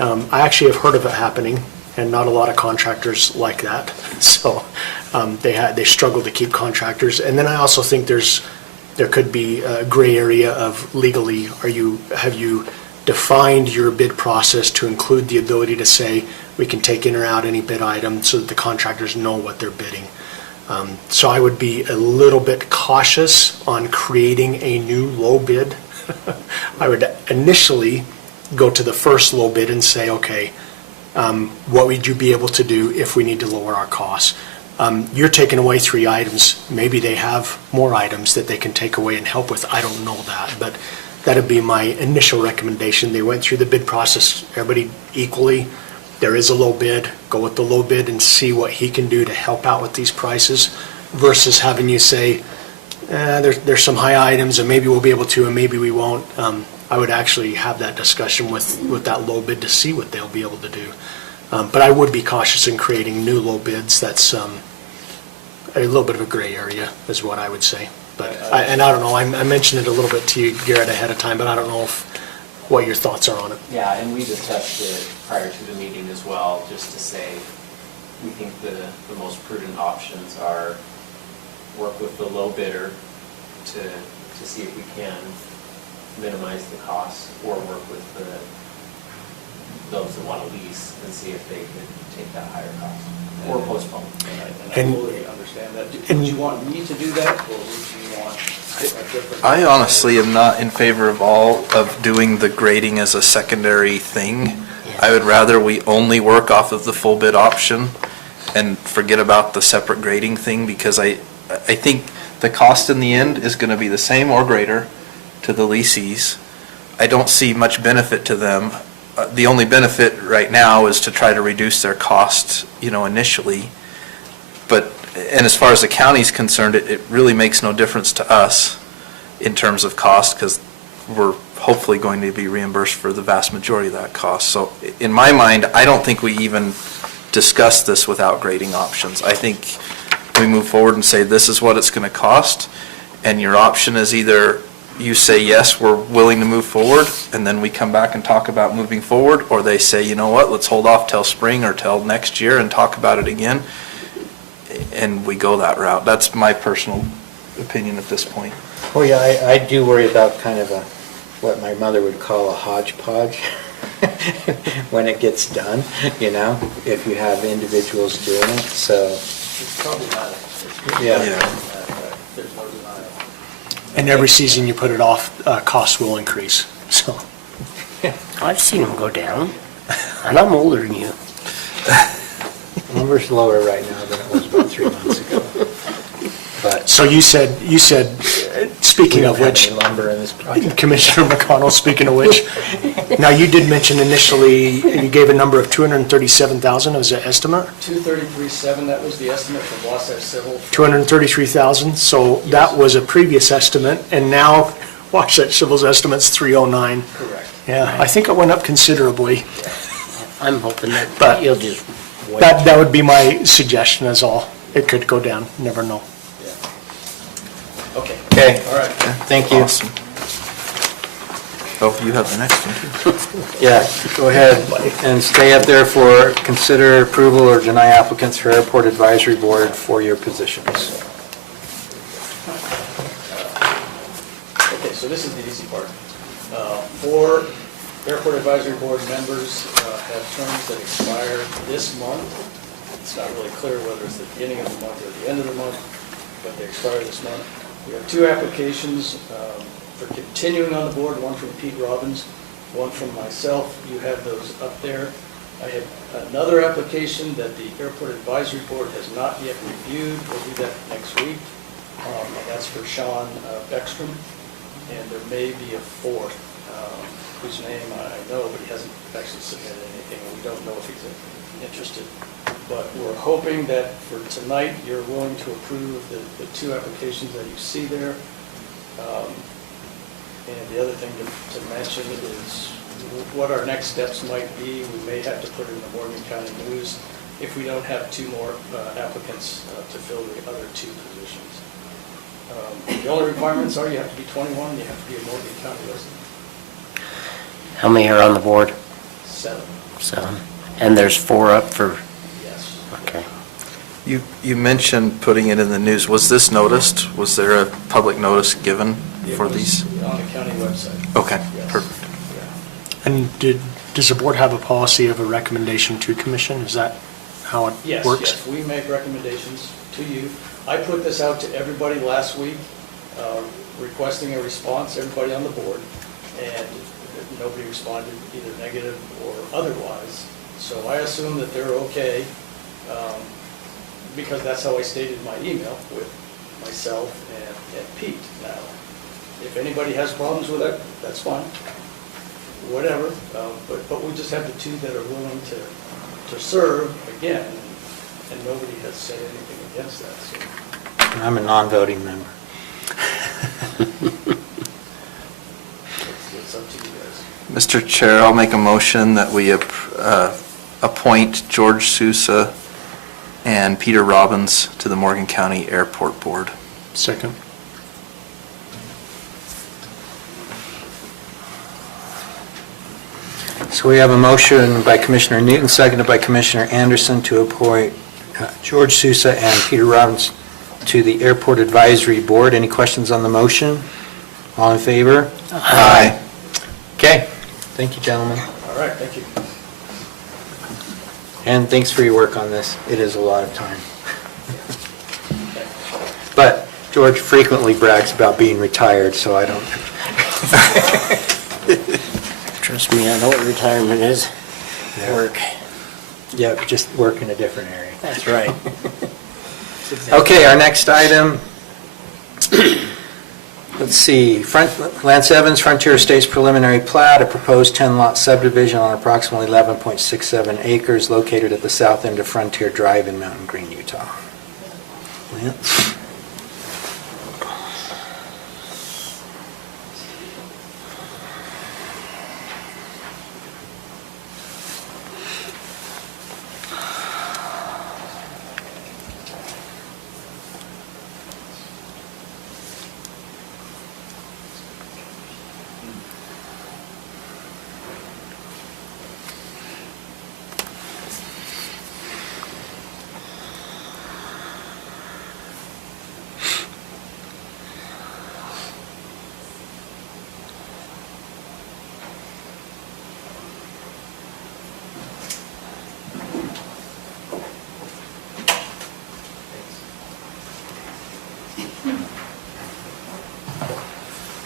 I actually have heard of it happening, and not a lot of contractors like that. So they struggle to keep contractors. And then I also think there could be a gray area of legally, have you defined your bid process to include the ability to say we can take in or out any bid item so that the contractors know what they're bidding. So I would be a little bit cautious on creating a new low bid. I would initially go to the first low bid and say, okay, what would you be able to do if we need to lower our costs? You're taking away 3 items. Maybe they have more items that they can take away and help with. I don't know that, but that'd be my initial recommendation. They went through the bid process, everybody equally. There is a low bid, go with the low bid and see what he can do to help out with these prices versus having you say, there's some high items and maybe we'll be able to and maybe we won't. I would actually have that discussion with that low bid to see what they'll be able to do. But I would be cautious in creating new low bids. That's a little bit of a gray area is what I would say. But I don't know, I mentioned it a little bit to you, Garrett, ahead of time, but I don't know what your thoughts are on it. Yeah, and we discussed it prior to the meeting as well, just to say, we think the most prudent options are work with the low bidder to see if we can minimize the costs, or work with those that want to lease and see if they can take that higher cost, or postpone. And I fully understand that. Would you want me to do that, or would you want a different? I honestly am not in favor of doing the grading as a secondary thing. I would rather we only work off of the full bid option and forget about the separate grading thing, because I think the cost in the end is going to be the same or greater to the lessees. I don't see much benefit to them. The only benefit right now is to try to reduce their costs, initially. And as far as the county's concerned, it really makes no difference to us in terms of cost, because we're hopefully going to be reimbursed for the vast majority of that cost. So in my mind, I don't think we even discuss this without grading options. I think we move forward and say, this is what it's gonna cost, and your option is either you say, yes, we're willing to move forward, and then we come back and talk about moving forward, or they say, you know what, let's hold off till spring or till next year and talk about it again, and we go that route. That's my personal opinion at this point. Oh, yeah, I do worry about kind of what my mother would call a hodgepodge when it gets done, if you have individuals doing it, so. It's problematic. Yeah. There's no denial. And every season you put it off, costs will increase, so. I've seen them go down, and I'm older than you. Lumber's lower right now than it was about 3 months ago. But So you said, speaking we of don't have which, any lumber in this project. Commissioner McConnell, speaking of which, now you did mention initially, you gave a number of 237,000 as an estimate? 233.7, that was the estimate from Wasatch Civil. 233,000, so that was a previous estimate, and now Wasatch Civil's estimate's 309. Correct. Yeah, I think it went up considerably. I'm hoping But that you'll just wait. That would be my suggestion is all. It could go down, never know. Okay. Okay, All right. thank you. Awesome. Oh, you have the next one too. Yeah, go ahead and stay up there for consider approval or deny applicants for Airport Advisory Board for your positions. Okay, so this is the easy part. 4 Airport Advisory Board members have terms that expire this month. It's not really clear whether it's the beginning of the month or the end of the month, but they expire this month. We have 2 applications for continuing on the board, one from Pete Robbins, one from myself. You have those up there. I have another application that the Airport Advisory Board has not yet reviewed. We'll do that next week. And that's for Sean Beckstrom. And there may be a 4th, whose name I know, but he hasn't actually submitted anything, and we don't know if he's interested. But we're hoping that for tonight, you're willing to approve the 2 applications that you see there. And the other thing to mention is what our next steps might be. We may have to put it in the Morgan County News if we don't have 2 more applicants to fill the other 2 positions. The only requirements are you have to be 21, and you have to be a Morgan County resident. How many are on the board? 7. 7. And there's 4 up for, Yes. okay. You mentioned putting it in the news. Was this noticed? Was there a public notice given for these? It was on the county website. Okay, Yes. perfect. Yeah. And does the board have a policy of a recommendation to commission? Is that how it works? Yes, we make recommendations to you. I put this out to everybody last week, requesting a response, everybody on the board, and nobody responded, either negative or otherwise. So I assume that they're okay, because that's how I stated my email with myself and Pete. Now, if anybody has problems with it, that's fine, whatever, but we just have the 2 that are willing to serve again, and nobody has said anything against that, so. I'm a non-voting member. It's up to you guys. Mr. Chair, I'll make a motion that we appoint George Sousa and Peter Robbins to the Morgan County Airport Board. Second. So we have a motion by Commissioner Newton, seconded by Commissioner Anderson to appoint George Sousa and Peter Robbins to the Airport Advisory Board. Any questions on the motion? All in favor? Aye. Okay, thank you, gentlemen. All right, thank you. And thanks for your work on this. It is a lot of time. But George frequently brags about being retired, so I don't. Trust me, I know what retirement is. Work. Yeah, just work in a different area. That's right. Okay, our next item, let's see, Lance Evans Frontier Estates preliminary plat, a proposed 10-lot subdivision on approximately 11.67 acres located at the south end of Frontier Drive in Mountain Green, Utah. Lance?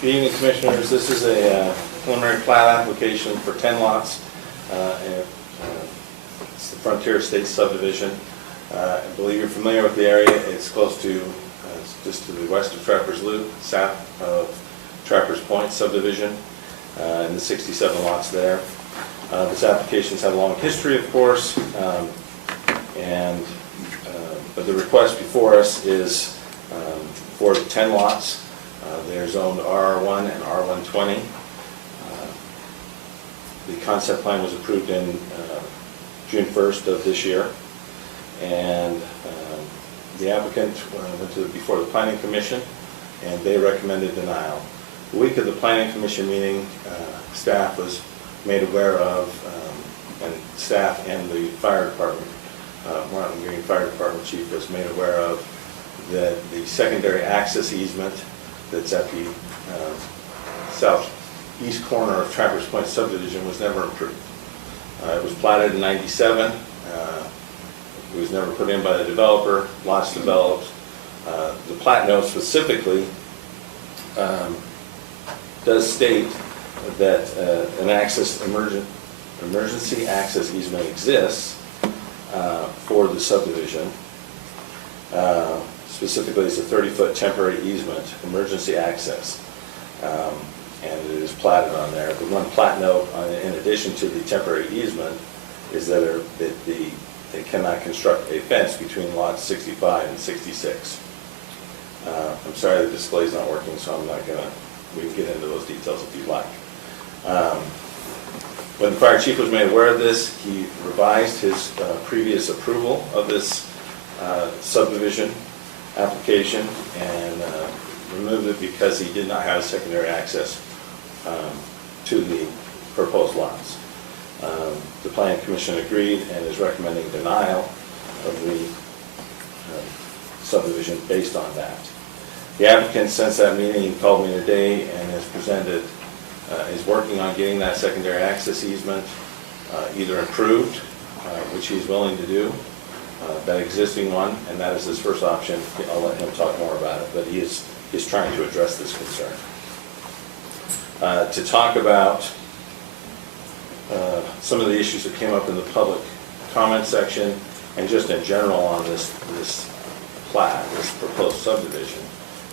Good evening, Commissioners. This is a preliminary plat application for 10 lots. And, it's the Frontier Estates subdivision. I believe you're familiar with the area. It's close to, it's just to the west of Trappers Loop, south of Trappers Point subdivision, and the 67 lots there. This application's had a long history, of course, but the request before us is for the 10 lots. They're zoned RR1 and R120. The concept plan was approved in June 1st of this year, and the applicant went before the Planning Commission, and they recommended denial. The week of the Planning Commission meeting, staff was made aware of, and staff and the fire department, Martin Green Fire Department Chief was made aware of that the secondary access easement that's at the southeast corner of Trappers Point subdivision was never improved. It was platted in '97. It was never put in by the developer. Lots developed. The plat note specifically does state that an emergency access easement exists for the subdivision. Specifically, it's a 30-foot temporary easement, emergency access, and it is platted on there. The one plat note, in addition to the temporary easement, is that they cannot construct a fence between lots 65 and 66. I'm sorry the display's not working, so I'm not gonna, we can get into those details if you'd like. When the fire chief was made aware of this, he revised his previous approval of this subdivision application and removed it because he did not have secondary access to the proposed lots. The Planning Commission agreed and is recommending denial of the subdivision based on that. The applicant, since that meeting, called me today and has presented, is working on getting that secondary access easement either improved, which he's willing to do, that existing one, and that is his first option. I'll let him talk more about it, but he's trying to address this concern. To talk about some of the issues that came up in the public comment section and just in general on this plat, this proposed subdivision.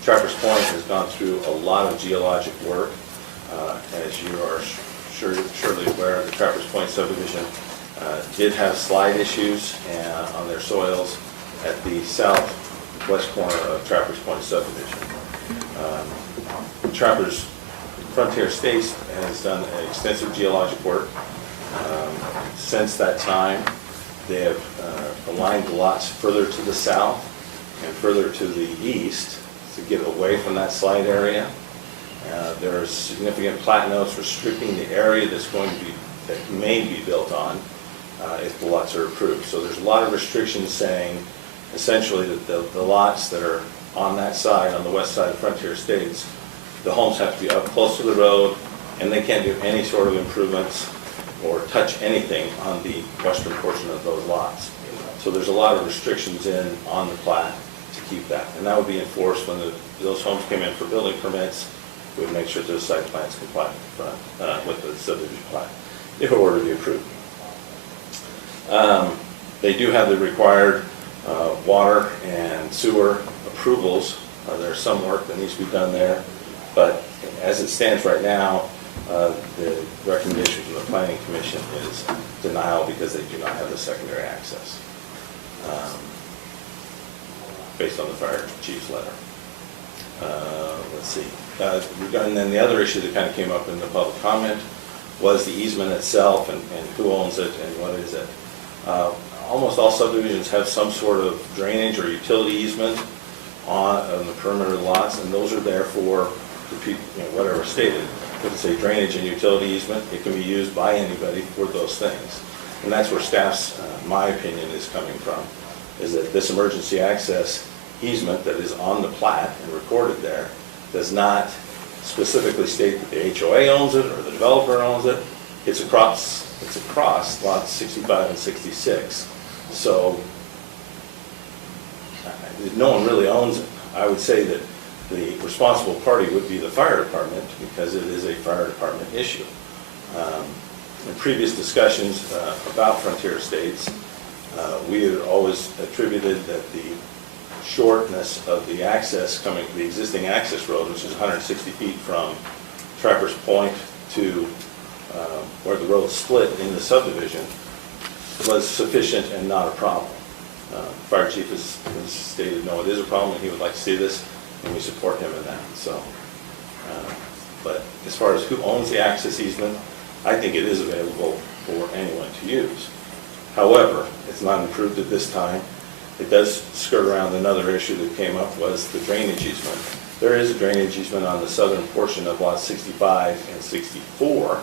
Trappers Point has gone through a lot of geologic work. As you are surely aware, the Trappers Point subdivision did have slide issues on their soils at the southwest corner of Trappers Point subdivision. Trappers Frontier Estates has done extensive geologic work. Since that time, they have aligned the lots further to the south and further to the east to get away from that slide area. There are significant plat notes restricting the area that may be built on if the lots are approved. So there's a lot of restrictions saying essentially that the lots that are on that side, on the west side of Frontier Estates, the homes have to be up close to the road and they can't do any sort of improvements or touch anything on the western portion of those lots. So there's a lot of restrictions on the plat to keep that. And that would be enforced when those homes came in for building permits. We would make sure those site plans comply with the subdivision plat, if it were to be approved. They do have the required water and sewer approvals. There's some work that needs to be done there, but as it stands right now, the recommendation from the Planning Commission is denial because they do not have the secondary access, based on the fire chief's letter. Let's see. And then the other issue that kind of came up in the public comment was the easement itself and who owns it and what is it. Almost all subdivisions have some sort of drainage or utility easement on the perimeter of the lots, and those are there for the people, whatever stated. If it's a drainage and utility easement, it can be used by anybody for those things. And that's where staff's, my opinion, is coming from, is that this emergency access easement that is on the plat and recorded there does not specifically state that the HOA owns it or the developer owns it. It's across lots 65 and 66. So no one really owns it. I would say that the responsible party would be the fire department because it is a fire department issue. In previous discussions about Frontier Estates, we had always attributed that the shortness of the access the existing access road, which is 160 feet from Trappers Point to where the road split in the subdivision, was sufficient and not a problem. Fire chief has stated, no, it is a problem, and he would like to see this, and we support him in that. So, but as far as who owns the access easement, I think it is available for anyone to use. However, it's not improved at this time. It does skirt around another issue that came up, was the drainage easement. There is a drainage easement on the southern portion of lots 65 and 64,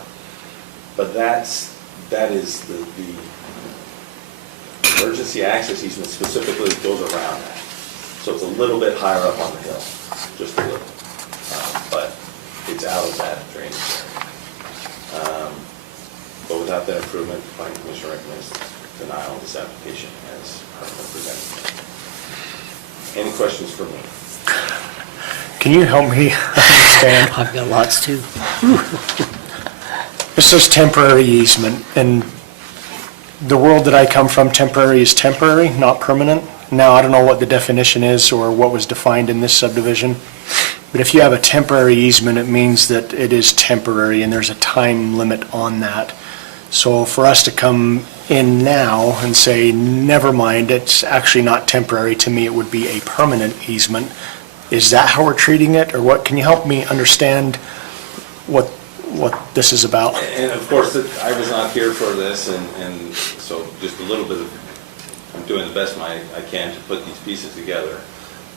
but that is the emergency access easement specifically goes around that. So it's a little bit higher up on the hill, just a little. But it's out of that drainage area. But without that improvement, the planning commission recommends denial of this application as presented. Any questions for me? Can you help me understand? I've got lots too. This is temporary easement, and the world that I come from, temporary is temporary, not permanent. Now, I don't know what the definition is or what was defined in this subdivision, but if you have a temporary easement, it means that it is temporary and there's a time limit on that. So for us to come in now and say, never mind, it's actually not temporary, to me it would be a permanent easement. Is that how we're treating it, or what? Can you help me understand what this is about? And of course, I was not here for this, and so just a little bit of, I'm doing the best I can to put these pieces together.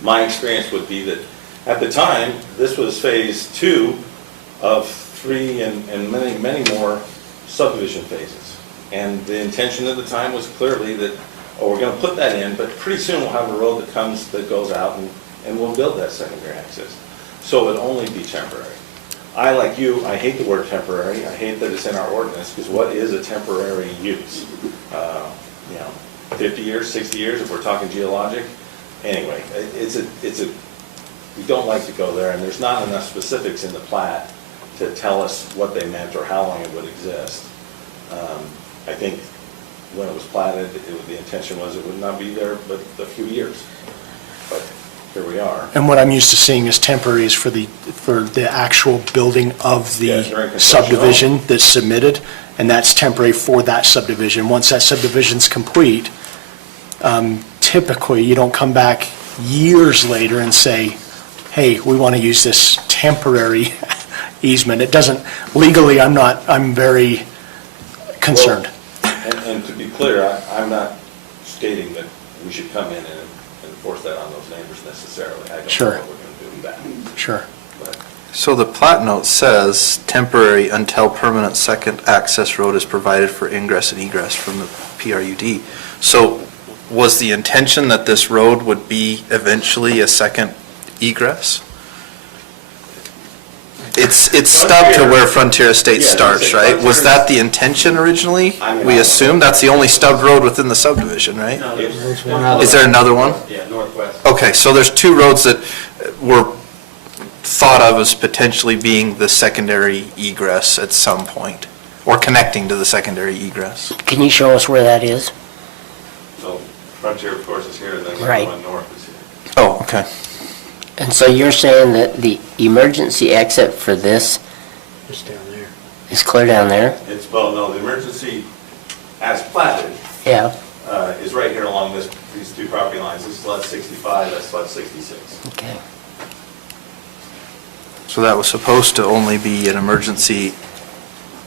My experience would be that at the time, this was phase 2 of 3 and many, many more subdivision phases. And the intention at the time was clearly that, oh, we're going to put that in, but pretty soon we'll have a road that goes out and we'll build that secondary access. So it'll only be temporary. I, like you, I hate the word temporary. I hate that it's in our ordinance, because what is a temporary use? 50 years, 60 years, if we're talking geologic? Anyway, we don't like to go there, and there's not enough specifics in the plat to tell us what they meant or how long it would exist. I think when it was platted, the intention was it would not be there but a few years. But here we are. And what I'm used to seeing is temporary is for the actual building of the subdivision that's submitted, and that's temporary for that subdivision. Once that subdivision's complete, typically you don't come back years later and say, hey, we want to use this temporary easement. It doesn't, legally, I'm very concerned. Well, and to be clear, I'm not stating that we should come in and enforce that on those neighbors necessarily. I don't know what we're going to do with that. Sure. So the plat note says temporary until permanent second access road is provided for ingress and egress from the PRUD. So was the intention that this road would be eventually a second egress? It's stubbed to where Frontier Estates starts, right? Was that the intention originally? We assume that's the only stubbed road within the subdivision, right? No, there's one other. Is there another one? Yeah, northwest. Okay, so there's two roads that were thought of as potentially being the secondary egress at some point, or connecting to the secondary egress. Can you show us where that is? So Frontier, of course, is here, and then the Right. one north is here. Oh, okay. And so you're saying that the emergency exit for this Just down there. is clear down there? Well, no, the emergency, as platted, Yeah, is right here along these two property lines. This is lot 65, that's lot 66. okay. So that was supposed to only be an emergency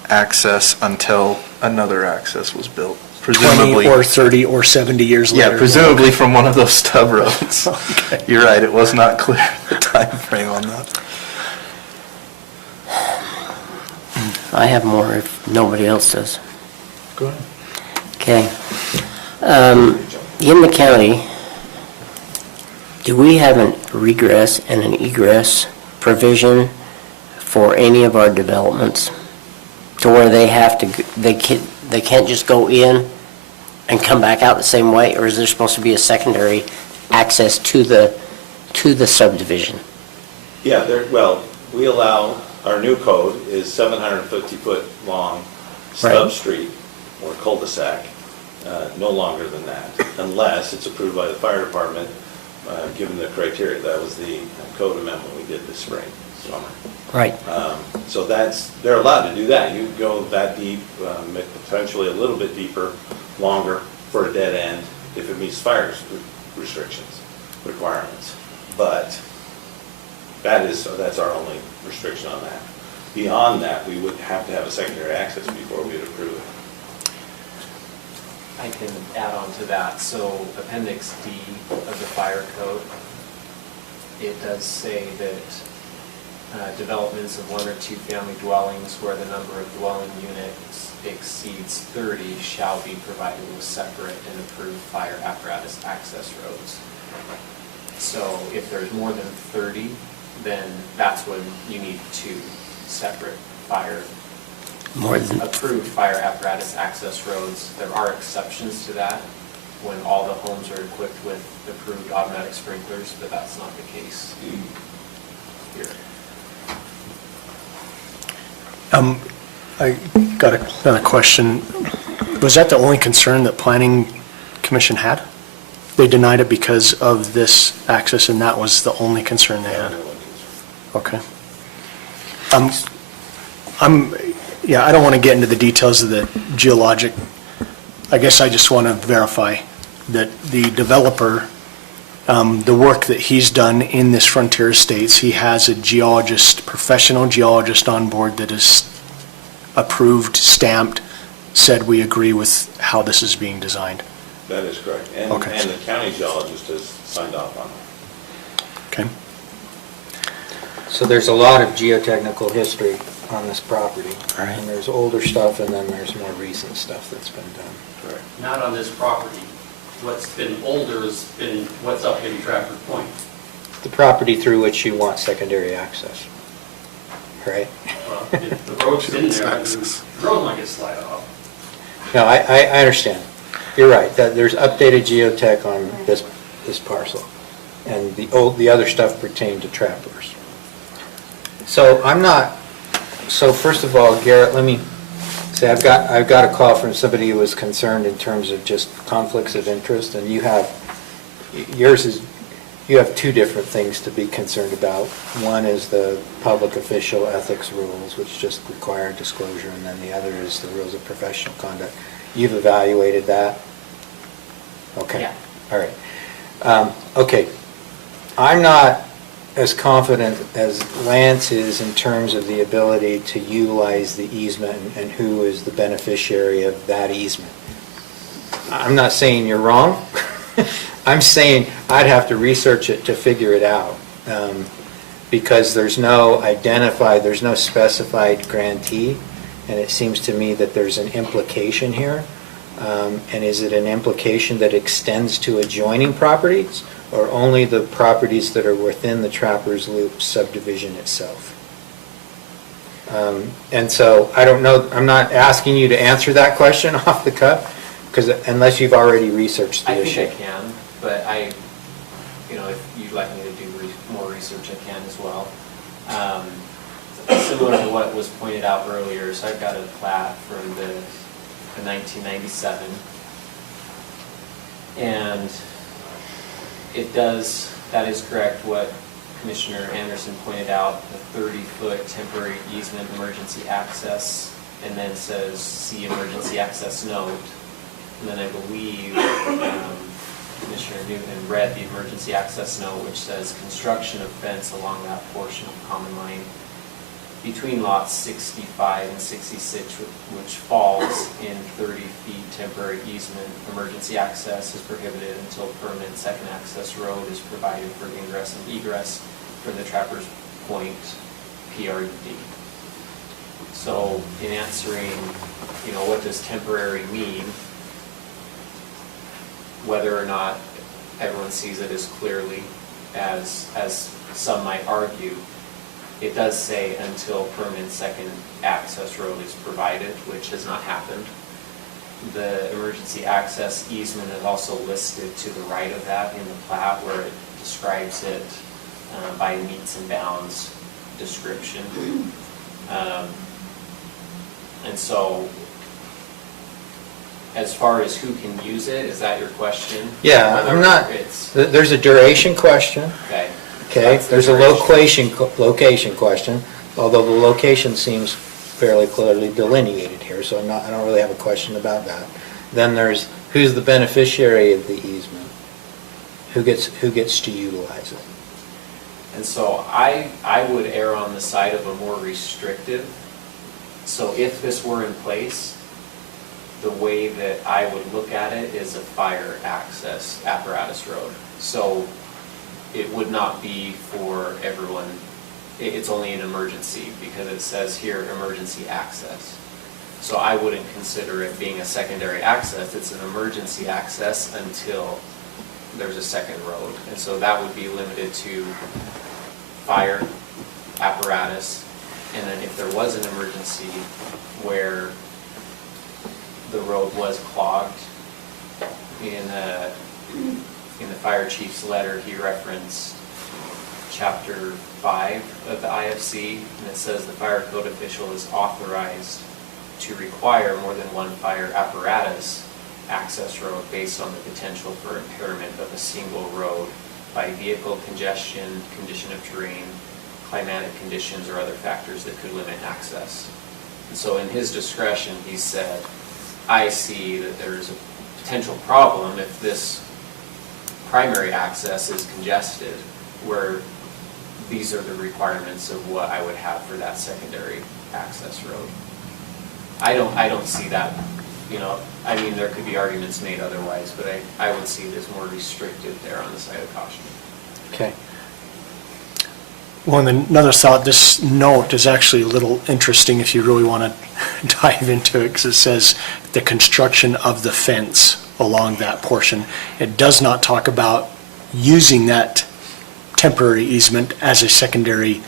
access until another access was built, 20 presumably. or 30 or 70 years later. Yeah, presumably from one of those stub roads. You're right, it was not clear, the time frame on that. I have more if nobody else does. Go ahead. Okay. In the county, do we have a regress and an egress provision for any of our developments? To where they have to, they can't just go in and come back out the same way, or is there supposed to be a secondary access to the subdivision? Yeah, well, we allow, our new code is 750-foot long stub Right. street or cul-de-sac, no longer than that, unless it's approved by the fire department, given the criteria. That was the code amendment we did this spring, summer. Right. So they're allowed to do that. You can go that deep, potentially a little bit deeper, longer for a dead end if it meets fire restrictions, requirements. But that's our only restriction on that. Beyond that, we would have to have a secondary access before we would approve it. I can add on to that. So Appendix D of the fire code, it does say that developments of 1 or 2 family dwellings where the number of dwelling units exceeds 30 shall be provided with separate and approved fire apparatus access roads. So if there's more than 30, then that's when you need 2 separate approved fire apparatus access roads. There are exceptions to that when all the homes are equipped with approved automatic sprinklers, but that's not the case here. I got another question. Was that the only concern that Planning Commission had? They denied it because of this access, and that was the only concern they had? Okay. Yeah, I don't want to get into the details of the geologic. I guess I just want to verify that the developer, the work that he's done in this Frontier Estates, he has a geologist, professional geologist on board that is approved, stamped, said we agree with how this is being designed. That is correct. And the county geologist has signed off on it. Okay. So there's a lot of geotechnical history on this property. Right. And there's older stuff, and then there's more recent stuff that's been done. Correct. Not on this property. What's been older has been what's up in Trafford Point. The property through which you want secondary access, right? Well, if the road's in there, the road might get slide off. No, I understand. You're right, that there's updated geotech on this parcel. And the other stuff pertained to trappers. So so first of all, Garrett, let me say, I've got a call from somebody who was concerned in terms of just conflicts of interest, and you have 2 different things to be concerned about. One is the public official ethics rules, which just require disclosure, and then the other is the rules of professional conduct. You've evaluated that? Okay. Yeah. All right. Okay. I'm not as confident as Lance is in terms of the ability to utilize the easement and who is the beneficiary of that easement. I'm not saying you're wrong. I'm saying I'd have to research it to figure it out, because there's no specified grantee, and it seems to me that there's an implication here. And is it an implication that extends to adjoining properties, or only the properties that are within the Trappers Loop subdivision itself? And so I don't know, I'm not asking you to answer that question off the cuff, because unless you've already researched the issue. I think I can, but if you'd like me to do more research, I can as well. Similar to what was pointed out earlier, so I've got a plat from the 1997, and that is correct what Commissioner Anderson pointed out, the 30-foot temporary easement emergency access, and then says see emergency access note. And then I believe Commissioner Newton read the emergency access note, which says construction of fence along that portion of common line between lots 65 and 66, which falls in 30 feet temporary easement. Emergency access is prohibited until permanent second access road is provided for ingress and egress from the Trappers Point PRD. So in answering, what does temporary mean, whether or not everyone sees it as clearly as some might argue, it does say until permanent second access road is provided, which has not happened. The emergency access easement is also listed to the right of that in the plat, where it describes it by meets and bounds description. And so, as far as who can use it, is that your question? Yeah, Whether I'm not, it's- there's a duration question. Okay. Okay, That's the there's a duration. location question, although the location seems fairly clearly delineated here, so I don't really have a question about that. Then there's, who's the beneficiary of the easement? Who gets to utilize it? And so I would err on the side of a more restrictive. So if this were in place, the way that I would look at it is a fire access apparatus road. So it would not be for everyone. It's only an emergency because it says here emergency access. So I wouldn't consider it being a secondary access. It's an emergency access until there's a second road. And so that would be limited to fire apparatus. And then if there was an emergency where the road was clogged, in the fire chief's letter, he referenced chapter 5 of the IFC, and it says the fire code official is authorized to require more than one fire apparatus access road based on the potential for impairment of a single road by vehicle congestion, condition of terrain, climatic conditions, or other factors that could limit access. And so in his discretion, he said, I see that there's a potential problem if this primary access is congested, where these are the requirements of what I would have for that secondary access road. I don't see that, I mean, there could be arguments made otherwise, but I would see it as more restrictive there on the side of caution. Okay. Well, and another thought, this note is actually a little interesting if you really want to dive into it, because it says the construction of the fence along that portion. It does not talk about using that temporary easement as a secondary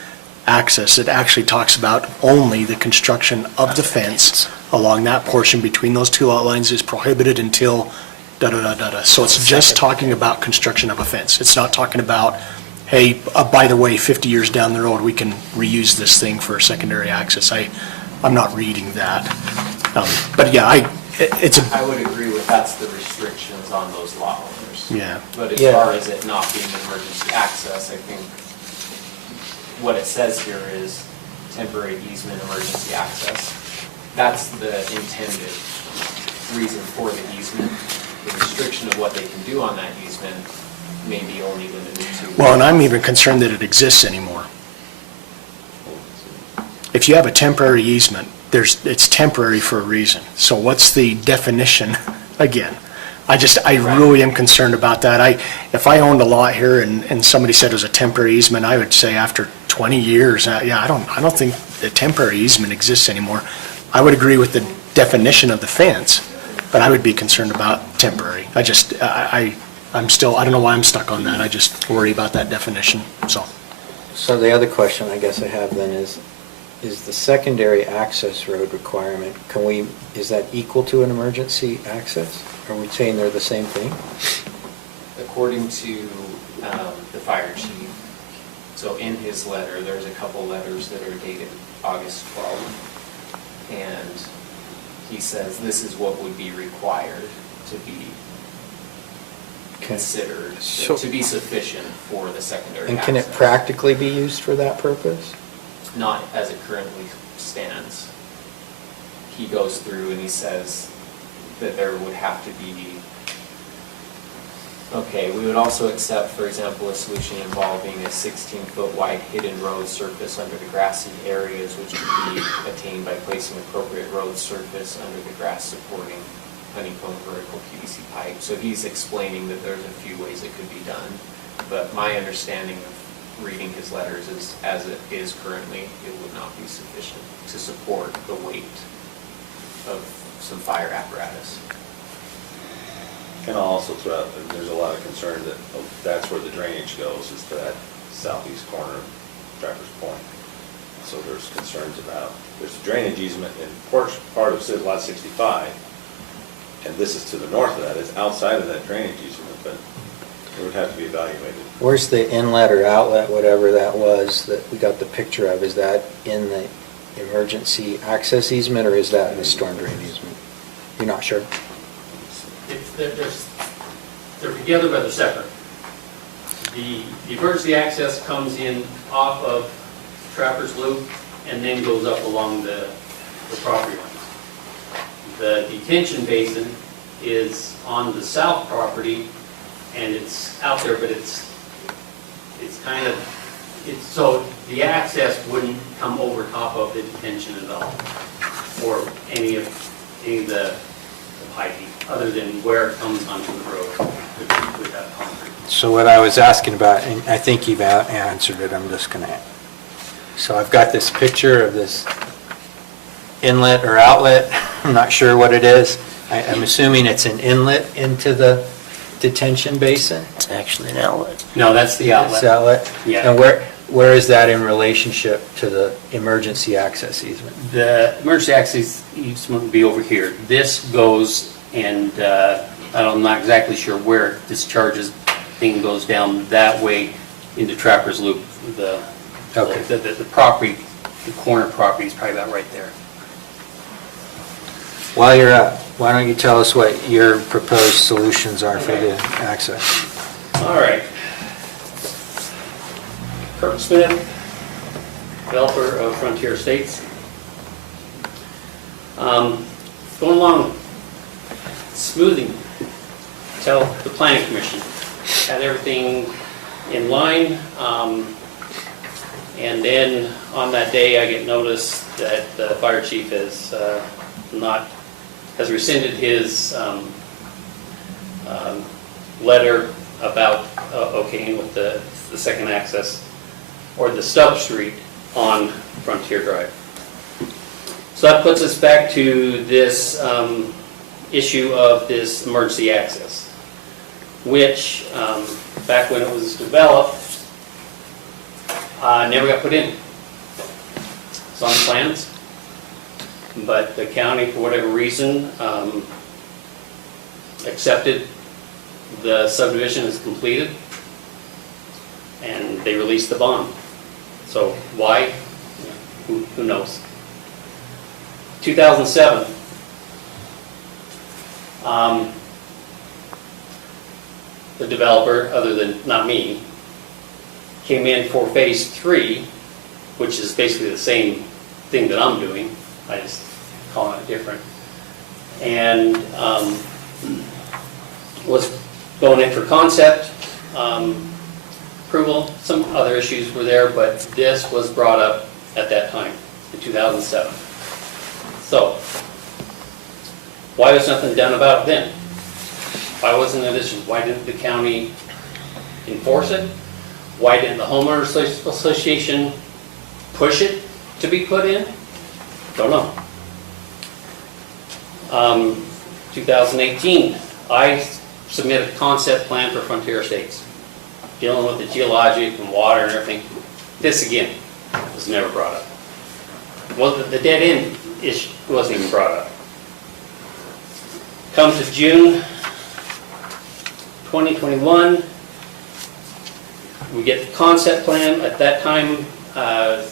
access. It actually talks about only the construction of the fence along that portion between those two lot lines is prohibited until da-da-da-da-da. So it's just talking about construction of a fence. It's not talking about, hey, by the way, 50 years down the road, we can reuse this thing for secondary access. I'm not reading that. But yeah, I would agree with that's the restrictions on those lot owners. Yeah. But as far as it not being an emergency access, I think what it says here is temporary easement, emergency access. That's the intended reason for the easement. The restriction of what they can do on that easement may be only limited to. Well, and I'm even concerned that it exists anymore. If you have a temporary easement, it's temporary for a reason. So what's the definition again? I really am concerned about that. If I owned a lot here and somebody said it was a temporary easement, I would say after 20 years, I don't think the temporary easement exists anymore. I would agree with the definition of the fence, but I would be concerned about temporary. I'm still, I don't know why I'm stuck on that. I just worry about that definition, so. So the other question I guess I have then is the secondary access road requirement, is that equal to an emergency access? Are we saying they're the same thing? According to the fire chief, so in his letter, there's a couple letters that are dated August 12th, and he says this is what would be required to be considered, to be sufficient for the secondary access. And can it practically be used for that purpose? Not as it currently stands. He goes through and he says that there would have to be, we would also accept, for example, a solution involving a 16-foot wide hidden road surface under the grassy areas, which could be attained by placing appropriate road surface under the grass supporting honeycomb vertical PVC pipe. So he's explaining that there's a few ways it could be done, but my understanding of reading his letters is, as it is currently, it would not be sufficient to support the weight of some fire apparatus. And I'll also throw out, there's a lot of concern that that's where the drainage goes, is to that southeast corner of Trappers Point. So there's concerns about, there's a drainage easement in part of Lot 65, and this is to the north of that, it's outside of that drainage easement, but It would have to be evaluated. Where's the inlet or outlet, whatever that was, that we got the picture of? Is that in the emergency access easement, or is that in the storm drain easement? You're not sure? They're together, but they're separate. The emergency access comes in off of Trappers Loop and then goes up along the property line. The detention basin is on the south property, and it's out there, but it's kind of, so the access wouldn't come over top of the detention at all, or any of the piping, other than where it comes onto the road with that concrete. So what I was asking about, and I think you've answered it, I'm just gonna, so I've got this picture of this inlet or outlet, I'm not sure what it is. I'm assuming it's an inlet into the detention basin? It's actually an outlet. No, that's the outlet. It's the outlet? Yeah. And where is that in relationship to the emergency access easement? The emergency access easement would be over here. This goes, and I'm not exactly sure where it discharges. Thing goes down that way into Trappers Loop. The property, the corner property is probably about right there. While you're up, why don't you tell us what your proposed solutions are for the access? All right. Kurt Smith, developer of Frontier Estates. Going along smoothing, tell the planning commission, had everything in line, and then on that day I get notice that the fire chief has rescinded his letter about okaying with the second access, or the stub street on Frontier Drive. So that puts us back to this issue of this emergency access, which back when it was developed, never got put in. It's on the plans, but the county, for whatever reason, accepted the subdivision as completed, and they released the bond. So why? Who knows? 2007, the developer, other than not me, came in for phase 3, which is basically the same thing that I'm doing. I just call it different. And was going in for concept approval. Some other issues were there, but this was brought up at that time, in 2007. So, why was nothing done about it then? Why wasn't it issued? Why didn't the county enforce it? Why didn't the homeowners association push it to be put in? Don't know. 2018, I submitted a concept plan for Frontier Estates, dealing with the geologic and water and everything. This again was never brought up. Well, the dead end issue wasn't even brought up. Come to June 2021, we get the concept plan. At that time, I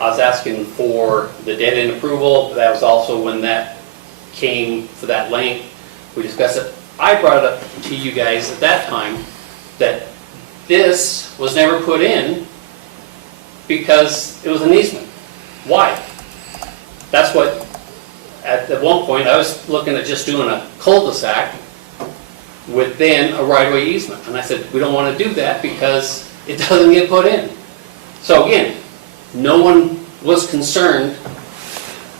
was asking for the dead end approval, but that was also when that came for that length. We discussed it. I brought it up to you guys at that time that this was never put in because it was an easement. Why? That's what, at one point, I was looking at just doing a cul-de-sac with then a right-of-way easement. And I said, we don't want to do that because it doesn't get put in. So again, no one was concerned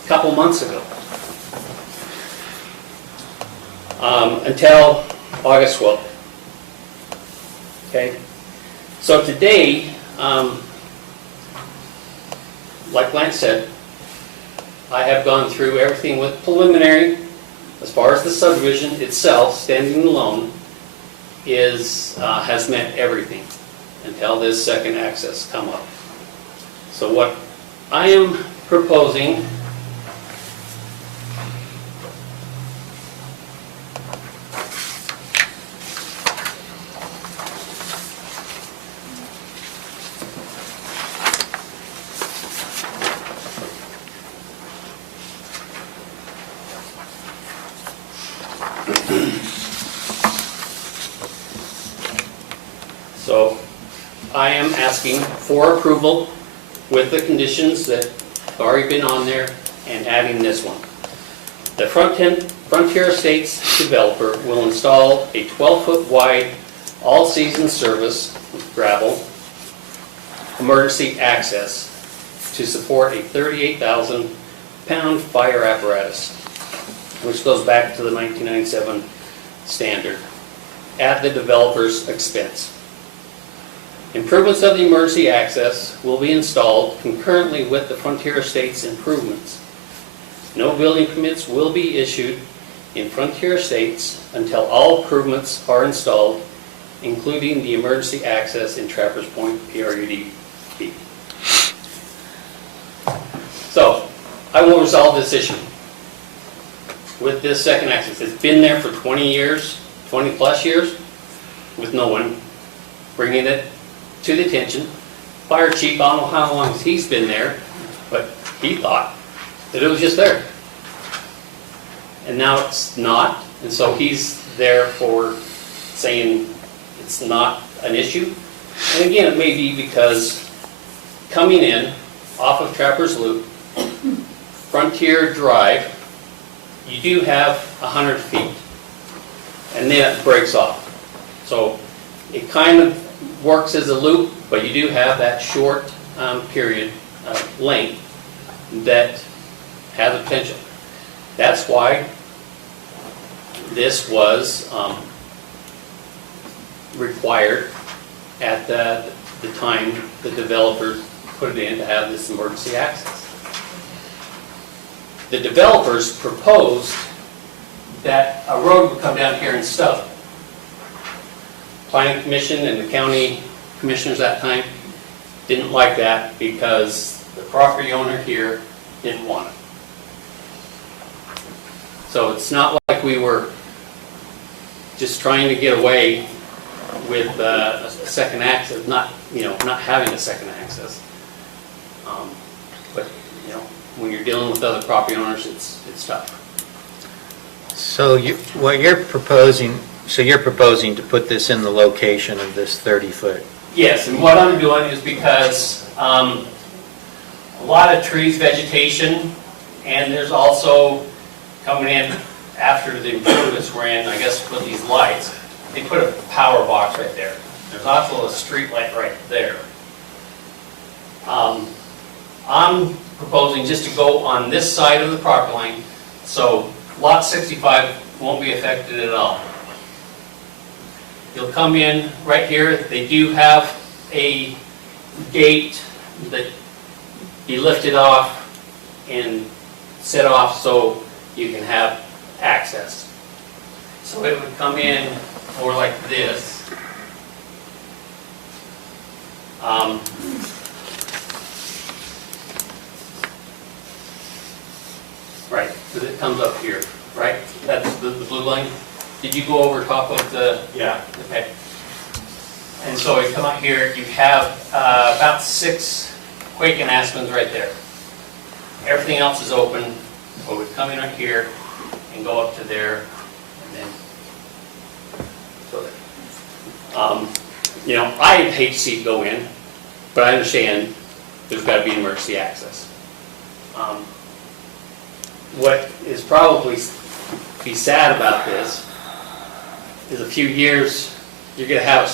a couple months ago. Until August 12th. Okay? So today, like Lance said, I have gone through everything with preliminary, as far as the subdivision itself, standing alone, has met everything until this second access come up. So what I am proposing So I am asking for approval with the conditions that have already been on there and adding this one. The Frontier Estates developer will install a 12-foot wide all-season service with gravel emergency access to support a 38,000-pound fire apparatus, which goes back to the 1997 standard, at the developer's expense. Improvements of the emergency access will be installed concurrently with the Frontier Estates improvements. No building permits will be issued in Frontier Estates until all improvements are installed, including the emergency access in Trappers Point PRUD. So, I will resolve this issue with this second access. It's been there for 20 years, 20 plus years, with no one bringing it to the attention. Fire chief, I don't know how long he's been there, but he thought that it was just there. And now it's not, and so he's there for saying it's not an issue. And again, it may be because coming in off of Trappers Loop, Frontier Drive, you do have 100 feet, and then it breaks off. So it kind of works as a loop, but you do have that short period length that has a potential. That's why this was required at the time the developers put it in to have this emergency access. The developers proposed that a road would come down here and stub. Planning Commission and the county commissioners at that time didn't like that because the property owner here didn't want it. So it's not like we were just trying to get away with a second access, not having a second access. But when you're dealing with other property owners, it's tough. So you're proposing to put this in the location of this 30-foot? Yes, and what I'm doing is because a lot of trees, vegetation, and there's also coming in after the improvements were in, I guess, put these lights. They put a power box right there. There's also a street light right there. I'm proposing just to go on this side of the property line, so lot 65 won't be affected at all. You'll come in right here. They do have a gate that be lifted off and set off so you can have access. So it would come in more like this. Right, because it comes up here, right? That's the blue line. Did you go over top of the? Yeah. Okay. And so you come out here, you have about 6 quake and aspens right there. Everything else is open, so we come in right here and go up to there, and then so there. I hate to see it go in, but I understand there's got to be emergency access. What is probably be sad about this is a few years you're going to have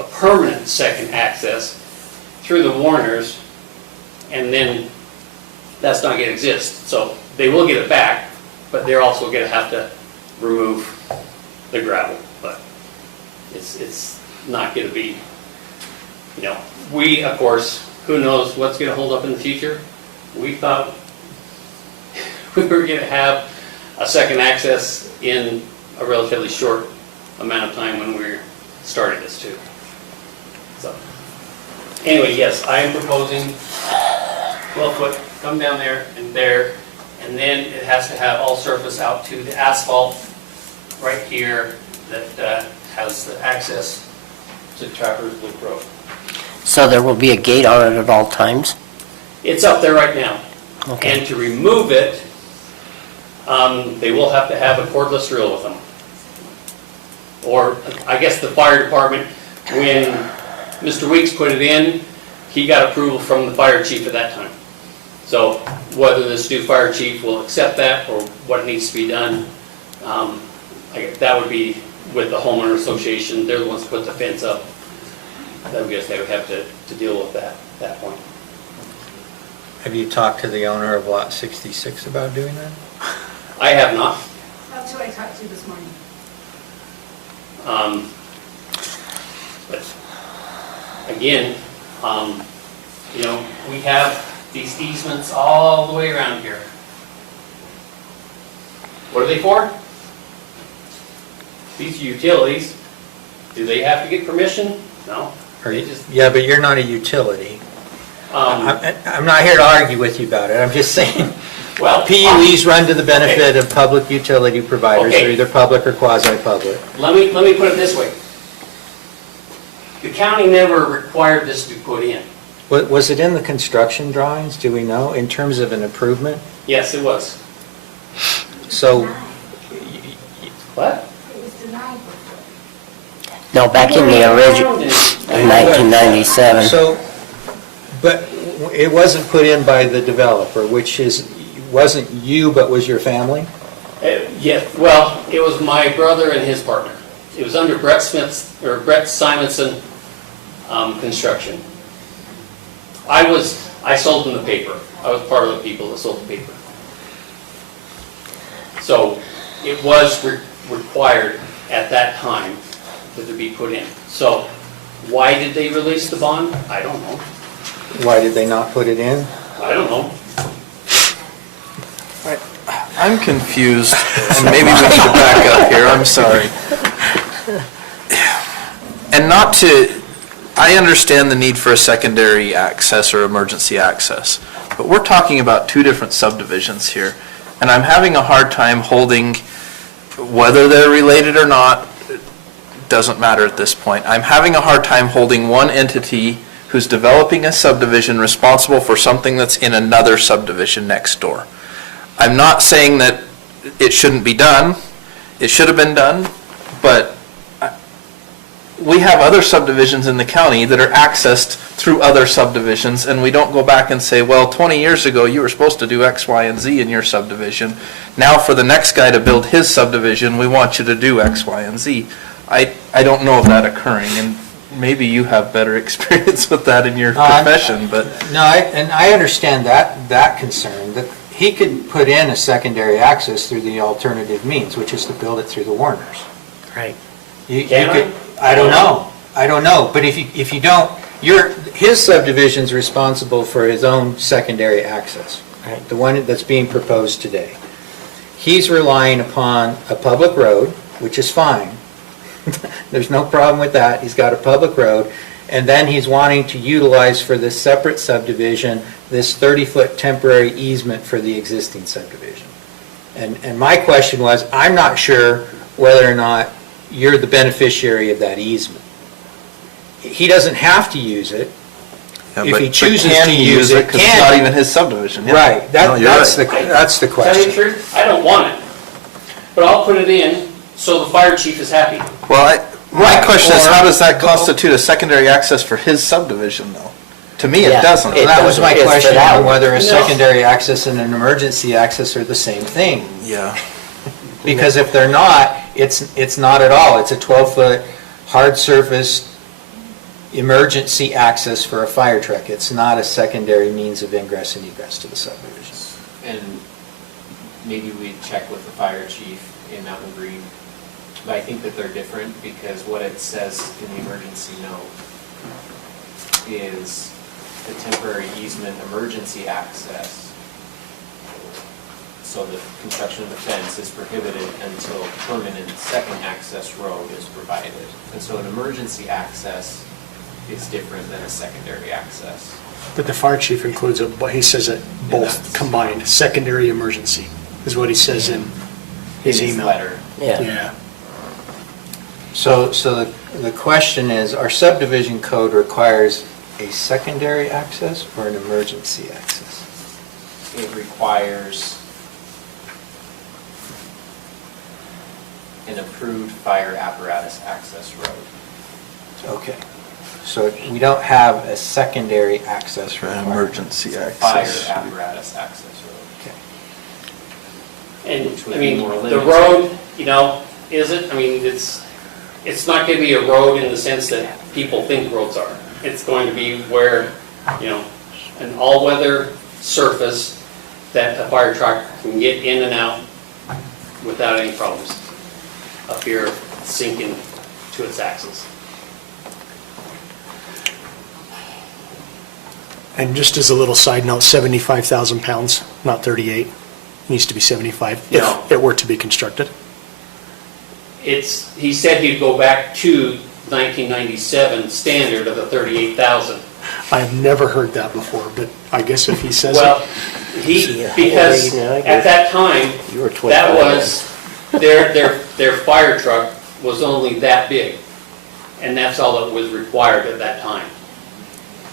a permanent second access through the Warners, and then that's not going to exist. So they will get it back, but they're also going to have to remove the gravel. But it's not going to be, we, of course, who knows what's going to hold up in the future. We thought we were going to have a second access in a relatively short amount of time when we started this too. So anyway, yes, I am proposing 12-foot, come down there, and then it has to have all surface out to the asphalt right here that has the access to Trappers Loop Road. So there will be a gate on it at all times? It's up there right now. Okay. And to remove it, they will have to have a cordless drill with them. or I guess the fire department, when Mr. Weeks put it in, he got approval from the fire chief at that time. So whether this new fire chief will accept that or what needs to be done, that would be with the homeowner association. They're the ones who put the fence up. I guess they would have to deal with that point. Have you talked to the owner of Lot 66 about doing that? I have not. That's who I talked to this morning. But again, we have these easements all the way around here. What are they for? These utilities, do they have to get permission? No. Yeah, but you're not a utility. I'm not here to argue with you about it. I'm just saying, well, PUEs run to the benefit of public utility providers. They're either public or quasi-public. Let me put it this way. The county never required this to be put in. Was it in the construction drawings, do we know, in terms of an improvement? Yes, it was. So, what? It was denied. No, back in the original, in 1997. So, but it wasn't put in by the developer, which wasn't you, but was your family? Yeah, well, it was my brother and his partner. It was under Brett Simonson construction. I sold them the paper. I was part of the people that sold the paper. So it was required at that time that it be put in. So why did they release the bond? I don't know. Why did they not put it in? I don't know. I'm confused, and maybe we should back up here, I'm sorry. And I understand the need for a secondary access or emergency access, but we're talking about two different subdivisions here, and I'm having a hard time holding, whether they're related or not, doesn't matter at this point. I'm having a hard time holding one entity who's developing a subdivision responsible for something that's in another subdivision next door. I'm not saying that it shouldn't be done. It should have been done, but we have other subdivisions in the county that are accessed through other subdivisions, and we don't go back and say, well, 20 years ago you were supposed to do X, Y, and Z in your subdivision. Now for the next guy to build his subdivision, we want you to do X, Y, and Z. I don't know of that occurring, and maybe you have better experience with that in your profession, but... No, I understand that concern, that he could put in a secondary access through the alternative means, which is to build it through the Warners. Right. I don't know, but if you don't, his subdivision's responsible for his own secondary access, right? The one that's being proposed today. He's relying upon a public road, which is fine. There's no problem with that. He's got a public road, and then he's wanting to utilize for this separate subdivision this 30-foot temporary easement for the existing subdivision. And my question was, I'm not sure whether or not you're the beneficiary of that easement. He doesn't have to use it. Yeah, If but he chooses can to he use it, because it's not even his subdivision. Yeah. Right, No, you're that's right. the Tell you question. the truth, I don't want it. But I'll put it in so the fire chief is happy. Well, my Right, question is, or- how does that constitute a secondary access for his subdivision, though? To me, it Yeah, doesn't. it That was my It's for question, that on one. whether a No. secondary access and an emergency access are the same thing. Yeah. Because if they're not, it's not at all. It's a 12-foot hard surface emergency access for a fire truck. It's not a secondary means of ingress and egress to the subdivision. And maybe we check with the fire chief in Mountain Green. But I think that they're different because what it says in the emergency note is the temporary easement emergency access. So the construction of the fence is prohibited until permanent second access road is provided. And so an emergency access is different than a secondary access. But the fire chief includes, he says it both combined, secondary emergency, is what he says in his email. letter. Yeah. So the question is, our subdivision code requires a secondary access or an emergency access? It requires an approved fire apparatus access road. Okay, so we don't have a secondary access requirement. Emergency Fire access. apparatus access road. Okay. And, Which would I be mean, more the limited. road, you know, is it, I mean, it's not gonna be a road in the sense that people think roads are. It's going to be where, you know, an all-weather surface that a fire truck can get in and out without any problems. Up here sinking to its axles. And just as a little side note, 75,000 pounds, not 38. Needs to be 75 No. if it were to be constructed. He said he'd go back to 1997 standard of the 38,000. I have never heard that before, but I guess if he says Well, it. because at that time, that was, their fire truck was only that big. And that's all that was required at that time.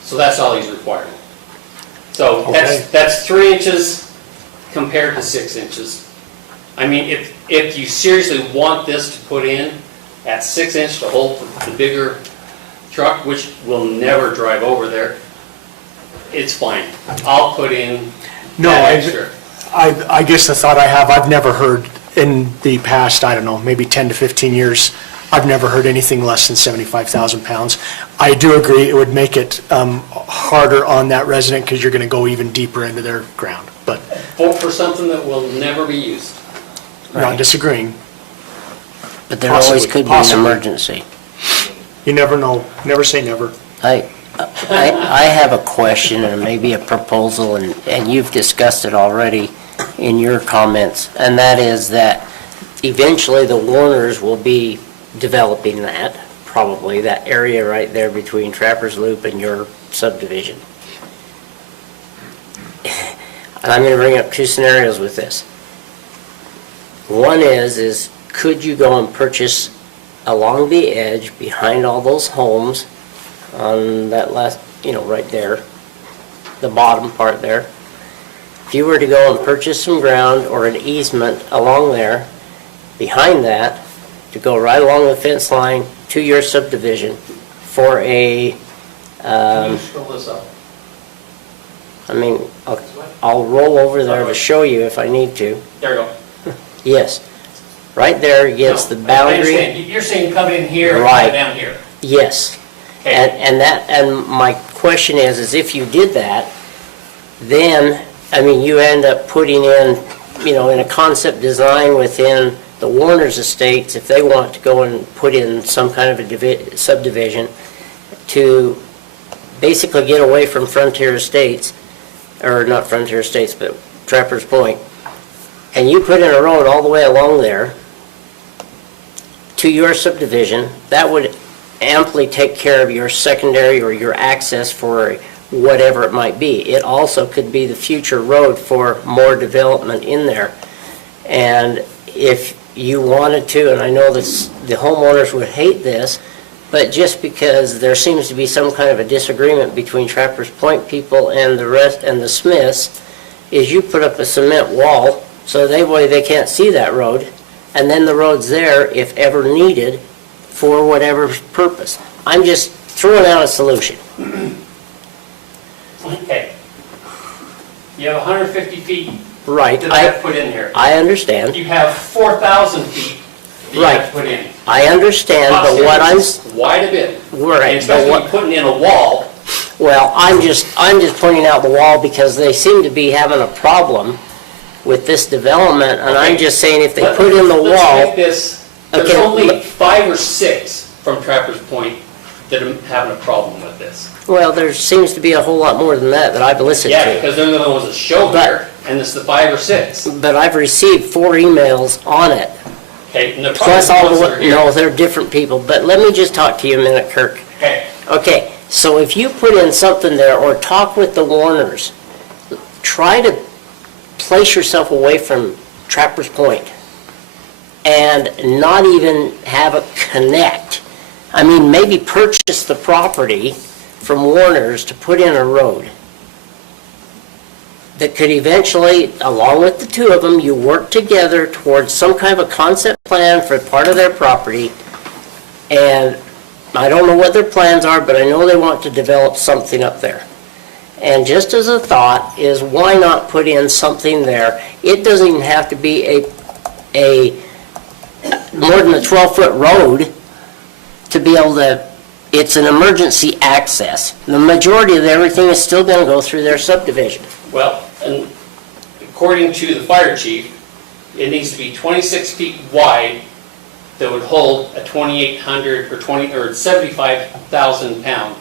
So that's all he's requiring. So Okay. that's 3 inches compared to 6 inches. I mean, if you seriously want this to put in at 6 inch to hold the bigger truck, which will never drive over there, it's fine. I'll put in No, that extra. I guess the thought I have, I've never heard in the past, I don't know, maybe 10 to 15 years, I've never heard anything less than 75,000 pounds. I do agree it would make it harder on that resident because you're going to go even deeper into their ground, but For something that will never be used. not disagreeing. But there always could be an Possibly. emergency. You never know, never say never. I have a question and maybe a proposal, and you've discussed it already in your comments, and that is that eventually the Warners will be developing that, probably, that area right there between Trappers Loop and your subdivision. And I'm going to bring up two scenarios with this. One is could you go and purchase along the edge, behind all those homes, on that last, right there, the bottom part there. If you were to go and purchase some ground or an easement along there, behind that, to go right along the fence line to your subdivision for a, Can you scroll this up? I'll roll over there to show you if I need to. There you go. Yes, right there against the I boundary. understand. You're saying come in here and Right. come down here. Yes. Okay. And my question is if you did that, then, you end up putting in, in a concept design within the Warner's estates, if they want to go and put in some kind of a subdivision to basically get away from Frontier Estates, or not Frontier Estates, but Trappers Point, and you put in a road all the way along there to your subdivision, that would amply take care of your secondary or your access for whatever it might be. It also could be the future road for more development in there. And if you wanted to, and I know this, the homeowners would hate this, but just because there seems to be some kind of a disagreement between Trappers Point people and the rest, and the Smiths, is you put up a cement wall so they can't see that road, and then the road's there if ever needed for whatever purpose. I'm just throwing out a solution. Okay. You have 150 feet Right. that I have to put in here. I understand. You have 4,000 feet that you have to put in. I understand, but what I'm... Quite a bit. Right, And especially when you're putting in a wall. Well, I'm just pointing out the wall because they seem to be having a problem with this development, and I'm just saying if they put in the Let's wall... make this, there's Okay, only 5 or 6 from Trappers Point that are having a problem with this. Well, there seems to be a whole lot more than that I've listened Yeah, to. because they're the ones that show here, and it's the 5 or 6. But I've received 4 emails on it. Okay, and the Plus all the, ones that are here. no, they're different people, but let me just talk to you a minute, Kirk. Okay. Okay, so if you put in something there, or talk with the Warners, try to place yourself away from Trappers Point, and not even have a connect. Maybe purchase the property from Warners to put in a road. that could eventually, along with the two of them, you work together towards some kind of a concept plan for part of their property. And I don't know what their plans are, but I know they want to develop something up there. And just as a thought is, why not put in something there? It doesn't even have to be a more than a 12-foot road to be able to, it's an emergency access. The majority of everything is still going to go through their subdivision. Well, and according to the fire chief, it needs to be 26 feet wide that would hold a 2,800 or 75,000 pound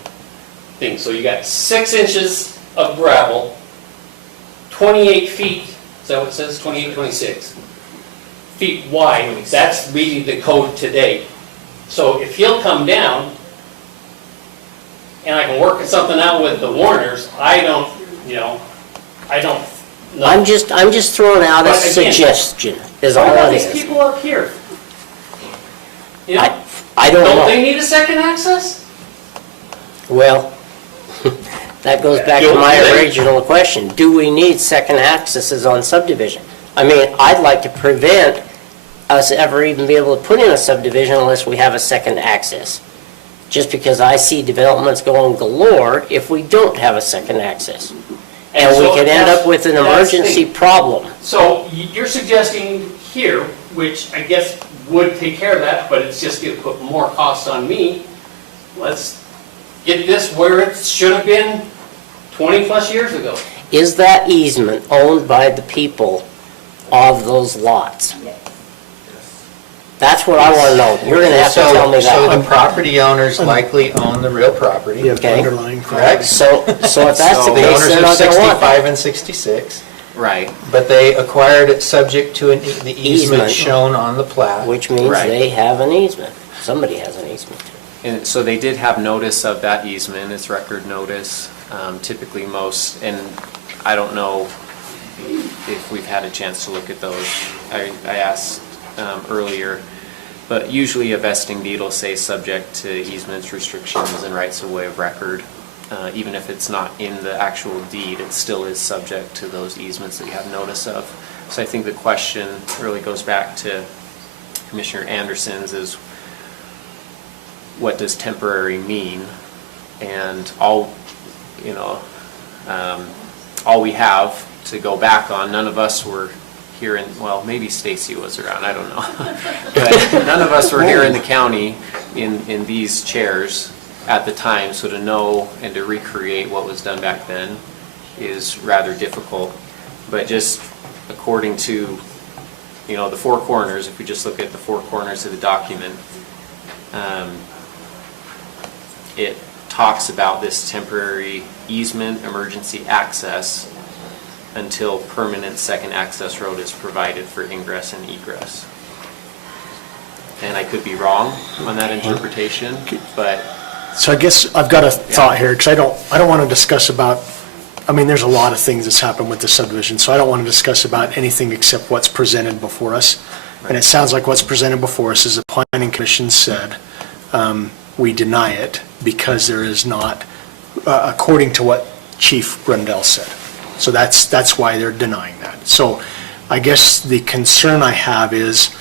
thing. So you got 6 inches of gravel, 28 feet, is that what it says? 28, 26 feet wide. That's meeting the code today. So if he'll come down and I can work something out with the Warners, I don't know. I'm just throwing out a But again, suggestion, is all What about it these is. people up here? You know, I don't know. they need a second access? Well, that goes back to my original question. Do we need second accesses on subdivision? I mean, I'd like to prevent us ever even be able to put in a subdivision unless we have a second access. Just because I see developments going galore if we don't have a second access. And we so could end up with an that's the emergency thing. problem. So you're suggesting here, which I guess would take care of that, but it's just going to put more cost on me. Let's get this where it should have been 20 plus years ago. Is that easement owned by the people of those lots? That's what I want to know. You're going to have to tell me So the that. property owners likely own the real property. You have Okay. underlying Correct? So if that's the So the case, owners they're of not going to want 65 that. and 66, Right. but they acquired it subject to the Easement. easement shown on the plat. Which means Right. they have an easement. Somebody has an easement. And so they did have notice of that easement, it's record notice. Typically most, and I don't know if we've had a chance to look at those. I asked earlier, but usually a vesting deed will say subject to easements, restrictions, and rights of way of record. Even if it's not in the actual deed, it still is subject to those easements that you have notice of. So I think the question really goes back to Commissioner Anderson's is, what does temporary mean? And all we have to go back on, none of us were here in, well, maybe Stacy was around, I don't know. But none of us were here in the county in these chairs at the time, so to know and to recreate what was done back then is rather difficult. But just according to, the four corners, if we just look at the four corners of the document, it talks about this temporary easement, emergency access, until permanent second access road is provided for ingress and egress. And I could be wrong on that interpretation, but... So I guess I've got a thought here, because I don't want to discuss about, there's a lot of things that's happened with the subdivision, so I don't want to discuss about anything except what's presented before us. And it sounds like what's presented before us is the planning commission said, we deny it because there is not, according to what Chief Brundell said. So that's why they're denying that. So I guess the concern I have is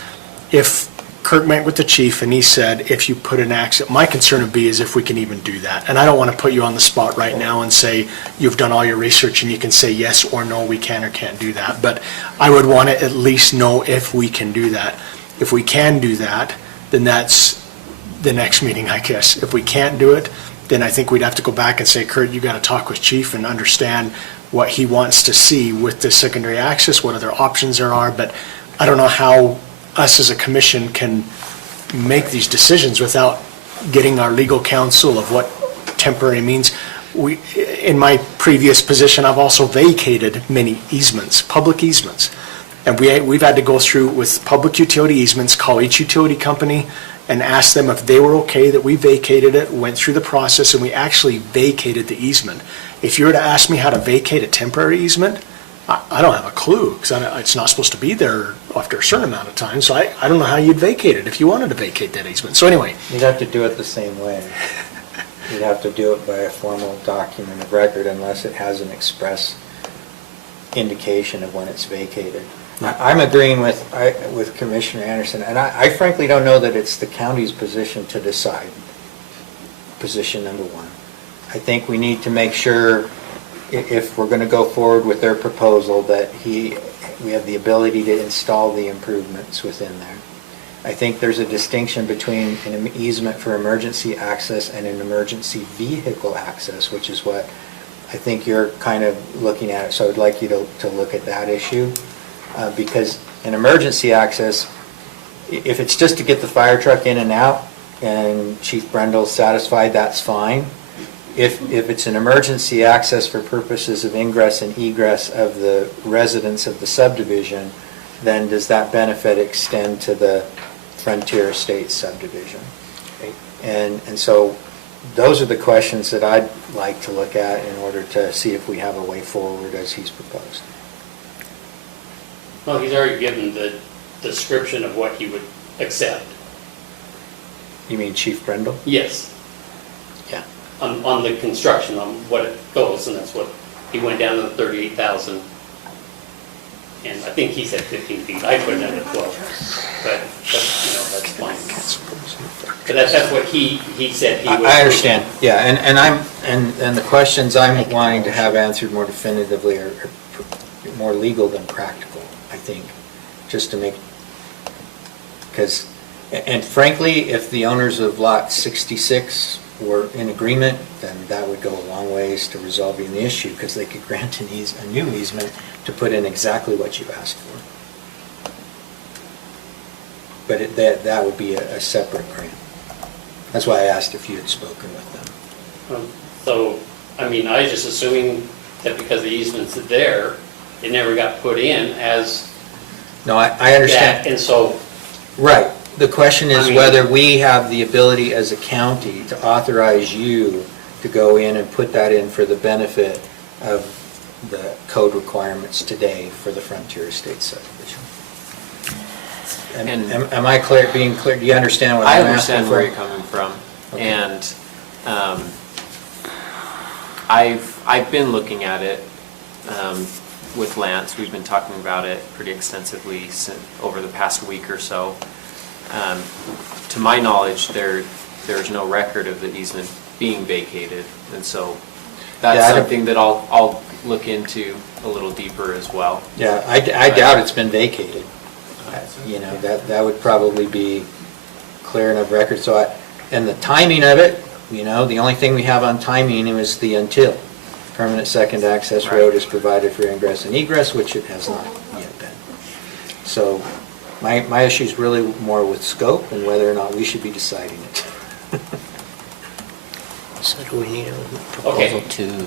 if Kirk met with the chief and he said, if you put an access, my concern would be is if we can even do that. And I don't want to put you on the spot right now and say, you've done all your research and you can say yes or no, we can or can't do that. But I would want to at least know if we can do that. If we can do that, then that's the next meeting, I guess. If we can't do it, then I think we'd have to go back and say, Kurt, you got to talk with chief and understand what he wants to see with the secondary access, what other options there are. But I don't know how us as a commission can make these decisions without getting our legal counsel of what temporary means. In my previous position, I've also vacated many easements, public easements. And we've had to go through with public utility easements, call each utility company and ask them if they were okay that we vacated it, went through the process, and we actually vacated the easement. If you were to ask me how to vacate a temporary easement, I don't have a clue, because it's not supposed to be there after a certain amount of time, so I don't know how you'd vacate it if you wanted to vacate that easement. So anyway. You'd have to do it the same way. You'd have to do it by a formal document of record unless it has an express indication of when it's vacated. I'm agreeing with Commissioner Anderson, and I frankly don't know that it's the county's position to decide, position number one. I think we need to make sure, if we're going to go forward with their proposal, that we have the ability to install the improvements within there. I think there's a distinction between an easement for emergency access and an emergency vehicle access, which is what I think you're kind of looking at. So I'd like you to look at that issue. Because an emergency access, if it's just to get the fire truck in and out, and Chief Brendel's satisfied, that's fine. If it's an emergency access for purposes of ingress and egress of the residents of the subdivision, then does that benefit extend to the Frontier Estates subdivision? And so those are the questions that I'd like to look at in order to see if we have a way forward as he's proposed. Well, he's already given the description of what he would accept. You mean Chief Brendel? Yes. Yeah. On the construction, on what it goes, and that's what, he went down to 38,000. And I think he said 15 feet, I put it down to 12, but that's fine. But that's what he said he would. I understand, yeah, and the questions I'm wanting to have answered more definitively are more legal than practical, I think, just to make, because, and frankly, if the owners of lot 66 were in agreement, then that would go a long ways to resolving the issue, because they could grant a new easement to put in exactly what you asked for. But that would be a separate grant. That's why I asked if you had spoken with them. So, I mean, I was just assuming that because the easement's there, it never got put in as. No, I understand. That, and so. Right. The question is whether we have the ability as a county to authorize you to go in and put that in for the benefit of the code requirements today for the Frontier Estates subdivision. And am I being clear? Do you understand what I'm asking for? I understand where you're coming from. Okay. And I've been looking at it with Lance. We've been talking about it pretty extensively over the past week or so. To my knowledge, there's no record of the easement being vacated, and so that's something that I'll look into a little deeper as well. Yeah, I doubt it's been vacated. You know, that would probably be clear enough record. So and the timing of it, you know, the only thing we have on timing is the until. Permanent second access road is provided for ingress and egress, which it has not yet been. So my issue is really more with scope and whether or not we should be deciding it. So do we need a proposal to?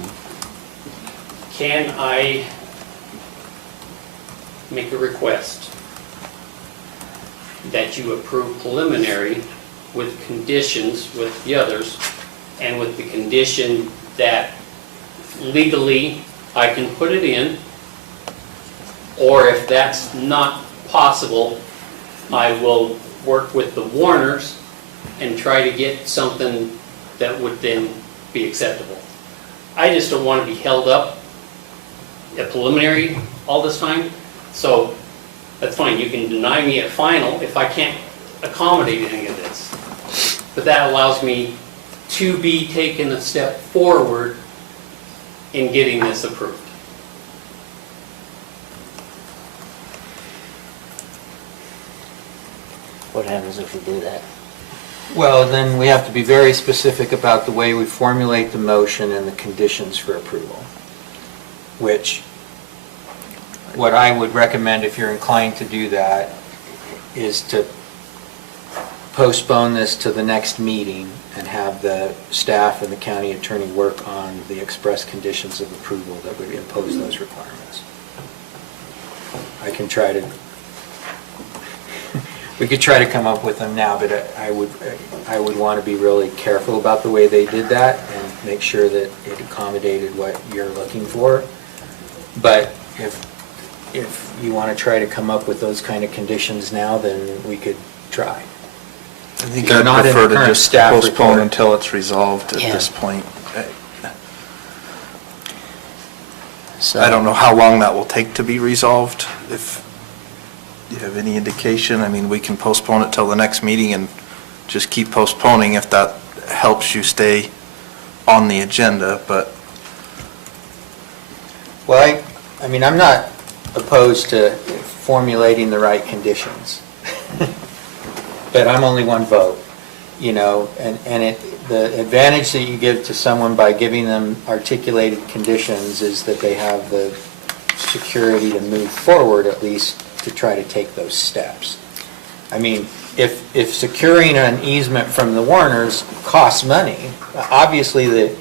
Can I make a request that you approve preliminary with conditions with the others, and with the condition that legally I can put it in, or if that's not possible, I will work with the Warners and try to get something that would then be acceptable. I just don't want to be held up at preliminary all this time, so that's fine. You can deny me at final if I can't accommodate any of this. But that allows me to be taken a step forward in getting this approved. What happens if we do that? Well, then we have to be very specific about the way we formulate the motion and the conditions for approval, which what I would recommend, if you're inclined to do that, is to postpone this to the next meeting and have the staff and the county attorney work on the express conditions of approval that would impose those requirements. I can try to, we could try to come up with them now, but I would want to be really careful about the way they did that and make sure that it accommodated what you're looking for. But if you want to try to come up with those kind of conditions now, then we could try. I think They're I'd not in prefer the to current just staff postpone report. until it's resolved at this point. I don't know how long that will take to be resolved. If you have any indication, I mean, we can postpone it till the next meeting and just keep postponing if that helps you stay on the agenda, but Well, I mean, I'm not opposed to formulating the right conditions, but I'm only one vote, you know, and the advantage that you give to someone by giving them articulated conditions is that they have the security to move forward, at least to try to take those steps. I mean, if securing an easement from the Warners costs money, obviously the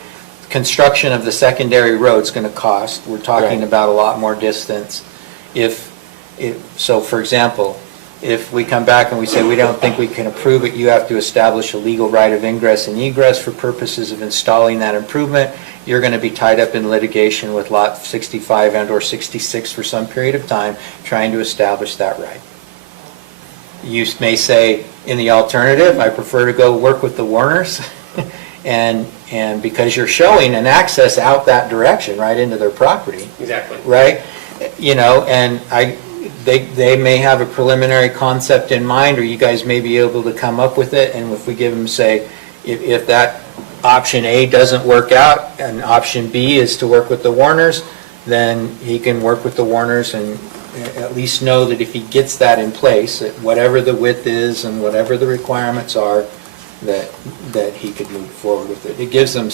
construction of the secondary road's going to cost. We're talking Right. about a lot more distance. So for example, if we come back and we say we don't think we can approve it, you have to establish a legal right of ingress and egress for purposes of installing that improvement. You're going to be tied up in litigation with Lot 65 and/or 66 for some period of time, trying to establish that right. You may say, in the alternative, I prefer to go work with the Warners, and because you're showing an access out that direction, right into their property, Exactly. right? You know, and they may have a preliminary concept in mind, or you guys may be able to come up with it, and if we give them, say, if that option A doesn't work out, and option B is to work with the Warners, then he can work with the Warners and at least know that if he gets that in place, that whatever the width is and whatever the requirements are, that he could move forward with it. It gives them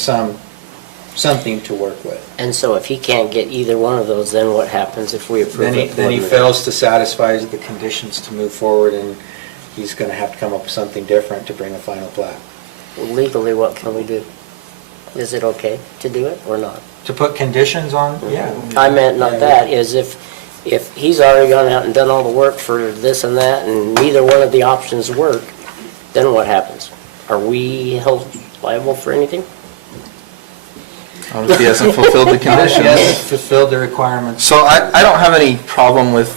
something to work with. And so if he can't get either one of those, then what happens if we approve it? Then he fails to satisfy the conditions to move forward, and he's going to have to come up with something different to bring a final plat. Legally, what can we do? Is it okay to do it or not? To put conditions on, yeah. I meant not that, is if he's already gone out and done all the work for this and that, and neither one of the options work, then what happens? Are we held liable for anything? if he hasn't fulfilled the He hasn't conditions. fulfilled the requirements. So I don't have any problem with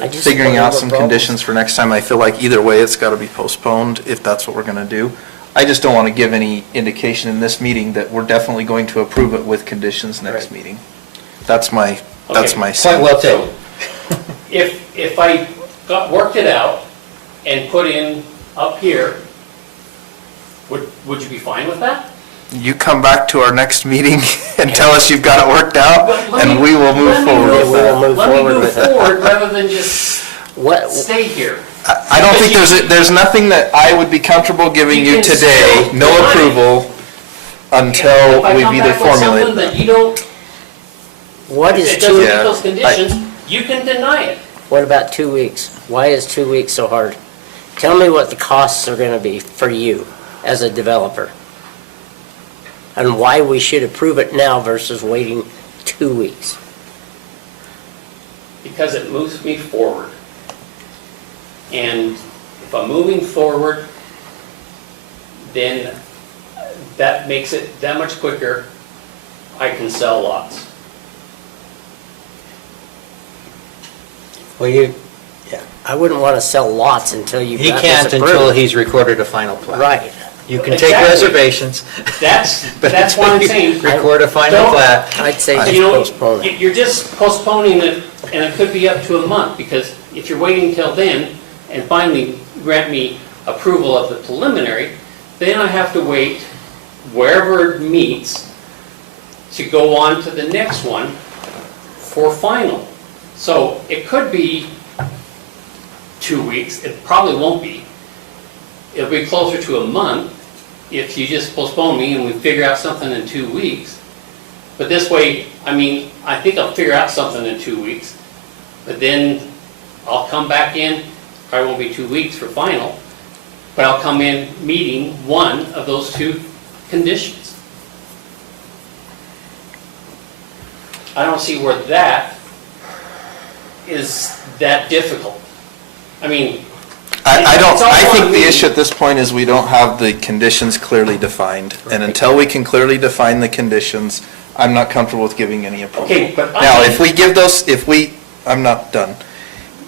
I just figuring wonder out what some problems- conditions for next time. I feel like either way, it's got to be postponed if that's what we're going to do. I just don't want to give any indication in this meeting that we're definitely going to approve it with conditions next Right. meeting. That's my Okay. Point say. well taken. If I worked it out and put in up here, would you be fine with that? You come back to our next meeting and tell us you've got it worked out, But let and me- we will move let me forward move with We'll that. move Let me forward move with it. forward rather than just What, stay here. I don't think there's nothing that I would be comfortable giving You you can today, still no deny it. approval, until we've either If I come back with something formulated that that. you don't, what if is it doesn't two, meet Yeah, those conditions, you can deny it. what about 2 weeks? Why is 2 weeks so hard? Tell me what the costs are gonna be for you as a developer. And why we should approve it now versus waiting 2 weeks. Because it moves me forward. And if I'm moving forward, then that makes it that much quicker. I can sell lots. Well, I wouldn't wanna sell lots until you've he got can't this until approved. he's recorded a final plat. Right. You can take Exactly. reservations. That's but what until I'm you saying. Record a final Don't- plat. I'd say just You know, postpone it. you're just postponing it, and it could be up to a month, because if you're waiting till then and finally grant me approval of the preliminary, then I have to wait wherever it meets to go on to the next one for final. So it could be 2 weeks, it probably won't be. It'll be closer to a month if you just postpone me and we figure out something in 2 weeks. But this way, I mean, I think I'll figure out something in 2 weeks, but then I'll come back in, probably won't be 2 weeks for final, but I'll come in meeting one of those two conditions. I don't see where that is that difficult. I mean, I think the issue at this point is we don't have the conditions clearly defined. And until we can clearly define the conditions, I'm not comfortable with giving any approval. Okay, but Now, if we give those, I'm not done.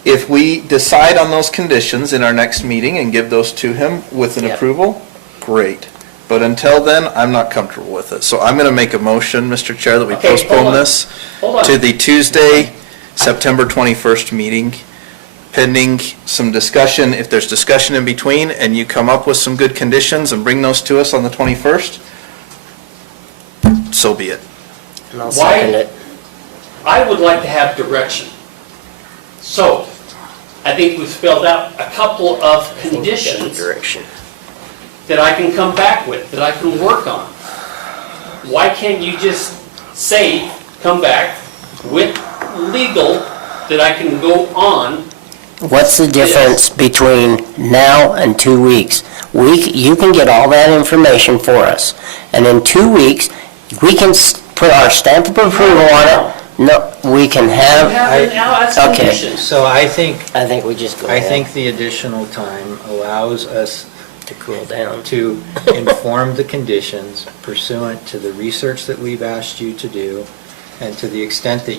If we decide on those conditions in our next meeting and give those to him with an Yep. approval, great. But until then, I'm not comfortable with it. So I'm going to make a motion, Mr. Chair, that we Okay, hold postpone on. this Hold on. to the Tuesday, September 21st meeting, pending some discussion. If there's discussion in between and you come up with some good conditions and bring those to us on the 21st, so be it. And I'll Why- second it. I would like to have direction. So, I think we've spelled out a couple of conditions Direction. that I can come back with, that I can work on. Why can't you just say, come back with legal that I can go on? What's the difference between now and 2 weeks? You can get all that information for us, and in 2 weeks, we can put our stamp of approval on it. No, we can You have, have it now as okay. conditions. So I think we just go I ahead. think the additional time allows us To cool down. to inform the conditions pursuant to the research that we've asked you to do, and to the extent that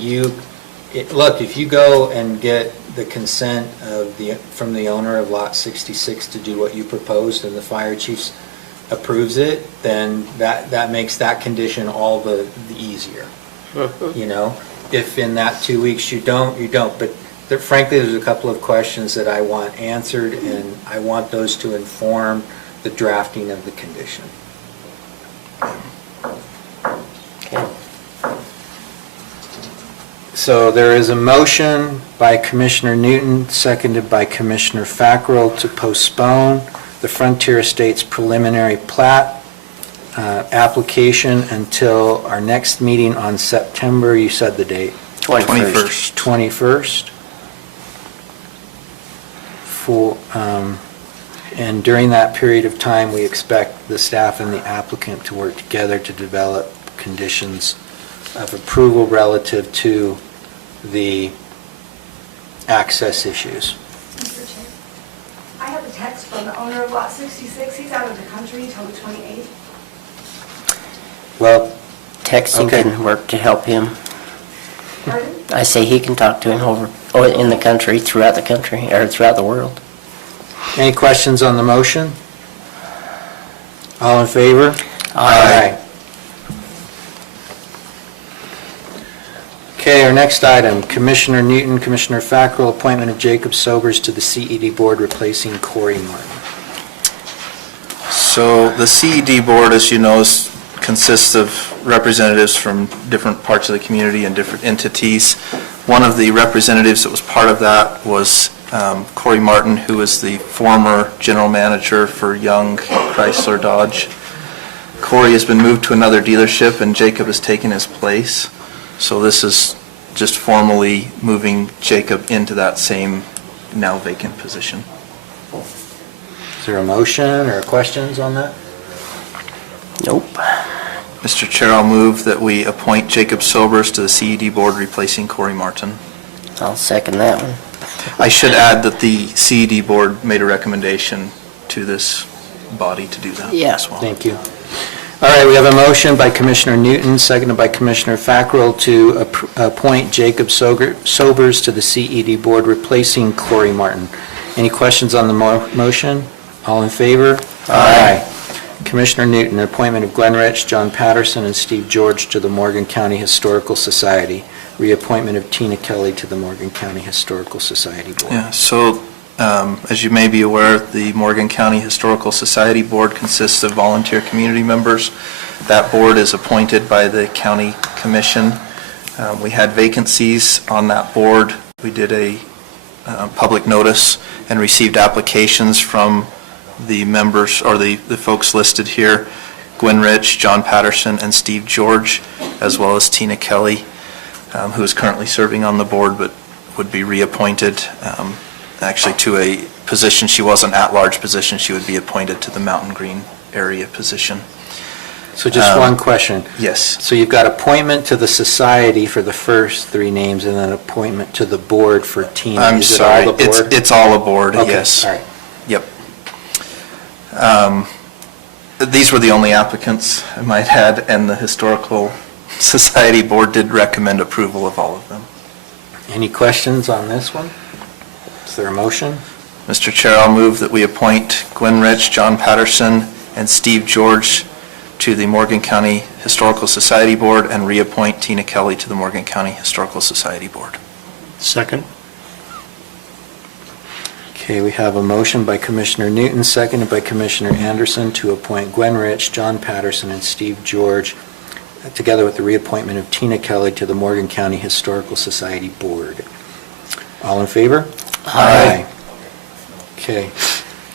look, if you go and get the consent from the owner of Lot 66 to do what you proposed and the fire chief approves it, then that makes that condition all the easier. You know, if in that 2 weeks you don't. But frankly, there's a couple of questions that I want answered, and I want those to inform the drafting of the condition. Okay. So there is a motion by Commissioner Newton, seconded by Commissioner Fackrell, to postpone the Frontier Estates preliminary plat application until our next meeting on September, you said the date? 21st. 21st. And during that period of time, we expect the staff and the applicant to work together to develop conditions of approval relative to the access issues. Mr. Chair, I have a text from the owner of Lot 66. He's out of the country until the 28th. Well, Texting okay. can work to help him. Pardon? I say he can talk to him in the country, throughout the country, or throughout the world. Any questions on the motion? All in favor? Aye. Okay, our next item, Commissioner Newton, Commissioner Fackrell, appointment of Jacob Sobers to the CED Board replacing Corey Martin. So the CED board, as you know, consists of representatives from different parts of the community and different entities. One of the representatives that was part of that was Corey Martin, who is the former general manager for Young Chrysler Dodge. Corey has been moved to another dealership and Jacob has taken his place. So this is just formally moving Jacob into that same now vacant position. Is there a motion or questions on that? Nope. Mr. Chair, I'll move that we appoint Jacob Sobers to the CED board replacing Corey Martin. I'll second that one. I should add that the CED board made a recommendation to this body to do that Yeah. as well. Thank you. All right, we have a motion by Commissioner Newton, seconded by Commissioner Fackrell to appoint Jacob Sobers to the CED board replacing Corey Martin. Any questions on the motion? All in favor? Aye. Commissioner Newton, appointment of Glenn Rich, John Patterson, and Steve George to the Morgan County Historical Society. Reappointment of Tina Kelly to the Morgan County Historical Society Board. Yeah, so as you may be aware, the Morgan County Historical Society Board consists of volunteer community members. That board is appointed by the county commission. We had vacancies on that board. We did a public notice and received applications from the members, or the folks listed here, Gwen Rich, John Patterson, and Steve George, as well as Tina Kelly, who is currently serving on the board but would be reappointed actually to a position. She was an at-large position. She would be appointed to the Mountain Green area position. So just one question. Yes. So you've got appointment to the society for the first three names, and then appointment to the board for Tina. I'm Is it sorry. all the board? It's all a board, Okay, yes. all right. Yep. These were the only applicants I might add, and the Historical Society Board did recommend approval of all of them. Any questions on this one? Is there a motion? Mr. Chair, I'll move that we appoint Gwen Rich, John Patterson, and Steve George to the Morgan County Historical Society Board, and reappoint Tina Kelly to the Morgan County Historical Society Board. Second. Okay, we have a motion by Commissioner Newton, seconded by Commissioner Anderson, to appoint Gwen Rich, John Patterson, and Steve George, together with the reappointment of Tina Kelly to the Morgan County Historical Society Board. All in favor? Aye. Okay.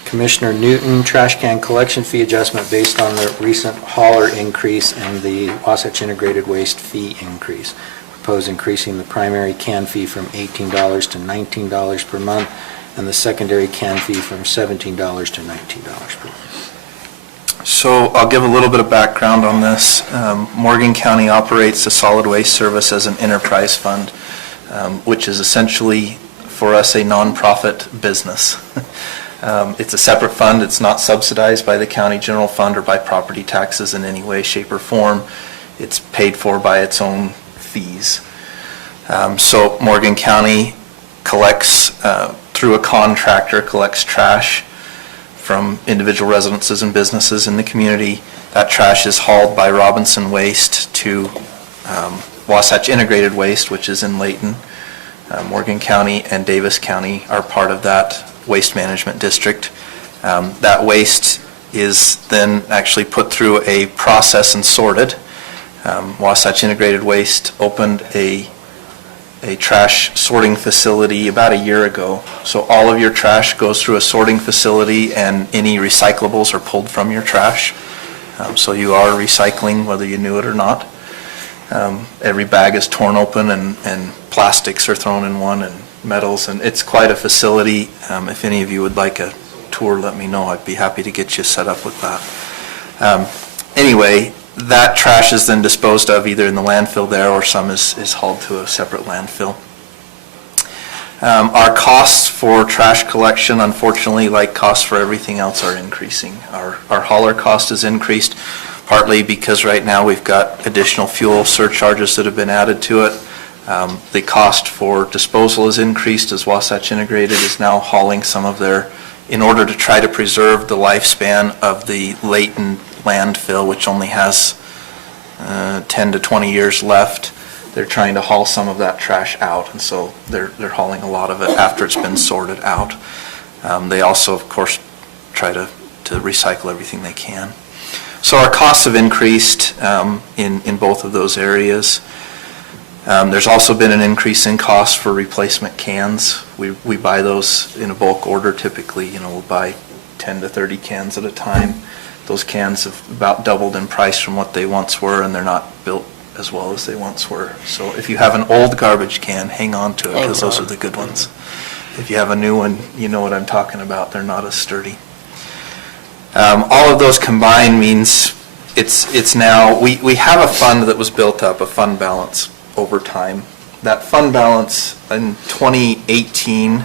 Commissioner Newton, trash can collection fee adjustment based on the recent hauler increase and the Wasatch Integrated Waste fee increase. Propose increasing the primary can fee from $18 to $19 per month, and the secondary can fee from $17 to $19 per month. So I'll give a little bit of background on this. Morgan County operates the solid waste service as an enterprise fund, which is essentially for us a nonprofit business. It's a separate fund. It's not subsidized by the county general fund or by property taxes in any way, shape, or form. It's paid for by its own fees. So Morgan County collects, through a contractor, collects trash from individual residences and businesses in the community. That trash is hauled by Robinson Waste to Wasatch Integrated Waste, which is in Layton. Morgan County and Davis County are part of that waste management district. That waste is then actually put through a process and sorted. Wasatch Integrated Waste opened a trash sorting facility about a year ago. So all of your trash goes through a sorting facility, and any recyclables are pulled from your trash. So you are recycling whether you knew it or not. Every bag is torn open, and plastics are thrown in one, and metals, and it's quite a facility. If any of you would like a tour, let me know. I'd be happy to get you set up with that. Anyway, that trash is then disposed of either in the landfill there, or some is hauled to a separate landfill. Our costs for trash collection, unfortunately, like costs for everything else, are increasing. Our hauler cost has increased, partly because right now we've got additional fuel surcharges that have been added to it. The cost for disposal has increased as Wasatch Integrated is now hauling some of their, in order to try to preserve the lifespan of the Layton landfill, which only has 10 to 20 years left. They're trying to haul some of that trash out, and so they're hauling a lot of it after it's been sorted out. They also, of course, try to recycle everything they can. So our costs have increased in both of those areas. There's also been an increase in cost for replacement cans. We buy those in a bulk order typically. We'll buy 10 to 30 cans at a time. Those cans have about doubled in price from what they once were, and they're not built as well as they once were. So if you have an old garbage can, hang on to it, because those are the good ones. If you have a new one, you know what I'm talking about. They're not as sturdy. All of those combined means it's now, we have a fund that was built up, a fund balance over time. That fund balance in 2018,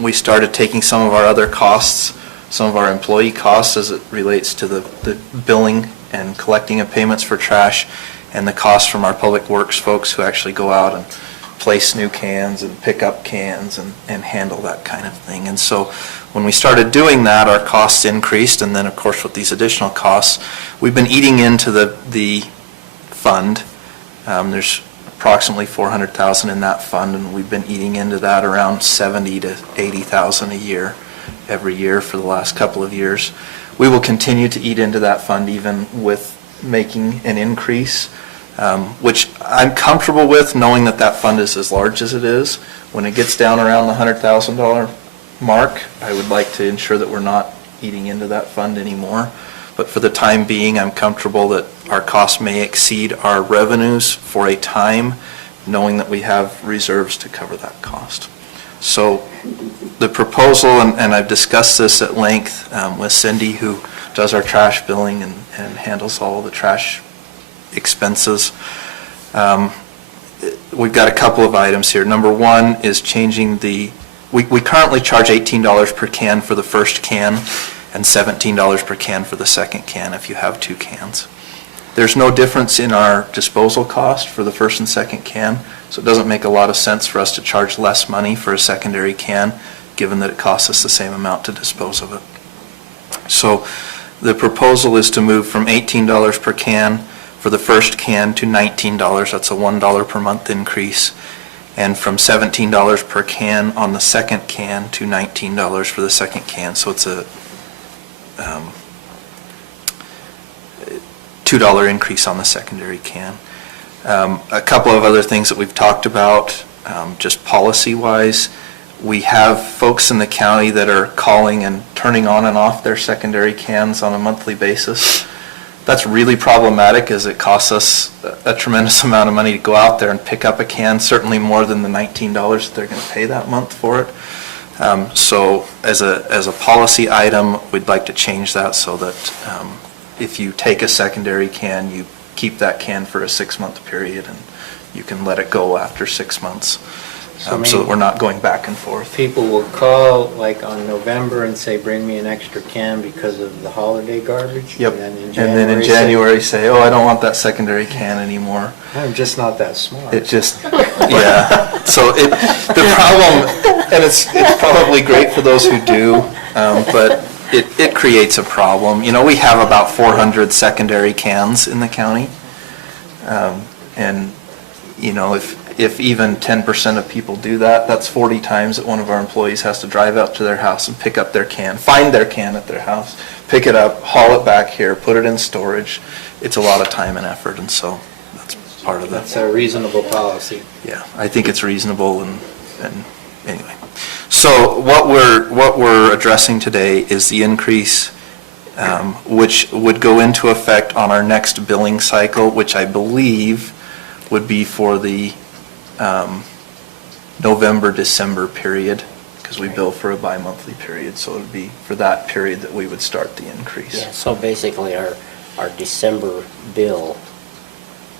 we started taking some of our other costs, some of our employee costs as it relates to the billing and collecting of payments for trash, and the costs from our public works folks who actually go out and place new cans and pick up cans and handle that kind of thing. And so when we started doing that, our costs increased, and then of course with these additional costs, we've been eating into the fund. There's approximately $400,000 in that fund, and we've been eating into that around $70,000 to $80,000 a year, every year for the last couple of years. We will continue to eat into that fund even with making an increase, which I'm comfortable with, knowing that that fund is as large as it is. When it gets down around the $100,000 mark, I would like to ensure that we're not eating into that fund anymore. But for the time being, I'm comfortable that our costs may exceed our revenues for a time, knowing that we have reserves to cover that cost. So the proposal, and I've discussed this at length with Cindy, who does our trash billing and handles all the trash expenses. We've got a couple of items here. Number one is changing we currently charge $18 per can for the first can and $17 per can for the second can if you have two cans. There's no difference in our disposal cost for the first and second can, so it doesn't make a lot of sense for us to charge less money for a secondary can, given that it costs us the same amount to dispose of it. So The proposal is to move from $18 per can for the first can to $19. That's a $1 per month increase. And from $17 per can on the second can to $19 for the second can. So it's a $2 increase on the secondary can. A couple of other things that we've talked about, just policy-wise. We have folks in the county that are calling and turning on and off their secondary cans on a monthly basis. That's really problematic as it costs us a tremendous amount of money to go out there and pick up a can, certainly more than the $19 that they're going to pay that month for it. So as a policy item, we'd like to change that so that if you take a secondary can, you keep that can for a 6-month period and you can let it go after 6 months. So that we're not going back and forth. People will call like on November and say, bring me an extra can because of the holiday garbage. Yep. And then in January say, oh, I don't want that secondary can anymore. I'm just not that smart. It just, yeah. So the problem, and it's probably great for those who do, but it creates a problem. You know, we have about 400 secondary cans in the county. And, you know, if even 10% of people do that, that's 40 times that one of our employees has to drive out to their house and pick up their can, find their can at their house, pick it up, haul it back here, put it in storage. It's a lot of time and effort, and so that's part of that. That's a reasonable policy. Yeah, I think it's reasonable, and anyway. So what we're addressing today is the increase, which would go into effect on our next billing cycle, which I believe would be for the November-December period, because we bill for a bi-monthly period, so it would be for that period that we would start the increase. Yeah, so basically our December bill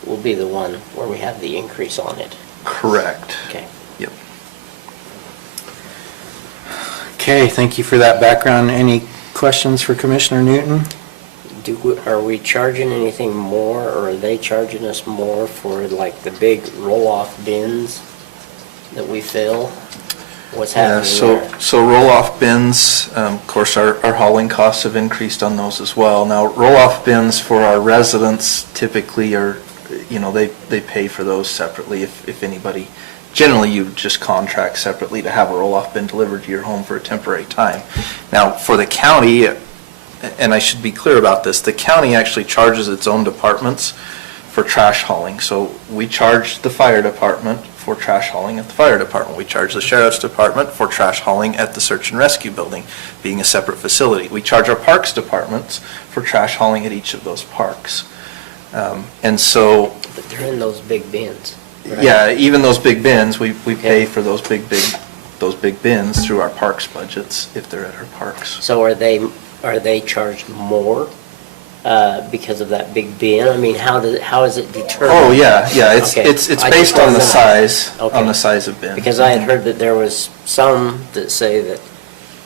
will be the one where we have the increase on it. Correct. Okay. Yep. Okay, thank you for that background. Any questions for Commissioner Newton? Are we charging anything more, or are they charging us more for like the big roll-off bins that we fill? What's happening there? So roll-off bins, of course, our hauling costs have increased on those as well. Now, roll-off bins for our residents typically are, you know, they pay for those separately if anybody. Generally, you just contract separately to have a roll-off bin delivered to your home for a temporary time. Now, for the county, and I should be clear about this, the county actually charges its own departments for trash hauling. So we charge the fire department for trash hauling at the fire department. We charge the sheriff's department for trash hauling at the search and rescue building, being a separate facility. We charge our parks departments for trash hauling at each of those parks. And so... But they're in those big bins, right? Yeah, even those big bins, we pay for those big bins through our parks budgets if they're at our parks. So are they charged more because of that big bin? I mean, how is it determined? Oh, yeah, it's Okay. it's I based just on the wasn't- size, Okay. on the size of bin. Because I had heard that there was some that say that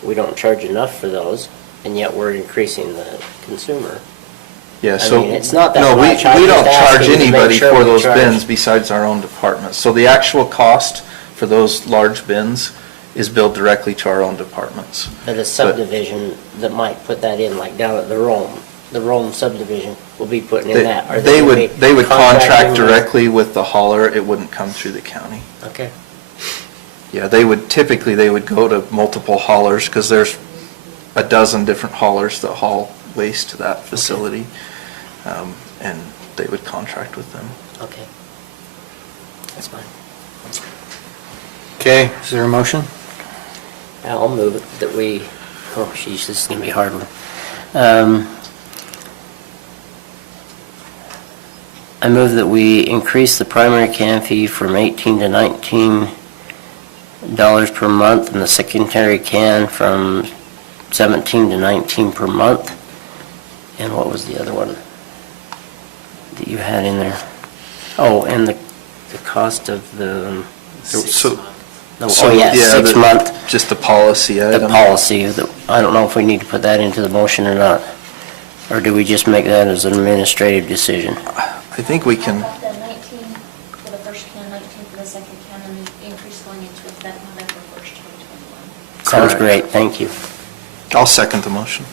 we don't charge enough for those, and yet we're increasing the consumer. Yeah, I so, mean, it's not that no, much. I'm we don't just charge asking to make anybody sure for we those charge. bins besides our own department. So the actual cost for those large bins is billed directly to our own departments. But a subdivision that might put that in, like down at the Rome subdivision will be putting in that. Are They gonna be would contract contracting with- directly with the hauler, it wouldn't come through the county. Okay. Yeah, they would go to multiple haulers, because there's a dozen different haulers that haul waste to that facility. And they would contract with them. Okay. That's fine. Okay, is there a motion? I'll move it that we, oh geez, this is gonna be a hard one. I move that we increase the primary can fee from $18 to $19 per month, and the secondary can from $17 to $19 per month. And what was the other one that you had in there? Oh, and the cost of the... So, yeah, 6 month. Just the policy item. The policy, I don't know if we need to put that into the motion or not. Or do we just make that as an administrative decision? I think we can, About the 19 for the first can, 19 for the second can, and the increase going into effect November 1st, 2021. Sounds Correct. great, thank you. I'll second the motion.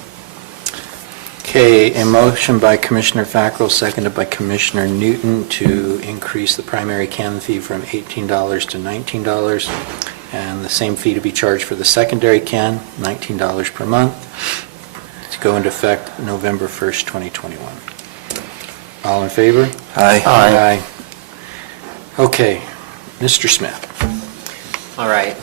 Okay, a motion by Commissioner Fackrell, seconded by Commissioner Newton to increase the primary can fee from $18 to $19, and the same fee to be charged for the secondary can, $19 per month, to go into effect November 1st, 2021. All in favor? Aye. Aye. Okay, Mr. Smith. All right.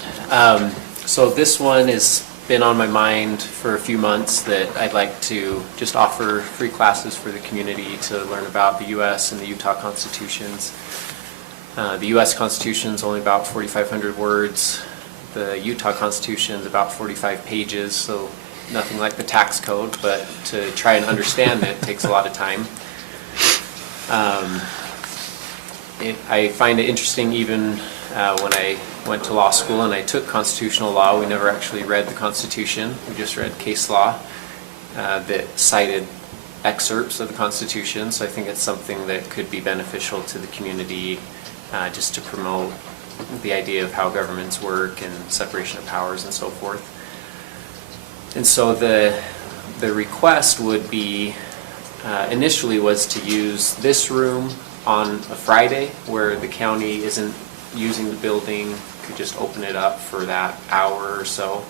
So this one has been on my mind for a few months, that I'd like to just offer free classes for the community to learn about the U.S. and the Utah constitutions. The U.S. Constitution is only about 4,500 words. The Utah Constitution is about 45 pages, so nothing like the tax code, but to try and understand it takes a lot of time. I find it interesting even when I went to law school and I took constitutional law, we never actually read the Constitution. We just read case law that cited excerpts of the Constitution. So I think it's something that could be beneficial to the community, just to promote the idea of how governments work and separation of powers and so forth. And so the request would be, initially was to use this room on a Friday where the county isn't using the building, could just open it up for that hour or so.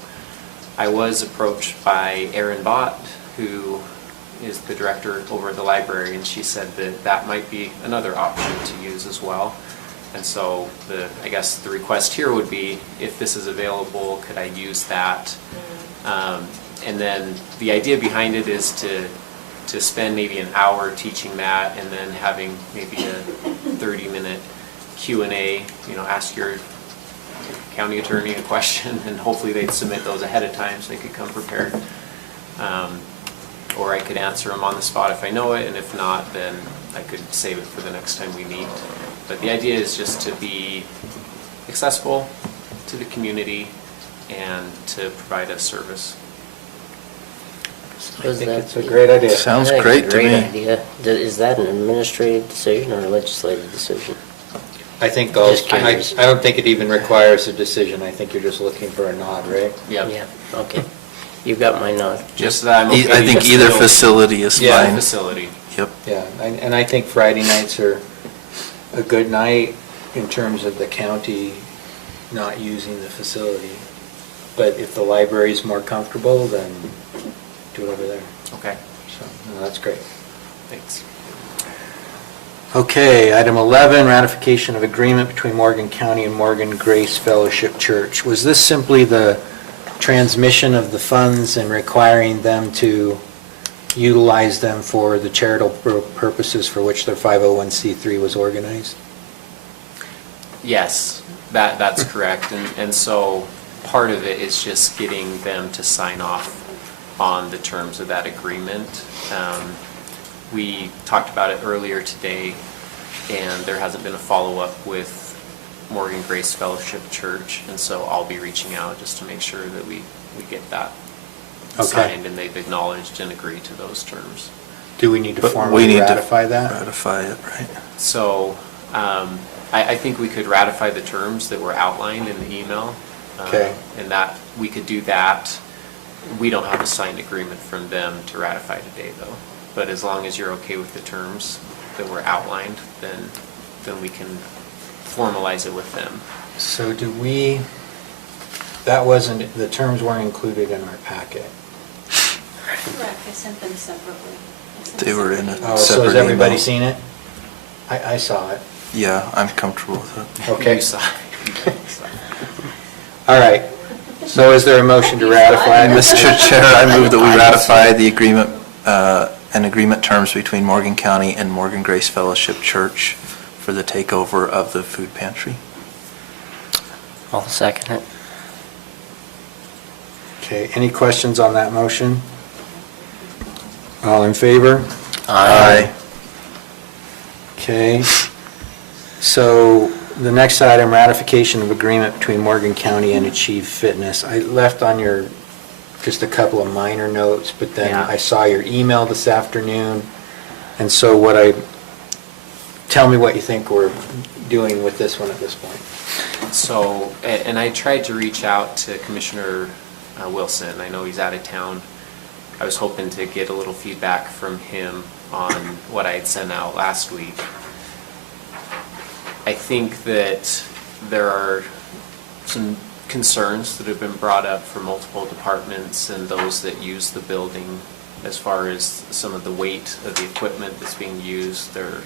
I was approached by Erin Bott, who is the director over at the library, and she said that that might be another option to use as well. And so I guess the request here would be, if this is available, could I use that? And then the idea behind it is to spend maybe an hour teaching that, and then having maybe a 30-minute Q&A, ask your county attorney a question, and hopefully they'd submit those ahead of time so they could come prepared. Or I could answer them on the spot if I know it, and if not, then I could save it for the next time we meet. But the idea is just to be accessible to the community and to provide a service. I think it's a great idea. Sounds great to me. Idea. Is that an administrative decision or a legislative decision? I think Just I curious. don't think it even requires a decision. I think you're just looking for a nod, right? Yeah, okay. You've got my nod. Just that I'm okay I think with either the- facility is Yeah, fine. facility. Yep. Yeah, and I think Friday nights are a good night in terms of the county not using the facility. But if the library's more comfortable, then do it over there. Okay. So, no, that's great. Thanks. Okay, item 11, ratification of agreement between Morgan County and Morgan Grace Fellowship Church. Was this simply the transmission of the funds and requiring them to utilize them for the charitable purposes for which their 501c3 was organized? Yes, that's correct. And so part of it is just getting them to sign off on the terms of that agreement. We talked about it earlier today, and there hasn't been a follow-up with Morgan Grace Fellowship Church, and so I'll be reaching out just to make sure that we get that Okay. signed and they've acknowledged and agreed to those terms. Do we need to But we formally need to ratify that? Ratify it, right? So I think we could ratify the terms that were outlined in the email. Okay. And that, we could do that. We don't have a signed agreement from them to ratify today, though. But as long as you're okay with the terms that were outlined, then we can formalize it with them. So do we, that wasn't, the terms weren't included in our packet. Correct, I sent them separately. I sent They were in separate a Oh, so separate has everybody email. seen it? I saw it. Yeah, I'm comfortable with it. Okay. You saw it. All right. So is there a motion to ratify? Mr. Chair, I move that we ratify the agreement, and agreement terms between Morgan County and Morgan Grace Fellowship Church for the takeover of the food pantry. I'll second it. Okay, any questions on that motion? All in favor? Aye. Okay. So the next item, ratification of agreement between Morgan County and Achieve Fitness. I left on your, just a couple of minor notes, but then Yeah. I saw your email this afternoon. And so tell me what you think we're doing with this one at this point. So, and I tried to reach out to Commissioner Wilson. I know he's out of town. I was hoping to get a little feedback from him on what I had sent out last week. I think that there are some concerns that have been brought up for multiple departments and those that use the building as far as some of the weight of the equipment that's being used. They're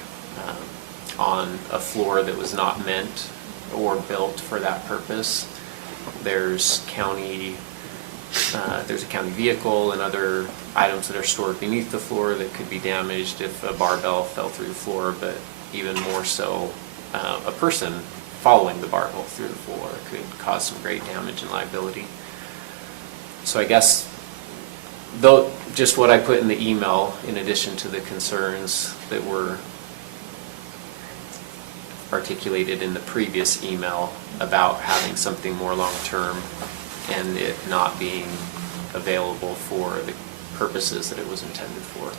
on a floor that was not meant or built for that purpose. There's a county vehicle and other items that are stored beneath the floor that could be damaged if a barbell fell through the floor, but even more so, a person following the barbell through the floor could cause some great damage and liability. So I guess, though, just what I put in the email, in addition to the concerns that were articulated in the previous email about having something more long-term and it not being available for the purposes that it was intended for.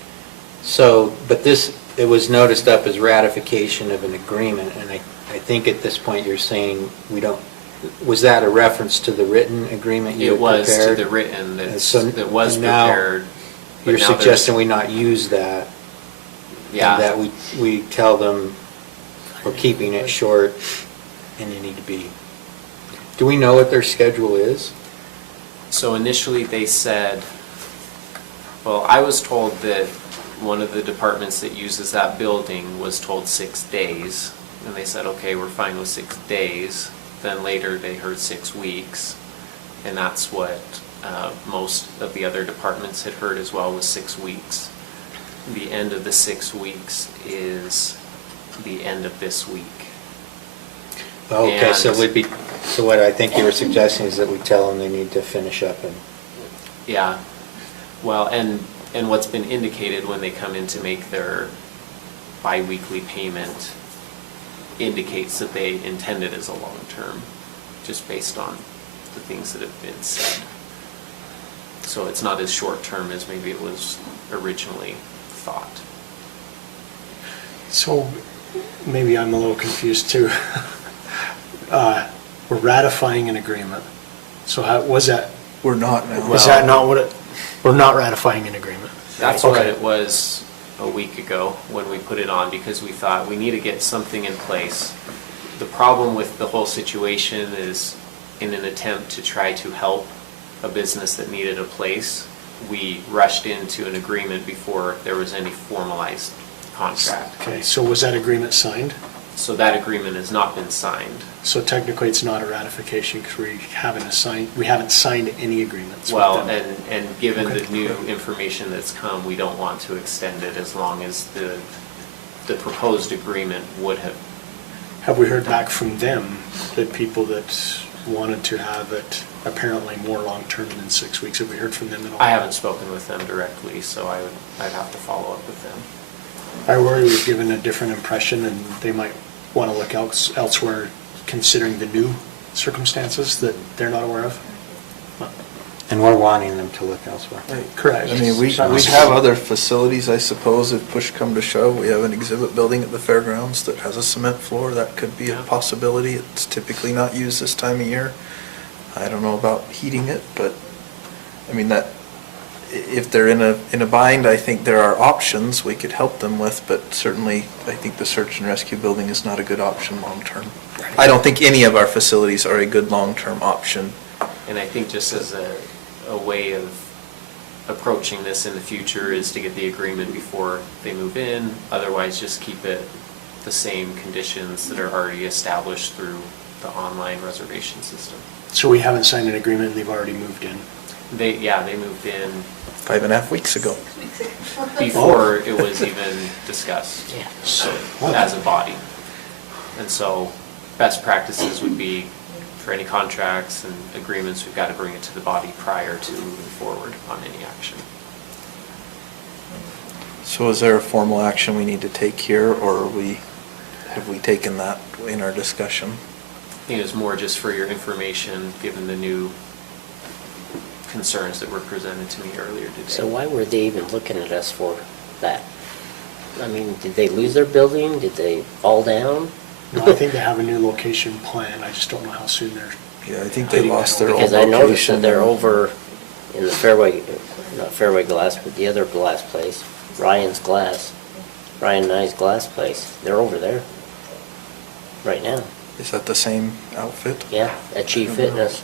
So, but this, it was noticed up as ratification of an agreement, and I think at this point you're saying we don't, was that a reference to the written agreement you had prepared? It was to the written that was now prepared. but You're now there's- suggesting we not use that? Yeah. And that we tell them we're keeping it short and you need to be, do we know what their schedule is? So initially they said, well, I was told that one of the departments that uses that building was told 6 days. And they said, okay, we're fine with 6 days. Then later they heard 6 weeks. And that's what most of the other departments had heard as well, was 6 weeks. The end of the 6 weeks is the end of this week. Okay, so And- it would be, so what I think you were suggesting is that we tell them they need to finish up and, Yeah, well, and what's been indicated when they come in to make their bi-weekly payment indicates that they intend it as a long-term, just based on the things that have been said. So it's not as short-term as maybe it was originally thought. So maybe I'm a little confused too. We're ratifying an agreement. So how, was that, We're not now. is that not what it, we're not ratifying an agreement? That's what Okay. it was a week ago when we put it on, because we thought we need to get something in place. The problem with the whole situation is, in an attempt to try to help a business that needed a place, we rushed into an agreement before there was any formalized contract. Okay, so was that agreement signed? So that agreement has not been signed. So technically, it's not a ratification because we haven't signed any agreements with Well, them. and given the Okay. new information that's come, we don't want to extend it as long as the proposed agreement would have. Have we heard back from them, the people that wanted to have it apparently more long-term than 6 weeks? Have we heard from them at all? I haven't spoken with them directly, so I'd have to follow up with them. I worry we've given a different impression and they might want to look elsewhere considering the new circumstances that they're not aware of. and we're wanting them to look elsewhere. Correct. I mean, we have other facilities, I suppose, if push come to shove. We have an exhibit building at the fairgrounds that has a cement floor. That could be a possibility. It's typically not used this time of year. I don't know about heating it, but, I mean, that, if they're in a bind, I think there are options we could help them with, but certainly, I think the search and rescue building is not a good option long-term. I don't think any of our facilities are a good long-term option. And I think just as a way of approaching this in the future is to get the agreement before they move in, otherwise just keep it the same conditions that are already established through the online reservation system. So we haven't signed an agreement and they've already moved in? They moved in 5.5 weeks ago. before it was even discussed So, as a body. And so best practices would be, for any contracts and agreements, we've got to bring it to the body prior to moving forward on any action. So is there a formal action we need to take here, or have we taken that in our discussion? I think it was more just for your information, given the new concerns that were presented to me earlier today. So why were they even looking at us for that? I mean, did they lose their building? Did they fall down? no, I think they have a new location plan. I just don't know how soon they're. Yeah, I think they lost their old Because location. I noticed that they're over in the Fairway, not Fairway Glass, but the other glass place, Ryan's Glass, Ryan Nye's Glass Place. They're over there right now. Is that the same outfit? Yeah, at Chief Fitness.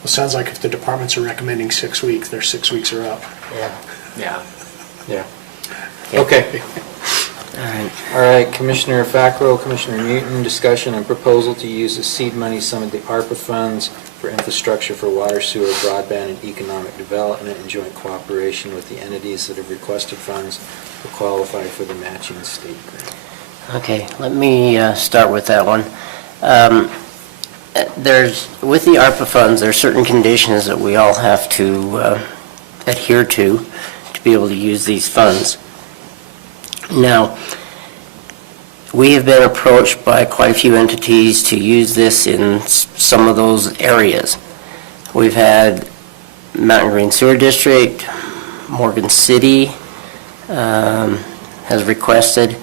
Well, sounds like if the departments are recommending 6 weeks, their 6 weeks are up. Yeah. Yeah. Yeah. Okay. All right, Commissioner Fackrell, Commissioner Newton, discussion and proposal to use the seed money, some of the ARPA funds for infrastructure for water, sewer, broadband, and economic development in joint cooperation with the entities that have requested funds to qualify for the matching state grant. Okay, let me start with that one. With the ARPA funds, there are certain conditions that we all have to adhere to be able to use these funds. Now, we have been approached by quite a few entities to use this in some of those areas. We've had Mountain Green Sewer District, Morgan City has requested.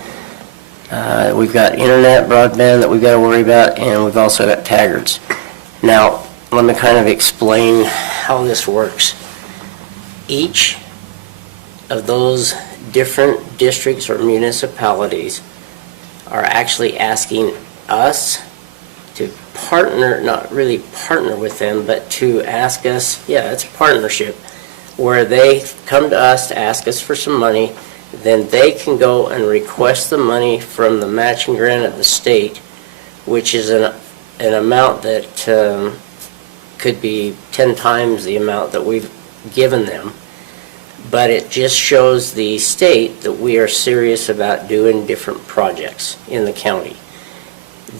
We've got internet broadband that we've got to worry about, and we've also got Taggart's. Now, let me kind of explain how this works. Each of those different districts or municipalities are actually asking us to partner, not really partner with them, but to ask us, yeah, it's a partnership, where they come to us to ask us for some money, then they can go and request the money from the matching grant at the state, which is an amount that could be 10 times the amount that we've given them. But it just shows the state that we are serious about doing different projects in the county.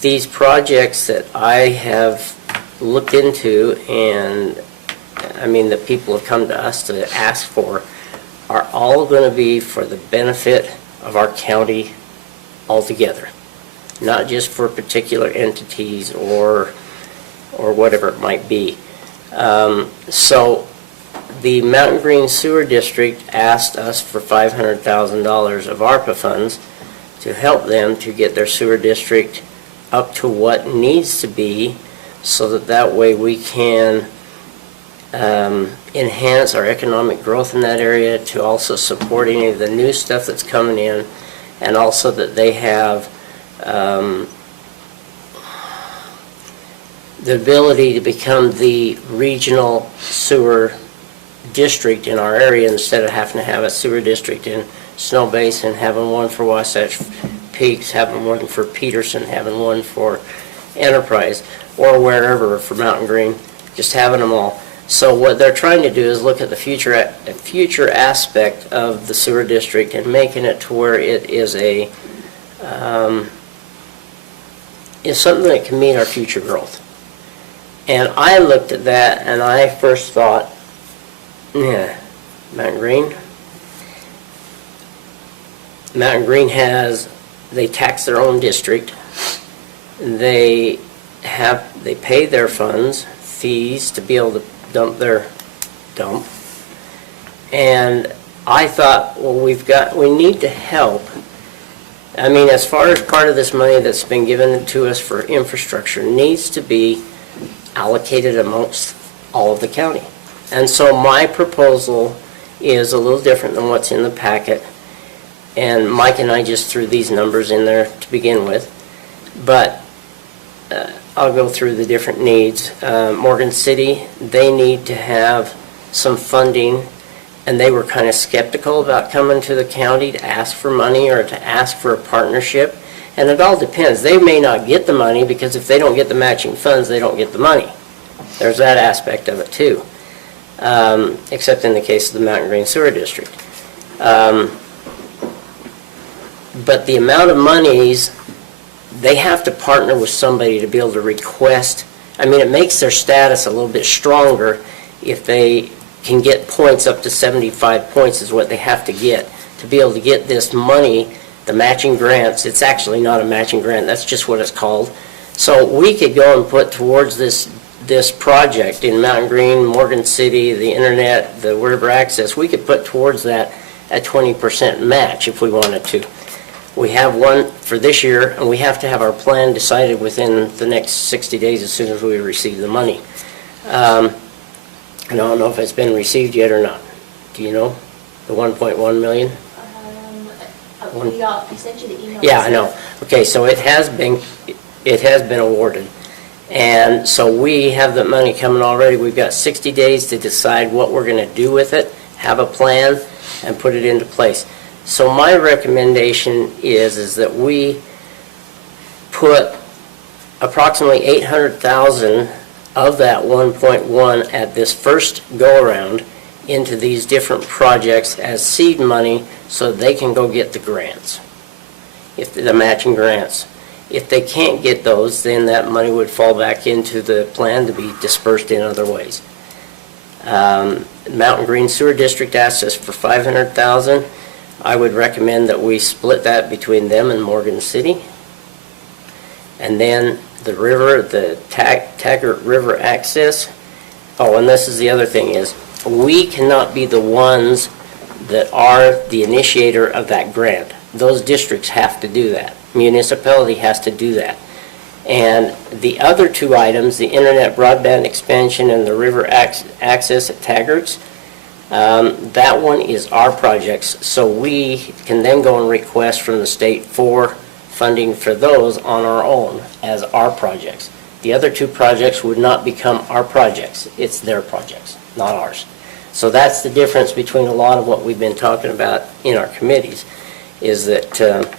These projects that I have looked into, and I mean that people have come to us to ask for, are all going to be for the benefit of our county altogether, not just for particular entities or whatever it might be. So the Mountain Green Sewer District asked us for $500,000 of ARPA funds to help them to get their sewer district up to what needs to be, so that way we can enhance our economic growth in that area, to also support any of the new stuff that's coming in, and also that they have the ability to become the regional sewer district in our area, instead of having to have a sewer district in Snow Basin, having one for Wasatch Peaks, having one for Peterson, having one for Enterprise, or wherever for Mountain Green, just having them all. So what they're trying to do is look at the future aspect of the sewer district and making it to where it is is something that can meet our future growth. And I looked at that and I first thought, yeah, Mountain Green they tax their own district. They pay their fees to be able to dump their dump. And I thought, well, we need to help. I mean, as far as part of this money that's been given to us for infrastructure needs to be allocated amongst all of the county. And so my proposal is a little different than what's in the packet. And Mike and I just threw these numbers in there to begin with. But I'll go through the different needs. Morgan City, they need to have some funding, and they were kind of skeptical about coming to the county to ask for money or to ask for a partnership. And it all depends. They may not get the money, because if they don't get the matching funds, they don't get the money. There's that aspect of it too. Except in the case of the Mountain Green Sewer District. But the amount of monies, they have to partner with somebody to be able to request. I mean, it makes their status a little bit stronger if they can get points up to 75 points is what they have to get to be able to get this money, the matching grants. It's actually not a matching grant, that's just what it's called. So we could go and put towards this project in Mountain Green, Morgan City, the internet, the river access, we could put towards that a 20% match if we wanted to. We have one for this year, and we have to have our plan decided within the next 60 days as soon as we receive the money. I don't know if it's been received yet or not. Do you know? The 1.1 million? I sent you the email. Yeah, I know. Okay, so it has been awarded. And so we have the money coming already. We've got 60 days to decide what we're going to do with it, have a plan, and put it into place. So my recommendation is that we put approximately 800,000 of that 1.1 at this first go-around into these different projects as seed money so they can go get the grants, if the matching grants. If they can't get those, then that money would fall back into the plan to be dispersed in other ways. Mountain Green Sewer District asked us for 500,000. I would recommend that we split that between them and Morgan City. And then the river, the Taggart River access. Oh, and this is the other thing is, we cannot be the ones that are the initiator of that grant. Those districts have to do that. Municipality has to do that. And the other two items, the internet broadband expansion and the river access at Taggart's, that one is our projects. So we can then go and request from the state for funding for those on our own as our projects. The other two projects would not become our projects. It's their projects, not ours. So that's the difference between a lot of what we've been talking about in our committees, is that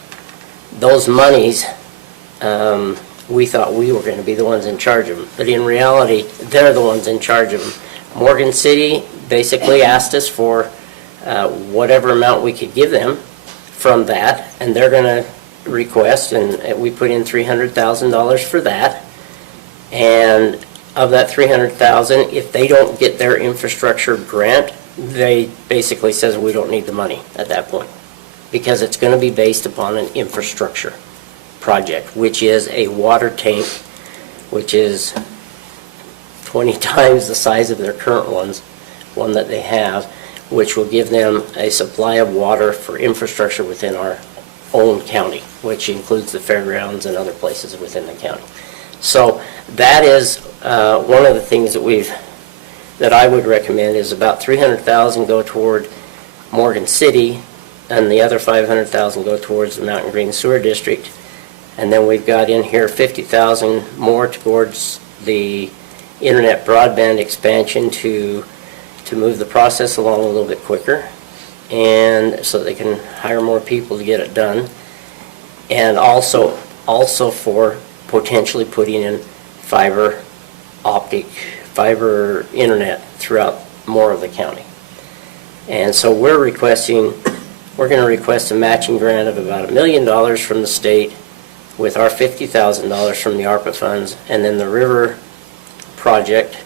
those monies, we thought we were going to be the ones in charge of them. But in reality, they're the ones in charge of them. Morgan City basically asked us for whatever amount we could give them from that, and they're going to request, and we put in $300,000 for that. And of that $300,000, if they don't get their infrastructure grant, they basically says we don't need the money at that point, because it's going to be based upon an infrastructure project, which is a water tank, which is 20 times the size of their current one that they have, which will give them a supply of water for infrastructure within our own county, which includes the fairgrounds and other places within the county. So that is one of the things that I would recommend is about $300,000 go toward Morgan City, and the other $500,000 go towards the Mountain Green Sewer District. And then we've got in here $50,000 more towards the internet broadband expansion to move the process along a little bit quicker, and so they can hire more people to get it done. And also for potentially putting in fiber internet throughout more of the county. And so we're going to request a matching grant of about $1 million from the state with our $50,000 from the ARPA funds, and then the river project,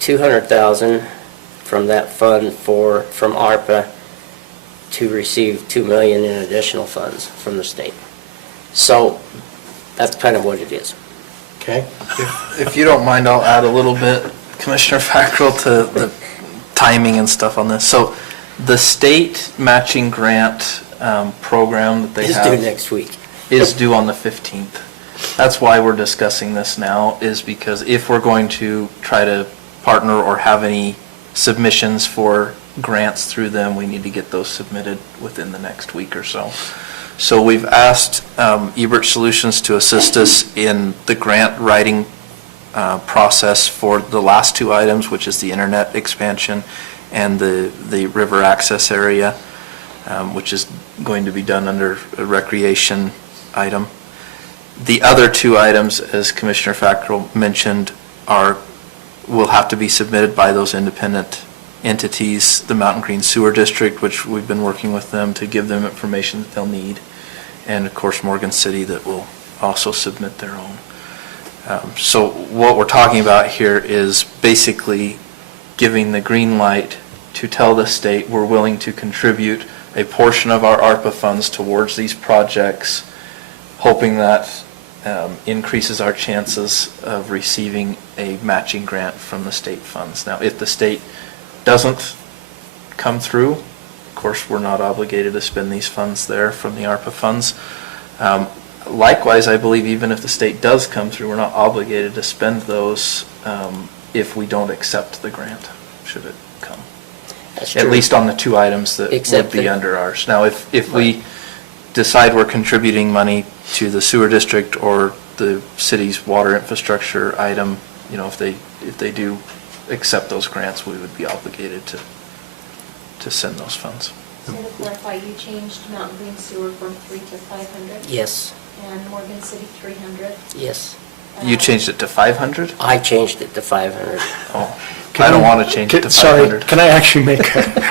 $200,000 from that fund from ARPA to receive $2 million in additional funds from the state. So that's kind of what it is. Okay. If you don't mind, I'll add a little bit, Commissioner Fackrell, to the timing and stuff on this. So the state matching grant program that they have is due next week. Is due on the 15th. That's why we're discussing this now, is because if we're going to try to partner or have any submissions for grants through them, we need to get those submitted within the next week or so. So we've asked Ebert Solutions to assist us in the grant writing process for the last two items, which is the internet expansion and the river access area, which is going to be done under a recreation item. The other two items, as Commissioner Fackrell mentioned, will have to be submitted by those independent entities, the Mountain Green Sewer District, which we've been working with them to give them information that they'll need, and of course Morgan City, that will also submit their own. So what we're talking about here is basically giving the green light to tell the state we're willing to contribute a portion of our ARPA funds towards these projects, hoping that increases our chances of receiving a matching grant from the state funds. Now, if the state doesn't come through, of course, we're not obligated to spend these funds there from the ARPA funds. Likewise, I believe even if the state does come through, we're not obligated to spend those if we don't accept the grant, should it come. That's At true. least on the 2 items that would Except be the- under ours. Now, if we decide we're contributing money to the sewer district or the city's water infrastructure item, you know, if they do accept those grants, we would be obligated to send those funds. So to clarify, you changed Mountain Green Sewer from 3 to 500? Yes, And Morgan City 300? yes. You changed it to 500? I changed it to 500. Oh, I don't want to change it to Sorry, 500. can I actually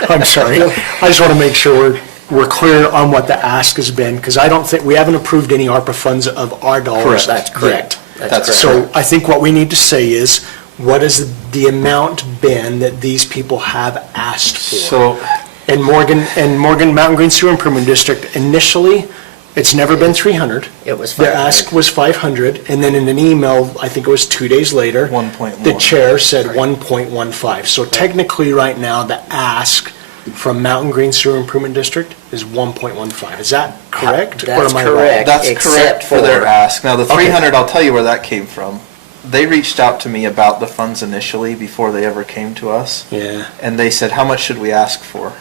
I'm sorry. I just want to make sure we're clear on what the ask has been, because I don't think, we haven't approved any ARPA funds of our dollars. Correct. That's correct. yet. That's correct. So I think what we need to say is, what has the amount been that these people have asked for? So, And Morgan Mountain Green Sewer Improvement District, initially, it's never been 300. It was The 500. ask was 500, and then in an email, I think it was 2 days later, 1.1. the chair said 1.15. So technically, right now, the ask from Mountain Green Sewer Improvement District is 1.15. Is that correct? or That's am I wrong? correct. that's Except correct for their for- ask. Now, the Okay. 300, I'll tell you where that came from. They reached out to me about the funds initially before they ever came to us. Yeah. And they said, how much should we ask for?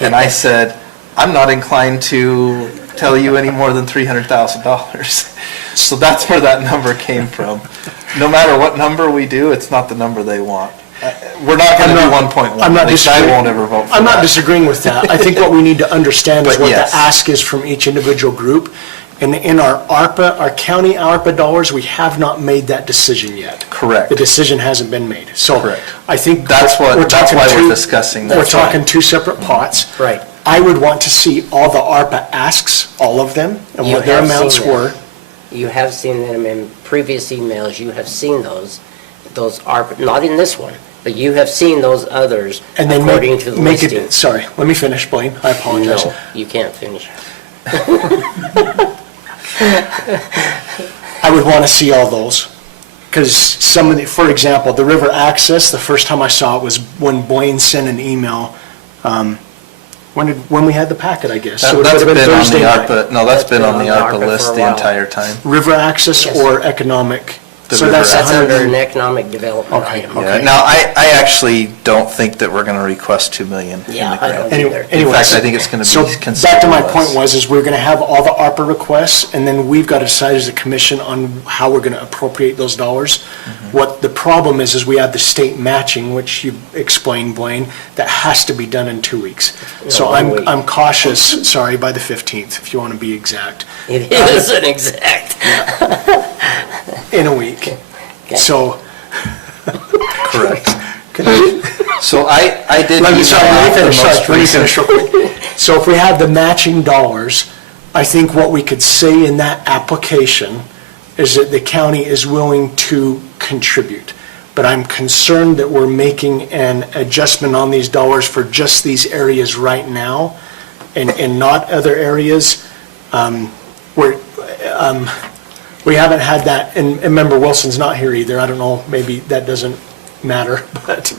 And I said, I'm not inclined to tell you any more than $300,000. So that's where that number came from. No matter what number we do, it's not the number they want. We're not going to do 1.1. I'm not At least I disagreeing. won't ever vote for I'm not that. disagreeing with that. I think what we need to understand is But what yes. the ask is from each individual group. And in our ARPA, our county ARPA dollars, we have not made that decision yet. Correct. The decision hasn't been made. So Correct. I think That's we're that's talking why we're two- discussing that. We're talking 2 separate pots. Right. I would want to see all the ARPA asks, all of them, and You what their have amounts seen them. were. You have seen them in previous emails, you have seen those are, not in this one, but you have seen those others And then according to the make listing. it, sorry, let me finish, Blaine. I apologize. No, you can't finish. I would want to see all those. Because some of the, for example, the river access, the first time I saw it was when Blaine sent an email, when we had the packet, I guess. So it That's would have been on Thursday the night. ARPA, no, that's been on the ARPA for list a the while. entire time. River access Yes. or economic? The So river that's That's 100 under and- an economic development Okay, item. okay. Yeah. Now, I actually don't think that we're going to request 2 million in the Yeah, I grant. don't Anyway, either. In anyways, fact, I think it's going to So be back to considerably my less. point was, is we're going to have all the ARPA requests, and then we've got to decide as a commission on how we're going to appropriate those dollars. Mm-hmm. What the problem is we have the state matching, which you explained, Blaine, that has to be done in 2 weeks. So one week. I'm cautious, sorry, by the 15th, if you want to be exact, It isn't exact. in a week. Okay. So, Correct. can I- So I did Let me, email sorry, out let me the finish, sorry, most let me recent. finish real quick. So if we have the matching dollars, I think what we could say in that application is that the county is willing to contribute. But I'm concerned that we're making an adjustment on these dollars for just these areas right now and not other areas. We haven't had that, and Member Wilson's not here either. I don't know, maybe that doesn't matter, but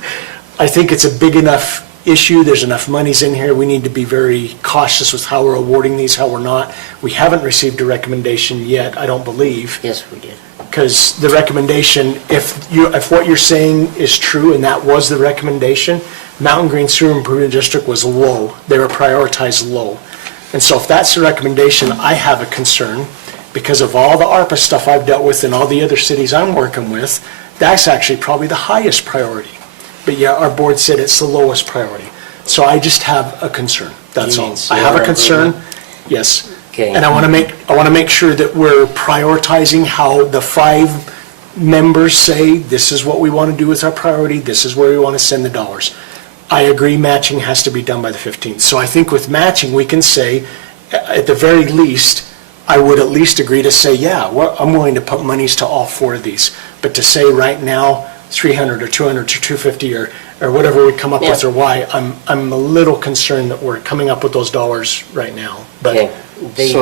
I think it's a big enough issue. There's enough monies in here. We need to be very cautious with how we're awarding these, how we're not. We haven't received a recommendation yet, I don't believe. Yes, we did. Because the recommendation, if what you're saying is true, and that was the recommendation, Mountain Green Sewer Improvement District was low. They were prioritized low. And so if that's the recommendation, I have a concern, because of all the ARPA stuff I've dealt with in all the other cities I'm working with, that's actually probably the highest priority. But yeah, our board said it's the lowest priority. So I just have a concern, that's You all. mean I have a sewer concern, improvement? yes. Okay. And I want to make sure that we're prioritizing how the 5 members say, this is what we want to do with our priority, this is where we want to send the dollars. I agree matching has to be done by the 15th. So I think with matching, we can say, at the very least, I would at least agree to say, yeah, well, I'm willing to put monies to all 4 of these. But to say right now, 300 or 200 or 250 or whatever we come up with Yeah. or why, I'm a little concerned that we're coming up with those dollars right now. But Okay, So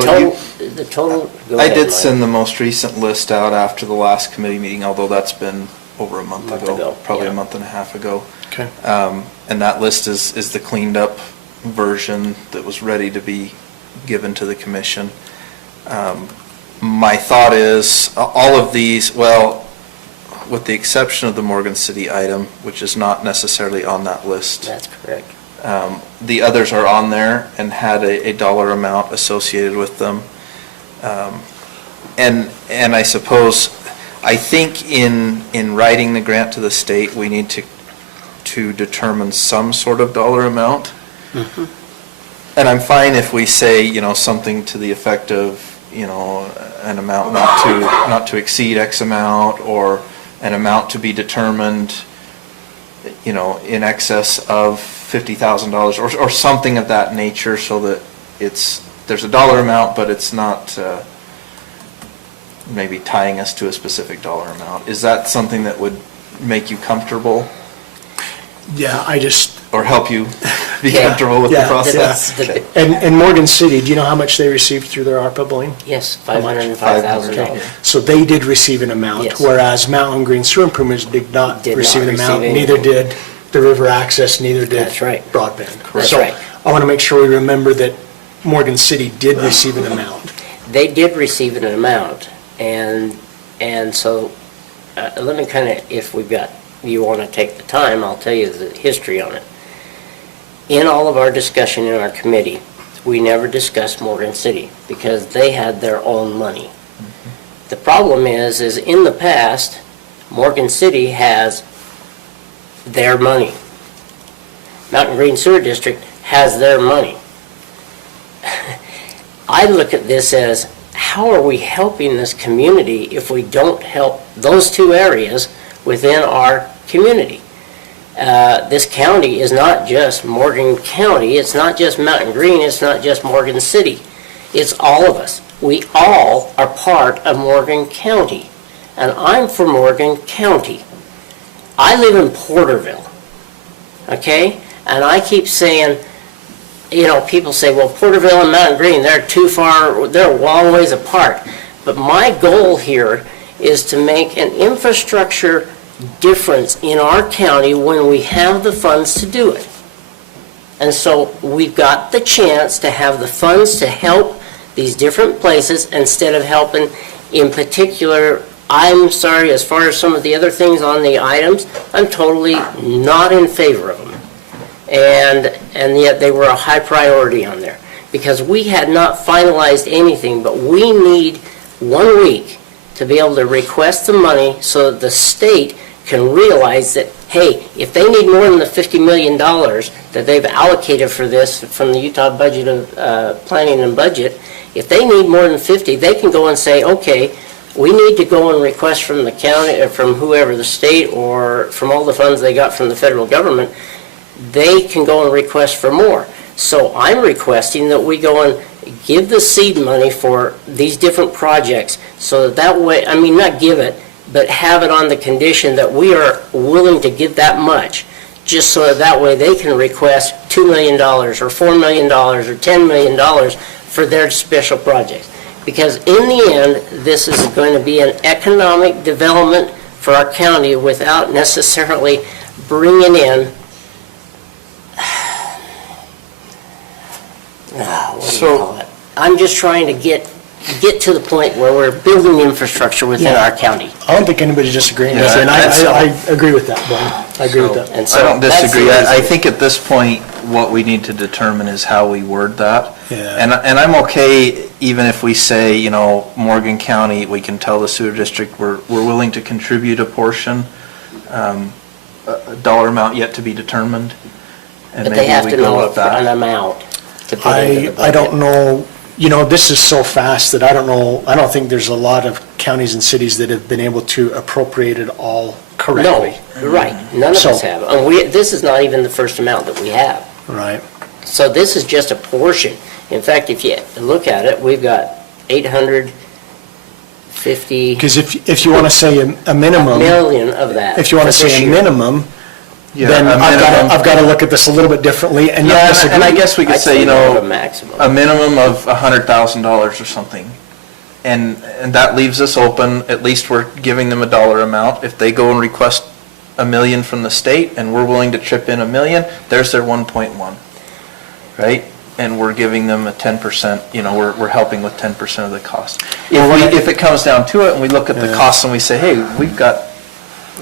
the total, go I ahead, did Mike. send the most recent list out after the last committee meeting, although that's been over a month ago, probably yeah. a month and a half ago. Okay. And that list is the cleaned up version that was ready to be given to the commission. My thought is, all of these, well, with the exception of the Morgan City item, which is not necessarily on that list. That's correct. The others are on there and had a dollar amount associated with them. And I suppose, I think in writing the grant to the state, we need to determine some sort of dollar amount. Mm-hmm. And I'm fine if we say, something to the effect of, an amount not to exceed X amount, or an amount to be determined, in excess of $50,000 or something of that nature, so that there's a dollar amount, but it's not maybe tying us to a specific dollar amount. Is that something that would make you comfortable? Yeah, or help you be Yeah. comfortable with the process? Yeah. And Morgan City, do you know how much they received through their ARPA billing? Yes, $505,000. So they did receive an amount, Yes. whereas Mountain Green Sewer Improvements did not receive an amount, neither did the River Access, neither did That's right. Broadband. That's So right. I want to make sure we remember that Morgan City did receive an amount. They did receive an amount, and so, let me if you want to take the time, I'll tell you the history on it. In all of our discussion in our committee, we never discussed Morgan City, because they had their own money. The problem is in the past, Morgan City has their money. Mountain Green Sewer District has their money. I look at this as, how are we helping this community if we don't help those two areas within our community? This county is not just Morgan County, it's not just Mountain Green, it's not just Morgan City. It's all of us. We all are part of Morgan County. And I'm from Morgan County. I live in Porterville, okay? And I keep saying, people say, well, Porterville and Mountain Green, they're too far, they're a long ways apart. But my goal here is to make an infrastructure difference in our county when we have the funds to do it. And so we've got the chance to have the funds to help these different places instead of helping in particular. I'm sorry, as far as some of the other things on the items, I'm totally not in favor of them. And yet they were a high priority on there, because we had not finalized anything, but we need 1 week to be able to request the money so that the state can realize that, hey, if they need more than the $50 million that they've allocated for this from the Utah Budget of Planning and Budget, if they need more than 50, they can go and say, okay, we need to go and request from the county, or from whoever, the state, or from all the funds they got from the federal government, they can go and request for more. So I'm requesting that we go and give the seed money for these different projects, so that way, not give it, but have it on the condition that we are willing to give that much, just so that way they can request $2 million, or $4 million, or $10 million for their special projects. Because in the end, this is going to be an economic development for our county without necessarily bringing in, what do you call it? I'm just trying to get to the point where we're building infrastructure within our county. I don't think anybody's disagreeing with Yeah, it, and I agree with that, Brian. I agree with that. And so I don't that's the disagree. I reason. think at this point, what we need to determine is how we word that. Yeah. And I'm okay, even if we say, Morgan County, we can tell the sewer district, we're willing to contribute a portion, a dollar amount yet to be determined. And But they maybe have we to go know with that. an amount to put into the budget. I don't know, this is so fast that I don't think there's a lot of counties and cities that have been able to appropriate it all correctly. No, you're right. None of So- us have. And this is not even the first amount that we have. Right. So this is just a portion. In fact, if you look at it, we've got 850 Because if you want to say a minimum, million of that. if you want to for this say a year. minimum, Yeah, then a minimum. I've got to look at this a little bit differently and not Yeah, disagree. and I guess we could I'd say, go to maximum. a minimum of $100,000 or something. And that leaves us open, at least we're giving them a dollar amount. If they go and request $1 million from the state and we're willing to chip in $1 million, there's their 1.1, right? And we're giving them a 10%, we're helping with 10% of the cost. If it comes down to it and we look at the costs and we say, hey, we've got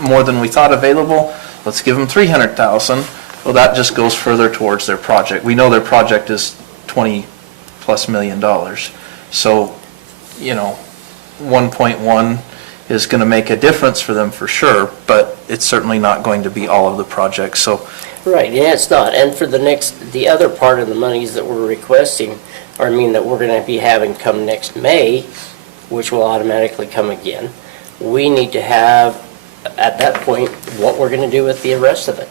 more than we thought available, let's give them 300,000. Well, that just goes further towards their project. We know their project is $20+ million. So, 1.1 is going to make a difference for them for sure, but it's certainly not going to be all of the projects. So, Right, yeah, it's not. And for the other part of the monies that we're requesting, that we're going to be having come next May, which will automatically come again, we need to have, at that point, what we're going to do with the rest of it.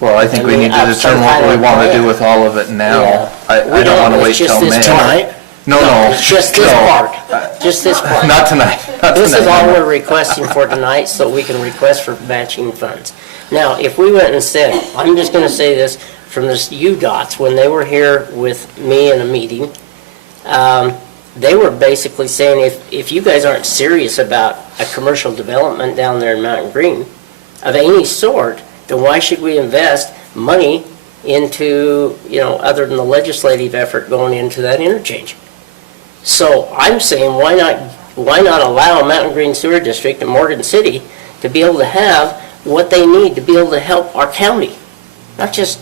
well, I think we need to determine what we want to do with all of it now. Yeah. I don't want to wait till May. Tonight? No. It's just this part, just this part. Not tonight. This is all we're requesting for tonight, so we can request for matching funds. Now, if we went and said, I'm just gonna say this, from this UDOT's, when they were here with me in a meeting, they were basically saying, if you guys aren't serious about a commercial development down there in Mountain Green of any sort, then why should we invest money into, other than the legislative effort going into that interchange? So I'm saying, why not allow Mountain Green Sewer District and Morgan City to be able to have what they need to be able to help our county? Not just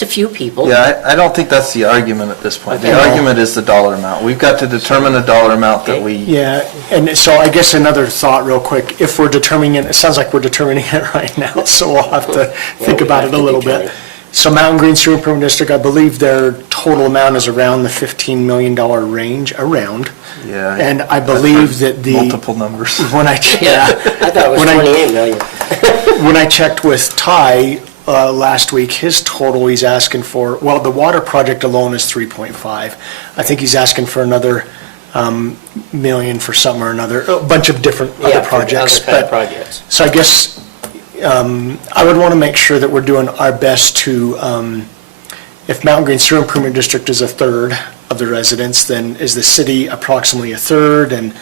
a few people. Yeah, I don't think that's the argument at this point. The argument is the dollar amount. We've got to determine the dollar amount that we... Yeah, and so I guess another thought real quick, if we're determining it sounds like we're determining it right now, so we'll have to think about it a little bit. So Mountain Green Sewer Improvement District, I believe their total amount is around the $15 million range, around. Yeah. And I believe that the... Multiple numbers. When I I thought it was 28 million. When I checked with Ty last week, his total he's asking for, well, the water project alone is 3.5. I think he's asking for another million for something or another, a bunch of different other projects. Other kind of projects. So I guess I would want to make sure that we're doing our best to, if Mountain Green Sewer Improvement District is a third of the residents, then is the city approximately a third? And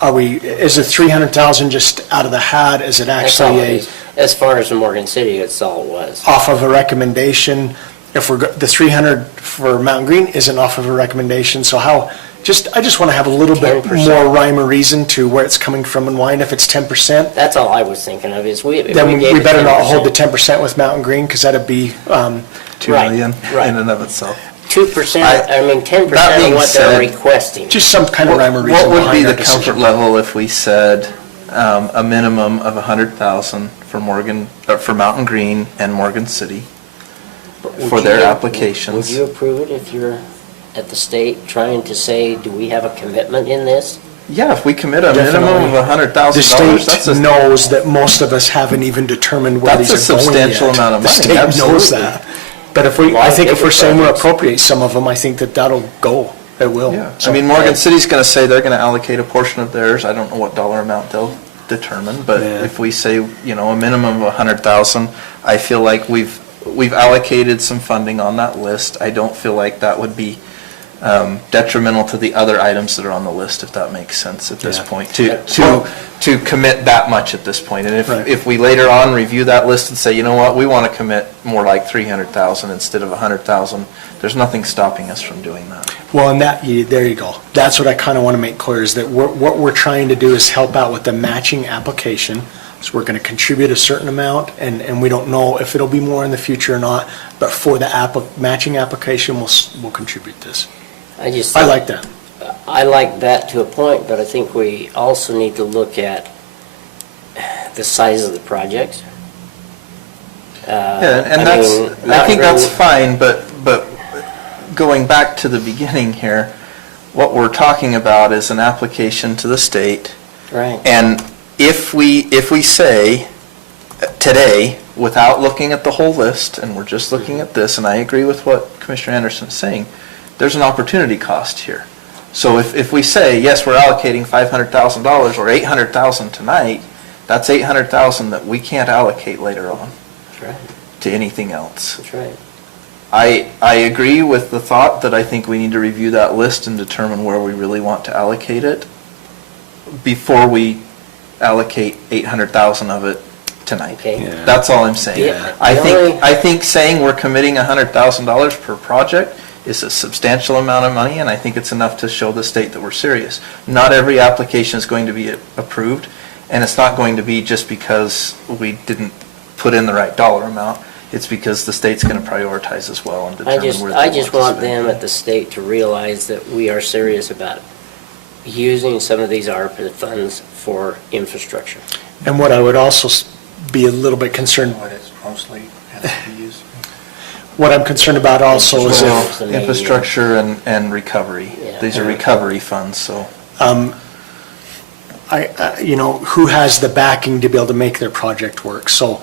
is it 300,000 just out of the hat? Is it actually As far as the Morgan City, that's all it was. Off of a recommendation? If the 300 for Mountain Green isn't off of a recommendation, so I just want to have a little bit 10%. more rhyme or reason to where it's coming from and why, and if it's 10%. That's all I was thinking of, is we better not hold the 10% with Mountain Green, because that'd be... 2 million in and of itself. 2%, 10% of what they're requesting. Just some kind of rhyme or reason. What would be behind the our decision. comfort level if we said a minimum of 100,000 for Mountain Green and Morgan City for their applications? Would you approve it if you're at the state trying to say, do we have a commitment in this? Yeah, if we commit a minimum of $100,000, The that's state knows that most of us haven't even determined where these That's are a going yet. substantial amount of money, The state knows absolutely. that. But I think if we're saying we'll appropriate some of them, I think that'll go. It will. Yeah, So- I mean, Morgan City's going to say they're going to allocate a portion of theirs. I don't know what dollar amount they'll determine, but if we say, a minimum of 100,000, I feel like we've allocated some funding on that list. I don't feel like that would be detrimental to the other items that are on the list, if that makes sense at this point, to commit that much at this point. And if we later on review that list and say, you know what, we want to commit more like 300,000 instead of 100,000, there's nothing stopping us from doing that. Well, and there you go. That's what I kind of want to make clear, is that what we're trying to do is help out with the matching application. So we're going to contribute a certain amount, and we don't know if it'll be more in the future or not, but for the matching application, we'll contribute this. I like that. I like that to a point, but I think we also need to look at the size of the project. I think that's fine, but going back to the beginning here, what we're talking about is an application to the state. Right. And if we say today, without looking at the whole list, and we're just looking at this, and I agree with what Commissioner Anderson is saying, there's an opportunity cost here. So if we say, yes, we're allocating $500,000 or $800,000 tonight, that's $800,000 that we can't allocate later on to anything else. That's right. I agree with the thought that I think we need to review that list and determine where we really want to allocate it before we allocate 800,000 of it tonight. Okay. Yeah. That's all I'm saying. Yeah. I think saying we're committing $100,000 per project is a substantial amount of money, and I think it's enough to show the state that we're serious. Not every application is going to be approved, And it's not going to be just because we didn't put in the right dollar amount. It's because the state's going to prioritize as well and determine where they I just want to spend. them at the state to realize that we are serious about using some of these ARPA funds for infrastructure. And what I would also be a little bit concerned, What it's mostly has to be used. what I'm concerned about also is Well, if, infrastructure and recovery. Yeah. These are recovery funds, so. you know, who has the backing to be able to make their project work? So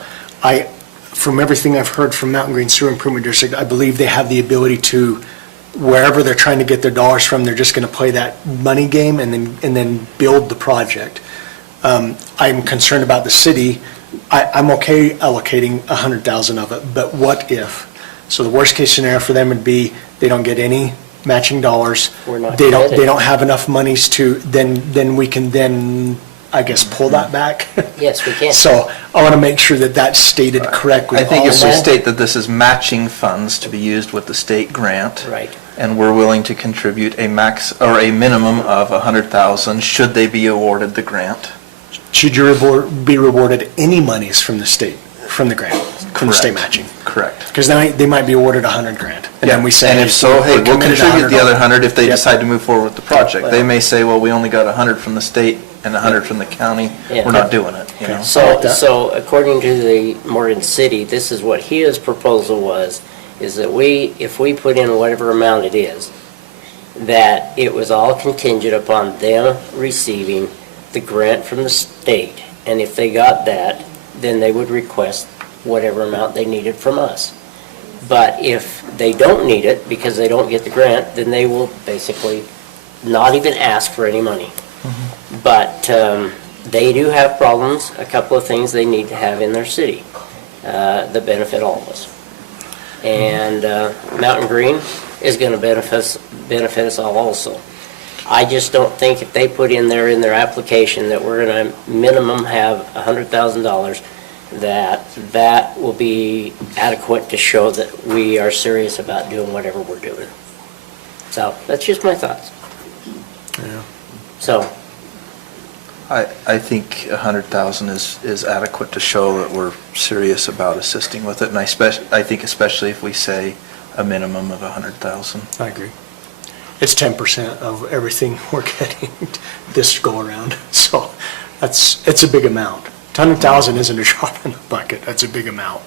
from everything I've heard from Mountain Green Sewer Improvement District, I believe they have the ability to, wherever they're trying to get their dollars from, they're just going to play that money game and then build the project. I'm concerned about the city. I'm okay allocating 100,000 of it, but what if? So the worst case scenario for them would be they don't get any matching dollars. We're not They committed. don't have enough monies to, then we can then, I guess, pull that back. Yes, we can. So I want to make sure that that's stated correctly. I think if we also. state that this is matching funds to be used with the state grant. Right. And we're willing to contribute a max, or a minimum of 100,000 should they be awarded the grant. Should you be rewarded any monies from the state, from the grant, from the state Correct. matching? Correct. Because they might be awarded 100 grand. And then we say. And if so, hey, we're we'll committed to contribute the other 100. 100 if they Yep. decide to move forward with the project. They may say, well, we only got 100 from the state and 100 from the county. Yeah. We're not doing it, you know? So according to the Morgan City, this is what his proposal was, is that if we put in whatever amount it is, that it was all contingent upon them receiving the grant from the state. And if they got that, then they would request whatever amount they needed from us. But if they don't need it because they don't get the grant, then they will basically not even ask for any money. But they do have problems, a couple of things they need to have in their city that benefit all of us. And Mountain Green is going to benefit us all also. I just don't think if they put in their application that we're going to minimum have $100,000, that will be adequate to show that we are serious about doing whatever we're doing. So that's just my thoughts. Yeah. So. I think 100,000 is adequate to show that we're serious about assisting with it. And I think especially if we say a minimum of 100,000. I agree. It's 10% of everything we're getting this go around. So it's a big amount. 100,000 isn't a drop in the bucket. That's a big amount.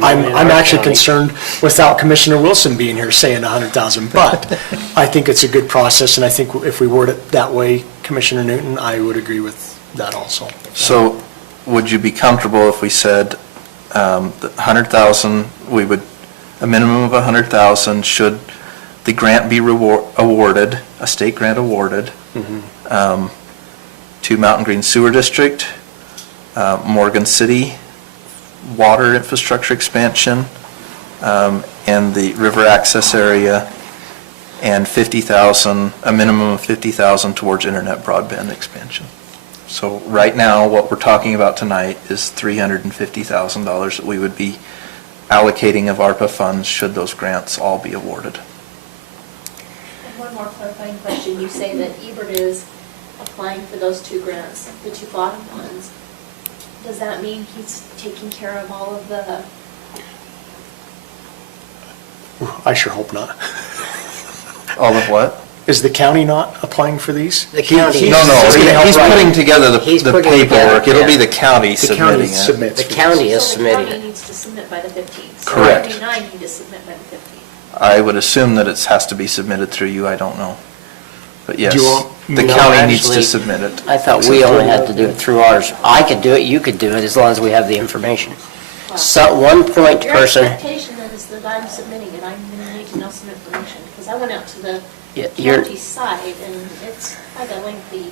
I'm actually concerned without Commissioner Wilson being here saying 100,000, but I think it's a good process, and I think if we word it that way, Commissioner Newton, I would agree with that also. So would you be comfortable if we said 100,000, a minimum of 100,000 should the grant be awarded, a state grant awarded, to Mountain Green Sewer District, Morgan City, water infrastructure expansion, and the river access area, and 50,000, a minimum of 50,000 towards internet broadband expansion. So right now, what we're talking about tonight is $350,000 that we would be allocating of ARPA funds should those grants all be awarded. And one more clarifying question. You say that Ebert is applying for those two grants, the two bottom ones. Does that mean he's taking care of all of the? I sure hope not. All of what? Is the county not applying for these? The county. He's putting together the paperwork. It'll be the county The submitting county it. submits. The county is So the county submitting it. needs to submit by the 15th. Correct. So 99 need to submit by the 15th. I would assume that it has to be submitted through you, I don't know. But yes, Do you want- the No, county needs to actually, submit it. I thought we only had to do it through ours. I could do it, you could do it, as long as we have the information. So, one point Your person, expectation then is that I'm submitting it, I'm going to need to know some information, because I went out to the Yeah, you're- county side, and it's quite a lengthy.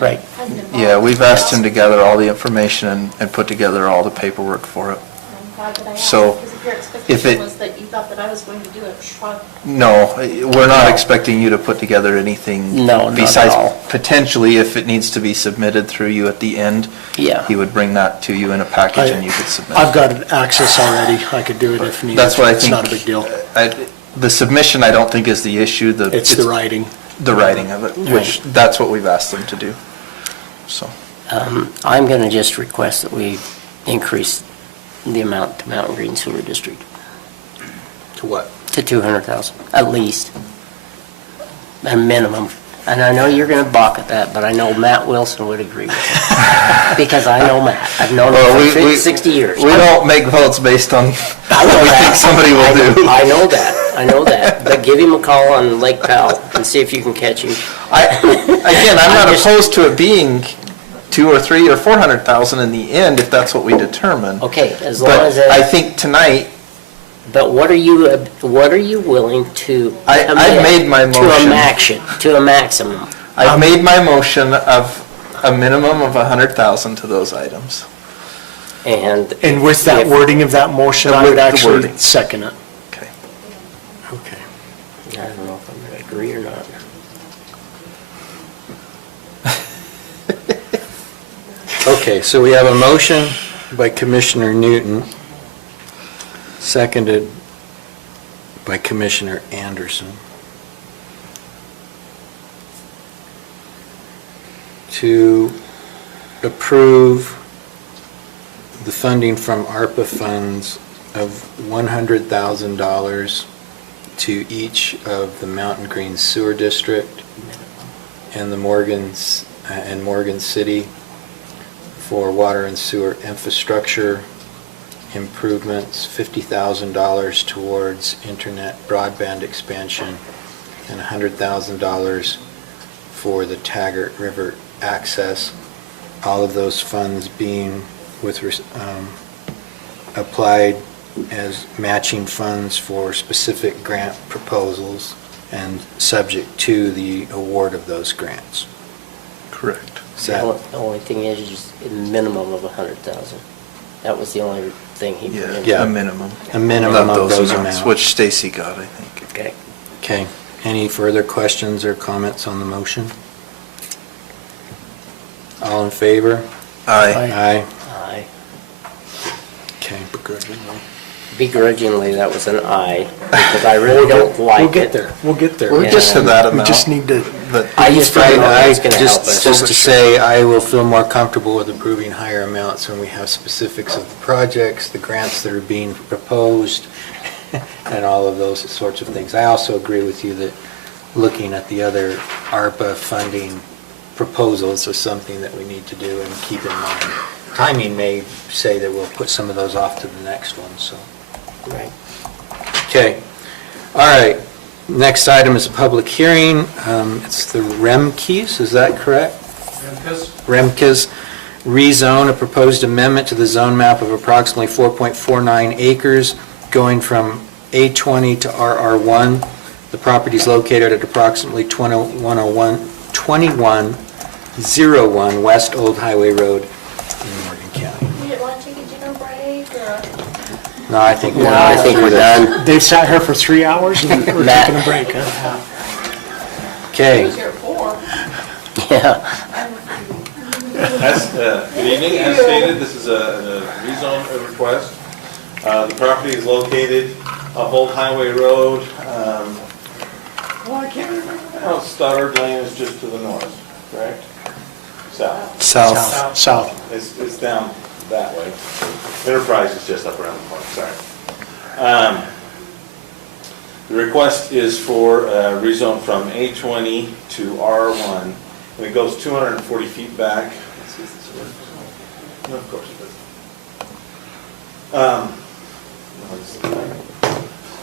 Right. Yeah, we've asked him to gather all the information and put together all the paperwork for it. I'm glad that I asked, So, because if your if expectation it- was that you thought that I was going to do it, No, we're not expecting you to put together anything. No, not at Besides, all. potentially, if it needs to be submitted through you at the end. Yeah. He would bring that to you in a package and you could submit. I've got access already. I could do it if needed. That's what I think. It's not a big deal. The submission, I don't think is the issue. It's the writing. The writing of it, which, that's what we've asked them to do, so. I'm going to just request that we increase the amount to Mountain Green Sewer District To what? to 200,000, at least, a minimum. And I know you're going to balk at that, but I know Matt Wilson would agree with it. Because I know Matt. I've known him for 60 years. We don't make votes based on I know what we that. think somebody will do. I know that. I know that. But give him a call on Lake Powell and see if you can catch him. Again, I'm not opposed to it being 2 or 3 or 400,000 in the end, if that's what we determine. Okay, as long But as it... I think tonight, But what are you willing to I've commit made my to motion. to a maximum? I've made my motion of a minimum of 100,000 to those items. And with that wording of that motion, I With would the actually wording. second it. Okay. Okay. I don't know if I'm going to agree or not. Okay, so we have a motion by Commissioner Newton, seconded by Commissioner Anderson, to approve the funding from ARPA funds of $100,000 to each of the Mountain Green Sewer District and the Morgan City for water and sewer infrastructure improvements, $50,000 towards internet broadband expansion, and $100,000 for the Taggart River access. All of those funds being applied as matching funds for specific grant proposals and subject to the award of those grants. Correct. The only thing is just a minimum of 100,000. That was the only thing he put in. Yeah, a minimum. A minimum of those amounts. Which Stacy got, I think. Okay. Okay. Any further questions or comments on the motion? All in favor? Aye. Aye. Aye. Okay. Begrudgingly, that was an aye, because I really don't like it. We'll get there. We'll get there. We're just to that We amount. just need to, But I just don't know how it's going to help us. Just to say, I will feel more comfortable with approving higher amounts when we have specifics of the projects, the grants that are being proposed, and all of those sorts of things. I also agree with you that looking at the other ARPA funding proposals is something that we need to do and keep in mind. Timing may say that we'll put some of those off to the next one, so. Right. Okay, all right. Next item is a public hearing. It's the Remkes, is that correct? Remkes rezone, a proposed amendment to the zone map of approximately 4.49 acres going from A20 to RR1. The property is located at approximately 2101 West Old Highway Road in Morgan County. You didn't want to take a dinner break or? No, I think we're done. they've sat here for 3 hours and we're Matt. taking a break, huh? Okay. here at 4. Yeah. Good evening, as stated, this is a rezone request. The property is located off Old Highway Road. Well, I can't remember now. Stoddard Lane is just to the north, correct? South. South. It's down that way. Enterprise is just up around the corner, sorry. The request is for rezone from A20 to R1, and it goes 240 feet back. Let's see if this works. No, of course it doesn't.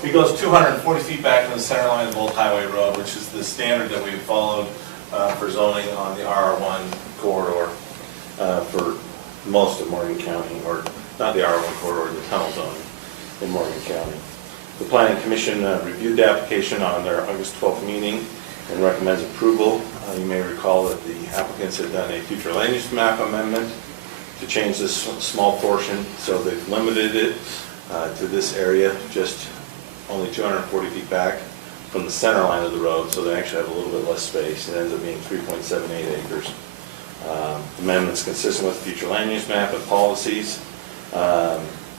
It goes 240 feet back from the center line of Old Highway Road, which is the standard that we've followed for zoning on the R1 corridor for most of Morgan County, or not the R1 corridor, the tunnel zoning in Morgan County. The Planning Commission reviewed the application on their August 12th meeting and recommends approval. You may recall that the applicants had done a future land use map amendment to change this small portion, so they've limited it to this area, just only 240 feet back from the center line of the road, so they actually have a little bit less space. It ends up being 3.78 acres. Amendment's consistent with the future land use map and policies.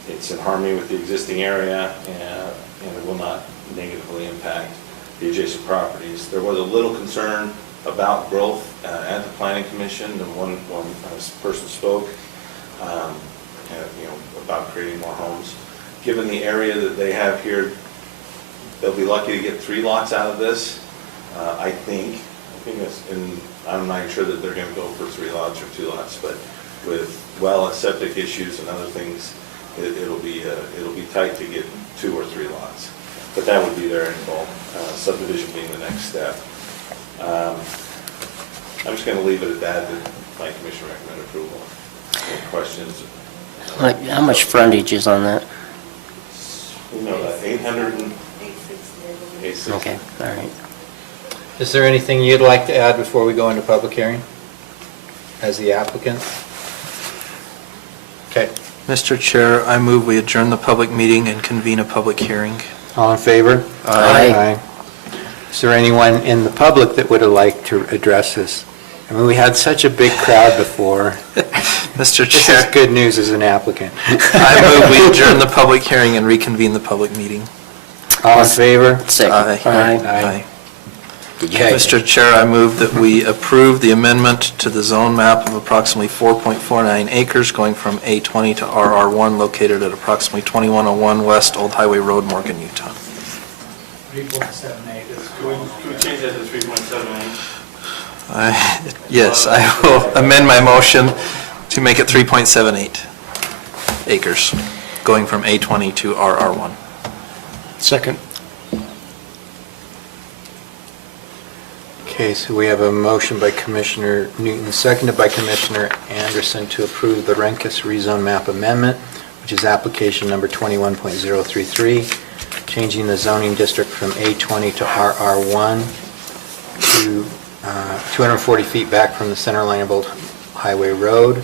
It's in harmony with the existing area, and it will not negatively impact the adjacent properties. There was a little concern about growth at the planning commission, and one person spoke, about creating more homes. Given the area that they have here, they'll be lucky to get 3 lots out of this, I think that's, and I'm not sure that they're gonna go for 3 lots or 2 lots, but with well and septic issues and other things, it'll be tight to get 2 or 3 lots. But that would be their end goal, subdivision being the next step. I'm just gonna leave it at that, the planning commission recommend approval. Any questions? How much frontage is on that? You know, 800 and 860. Okay, all right. Is there anything you'd like to add before we go into public hearing as the applicant? Okay. Mr. Chair, I move we adjourn the public meeting and convene a public hearing. All in favor? Aye. Is there anyone in the public that would like to address this? I mean, we had such a big crowd before. Mr. This is Chair, good news as an applicant. I move we adjourn the public hearing and reconvene the public meeting. All in favor? Second. Aye. Okay. Mr. Chair, I move that we approve the amendment to the zone map of approximately 4.49 acres going from A20 to RR1 located at approximately 2101 West Old Highway Road, Morgan, Utah. 3.78 is. Can we change that to 3.78? Yes, I will amend my motion to make it 3.78 acres going from A20 to RR1. Second. Okay, so we have a motion by Commissioner Newton, seconded by Commissioner Anderson to approve the Renkus rezone map amendment, which is application number 21.033, changing the zoning district from A20 to RR1 to 240 feet back from the center line of Old Highway Road.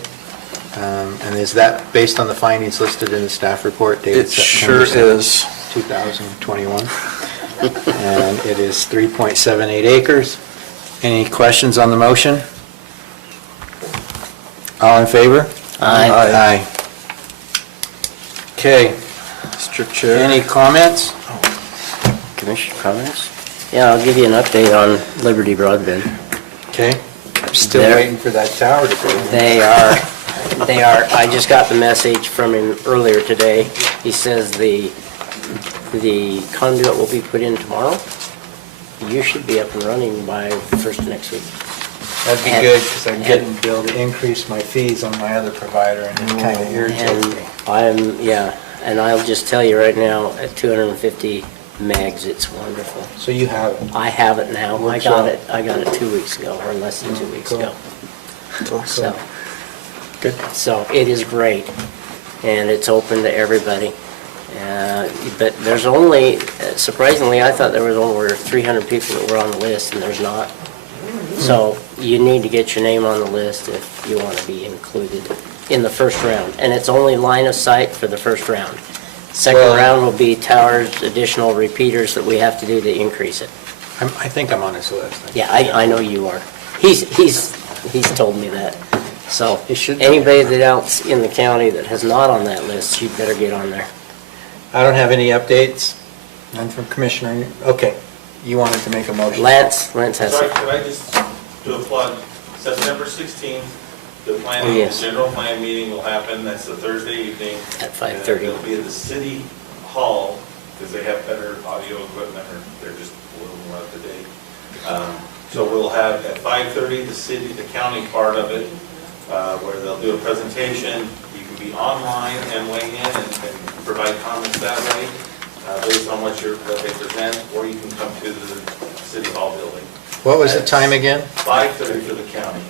And is that based on the findings listed in the staff report dated It September sure 7th, is. 2021? And it is 3.78 acres. Any questions on the motion? All in favor? Aye. Aye. Okay, Mr. Chair. any comments? Commissioner comments? Yeah, I'll give you an update on Liberty Broadband. Okay, still There- waiting for that tower to go. They are, I just got the message from him earlier today. He says the conduit will be put in tomorrow. You should be up and running by first of next week. That'd be And- good, because I'm and- getting billed to increase my fees on my other provider, and it kind of irritates me. And I'll just tell you right now, at 250 megs, it's wonderful. So you have it? I have it now. I Works got out. it 2 weeks ago, or less than 2 weeks Cool. ago. So, Good. so it is great, and it's open to everybody. But there's only, surprisingly, I thought there was over 300 people that were on the list, and there's not. So you need to get your name on the list if you want to be included in the first round. And it's only line of sight for the first round. Second Well- round will be towers, additional repeaters that we have to do to increase it. I think I'm on his list. Yeah, I know you are. He's told me that. So He should be. anybody that else in the county that has not on that list, you better get on there. I don't have any updates. None from Commissioner, okay. You wanted to make a motion? Lance has Sorry, it. could I just do a plug? September 16th, the Oh, planning, yes. the general plan meeting will happen. That's the Thursday evening. At 5:30. It'll be at the city hall because they have better audio equipment, or they're just a little more up to date. So we'll have at 5:30, the county part of it, where they'll do a presentation. You can be online and weigh in and provide comments that way, based on what they present, or you can come to the city hall building. What was the time again? 5:30 for the county,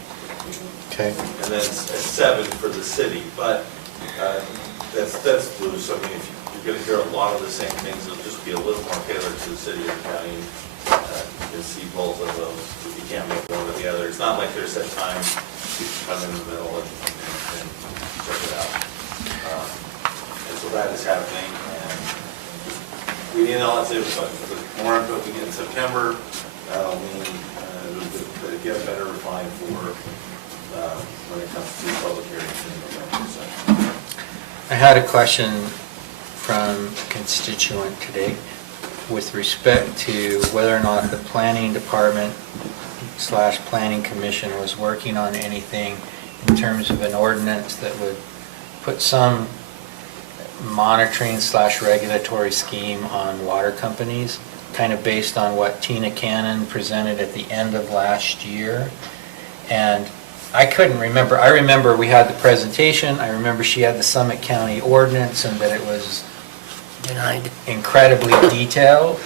Okay. and then at 7 for the city, but that's loose. I mean, if you're going to hear a lot of the same things, it'll just be a little more tailored to the city or the county. You can see both of those, if you can't make one or the other. It's not like there's set time, you can come in the middle and check it out. And so that is happening, and we need all that, the more input we get in September, that'll mean it'll get a better refine for when it comes to public hearings in November. So. I had a question from a constituent today with respect to whether or not the planning department slash planning commission was working on anything in terms of an ordinance that would put some monitoring slash regulatory scheme on water companies, kind of based on what Tina Cannon presented at the end of last year. And I couldn't remember. I remember we had the presentation. I remember she had the Summit County ordinance and that it was incredibly detailed.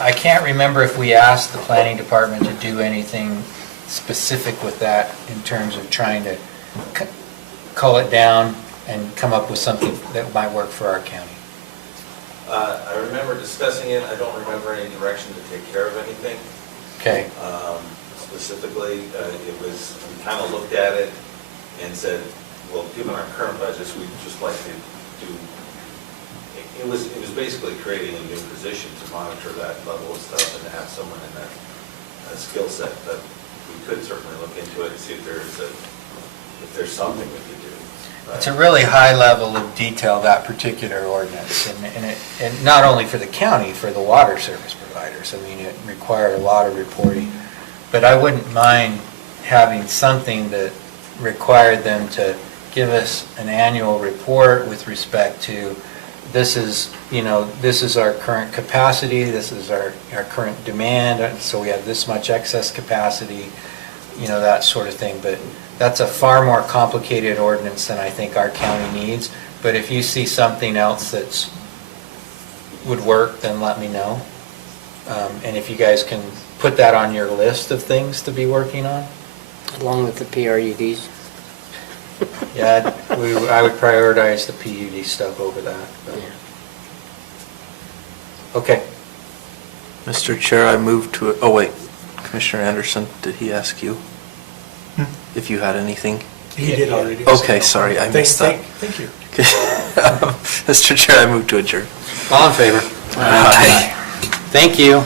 I can't remember if we asked the planning department to do anything specific with that in terms of trying to cull it down and come up with something that might work for our county. I remember discussing it. I don't remember any direction to take care of anything. Okay. Specifically, it was, we kind of looked at it and said, well, given our current budgets, we'd just like to do, it was basically creating a new position to monitor that level of stuff and to have someone in that skill set. But we could certainly look into it and see if there's something we could do. It's a really high level of detail, that particular ordinance, and not only for the county, for the water service providers. I mean, it required a lot of reporting. But I wouldn't mind having something that required them to give us an annual report with respect to, this is our current capacity, this is our current demand, so we have this much excess capacity, that sort of thing. But that's a far more complicated ordinance than I think our county needs. But if you see something else that would work, then let me know. And if you guys can put that on your list of things to be working on. Along with the PRUDs. Yeah, I would prioritize the PUD stuff over that. But. Okay. Mr. Chair, I move to, oh wait, Commissioner Anderson, did he ask you if you had anything? He did already. Okay, sorry, I missed that. Thank you. Mr. Chair, I move to adjourn. All in favor? Aye. Thank you.